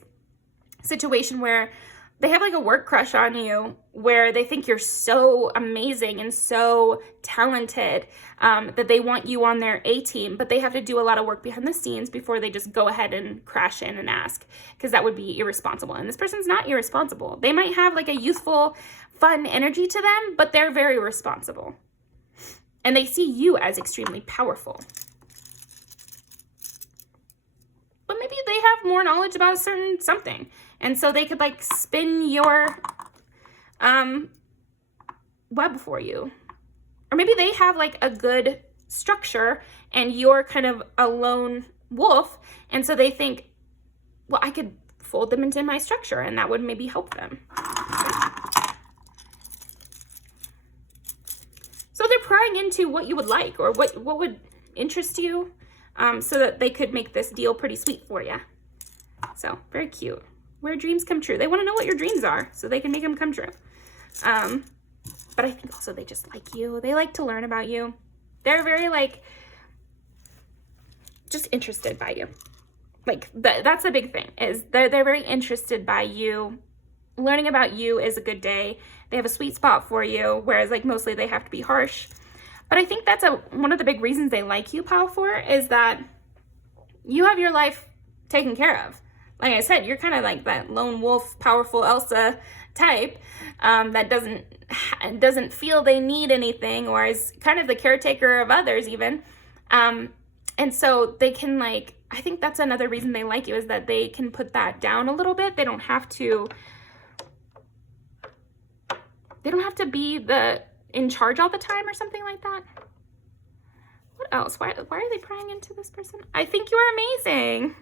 situation where they have like a work crush on you, where they think you're so amazing and so talented that they want you on their A team, but they have to do a lot of work behind the scenes before they just go ahead and crash in and ask, because that would be irresponsible. And this person's not irresponsible. They might have like a youthful, fun energy to them, but they're very responsible. And they see you as extremely powerful. But maybe they have more knowledge about a certain something. And so they could like spin your web for you. Or maybe they have like a good structure and you're kind of a lone wolf. And so they think, well, I could fold them into my structure and that would maybe help them. So they're prying into what you would like or what would interest you, so that they could make this deal pretty sweet for you. So very cute. Where dreams come true. They want to know what your dreams are so they can make them come true. But I think also they just like you. They like to learn about you. They're very like just interested by you. Like that's a big thing, is they're very interested by you. Learning about you is a good day. They have a sweet spot for you, whereas like mostly they have to be harsh. But I think that's one of the big reasons they like you, pal, for is that you have your life taken care of. Like I said, you're kind of like that lone wolf, powerful Elsa type that doesn't feel they need anything, or is kind of the caretaker of others even. And so they can like, I think that's another reason they like you, is that they can put that down a little bit. They don't have to be in charge all the time or something like that. What else? Why are they prying into this person? I think you are amazing.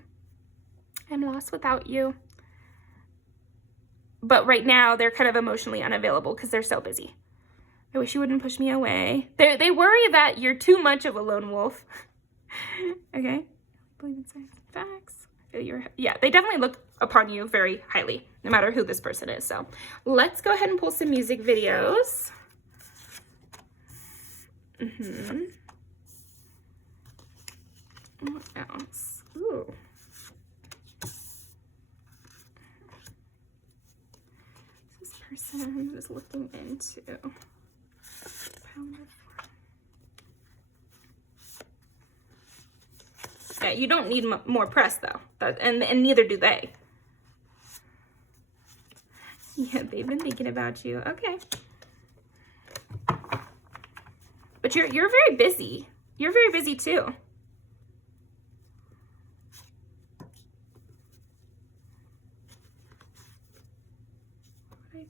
I'm lost without you. But right now, they're kind of emotionally unavailable because they're so busy. I wish you wouldn't push me away. They worry that you're too much of a lone wolf. Okay. Believe in science and facts. Yeah, they definitely look upon you very highly, no matter who this person is. So let's go ahead and pull some music videos. What else? Ooh. This person I'm just looking into. Yeah, you don't need more press though, and neither do they. Yeah, they've been thinking about you. Okay, but you're very busy. You're very busy too. I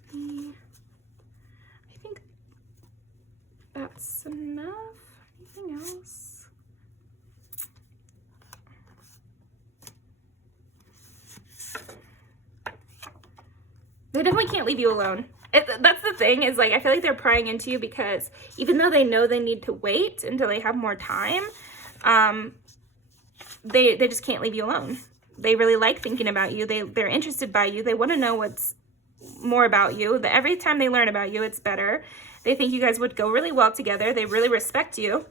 think that's enough. Anything else? They definitely can't leave you alone. That's the thing, is like, I feel like they're prying into you because even though they know they need to wait until they have more time, they just can't leave you alone. They really like thinking about you. They're interested by you. They want to know what's more about you. Every time they learn about you, it's better. They think you guys would go really well together. They really respect you.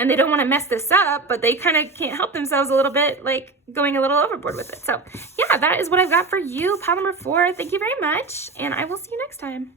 And they don't want to mess this up, but they kind of can't help themselves a little bit, like going a little overboard with it. So yeah, that is what I've got for you, pile number 4. Thank you very much, and I will see you next time.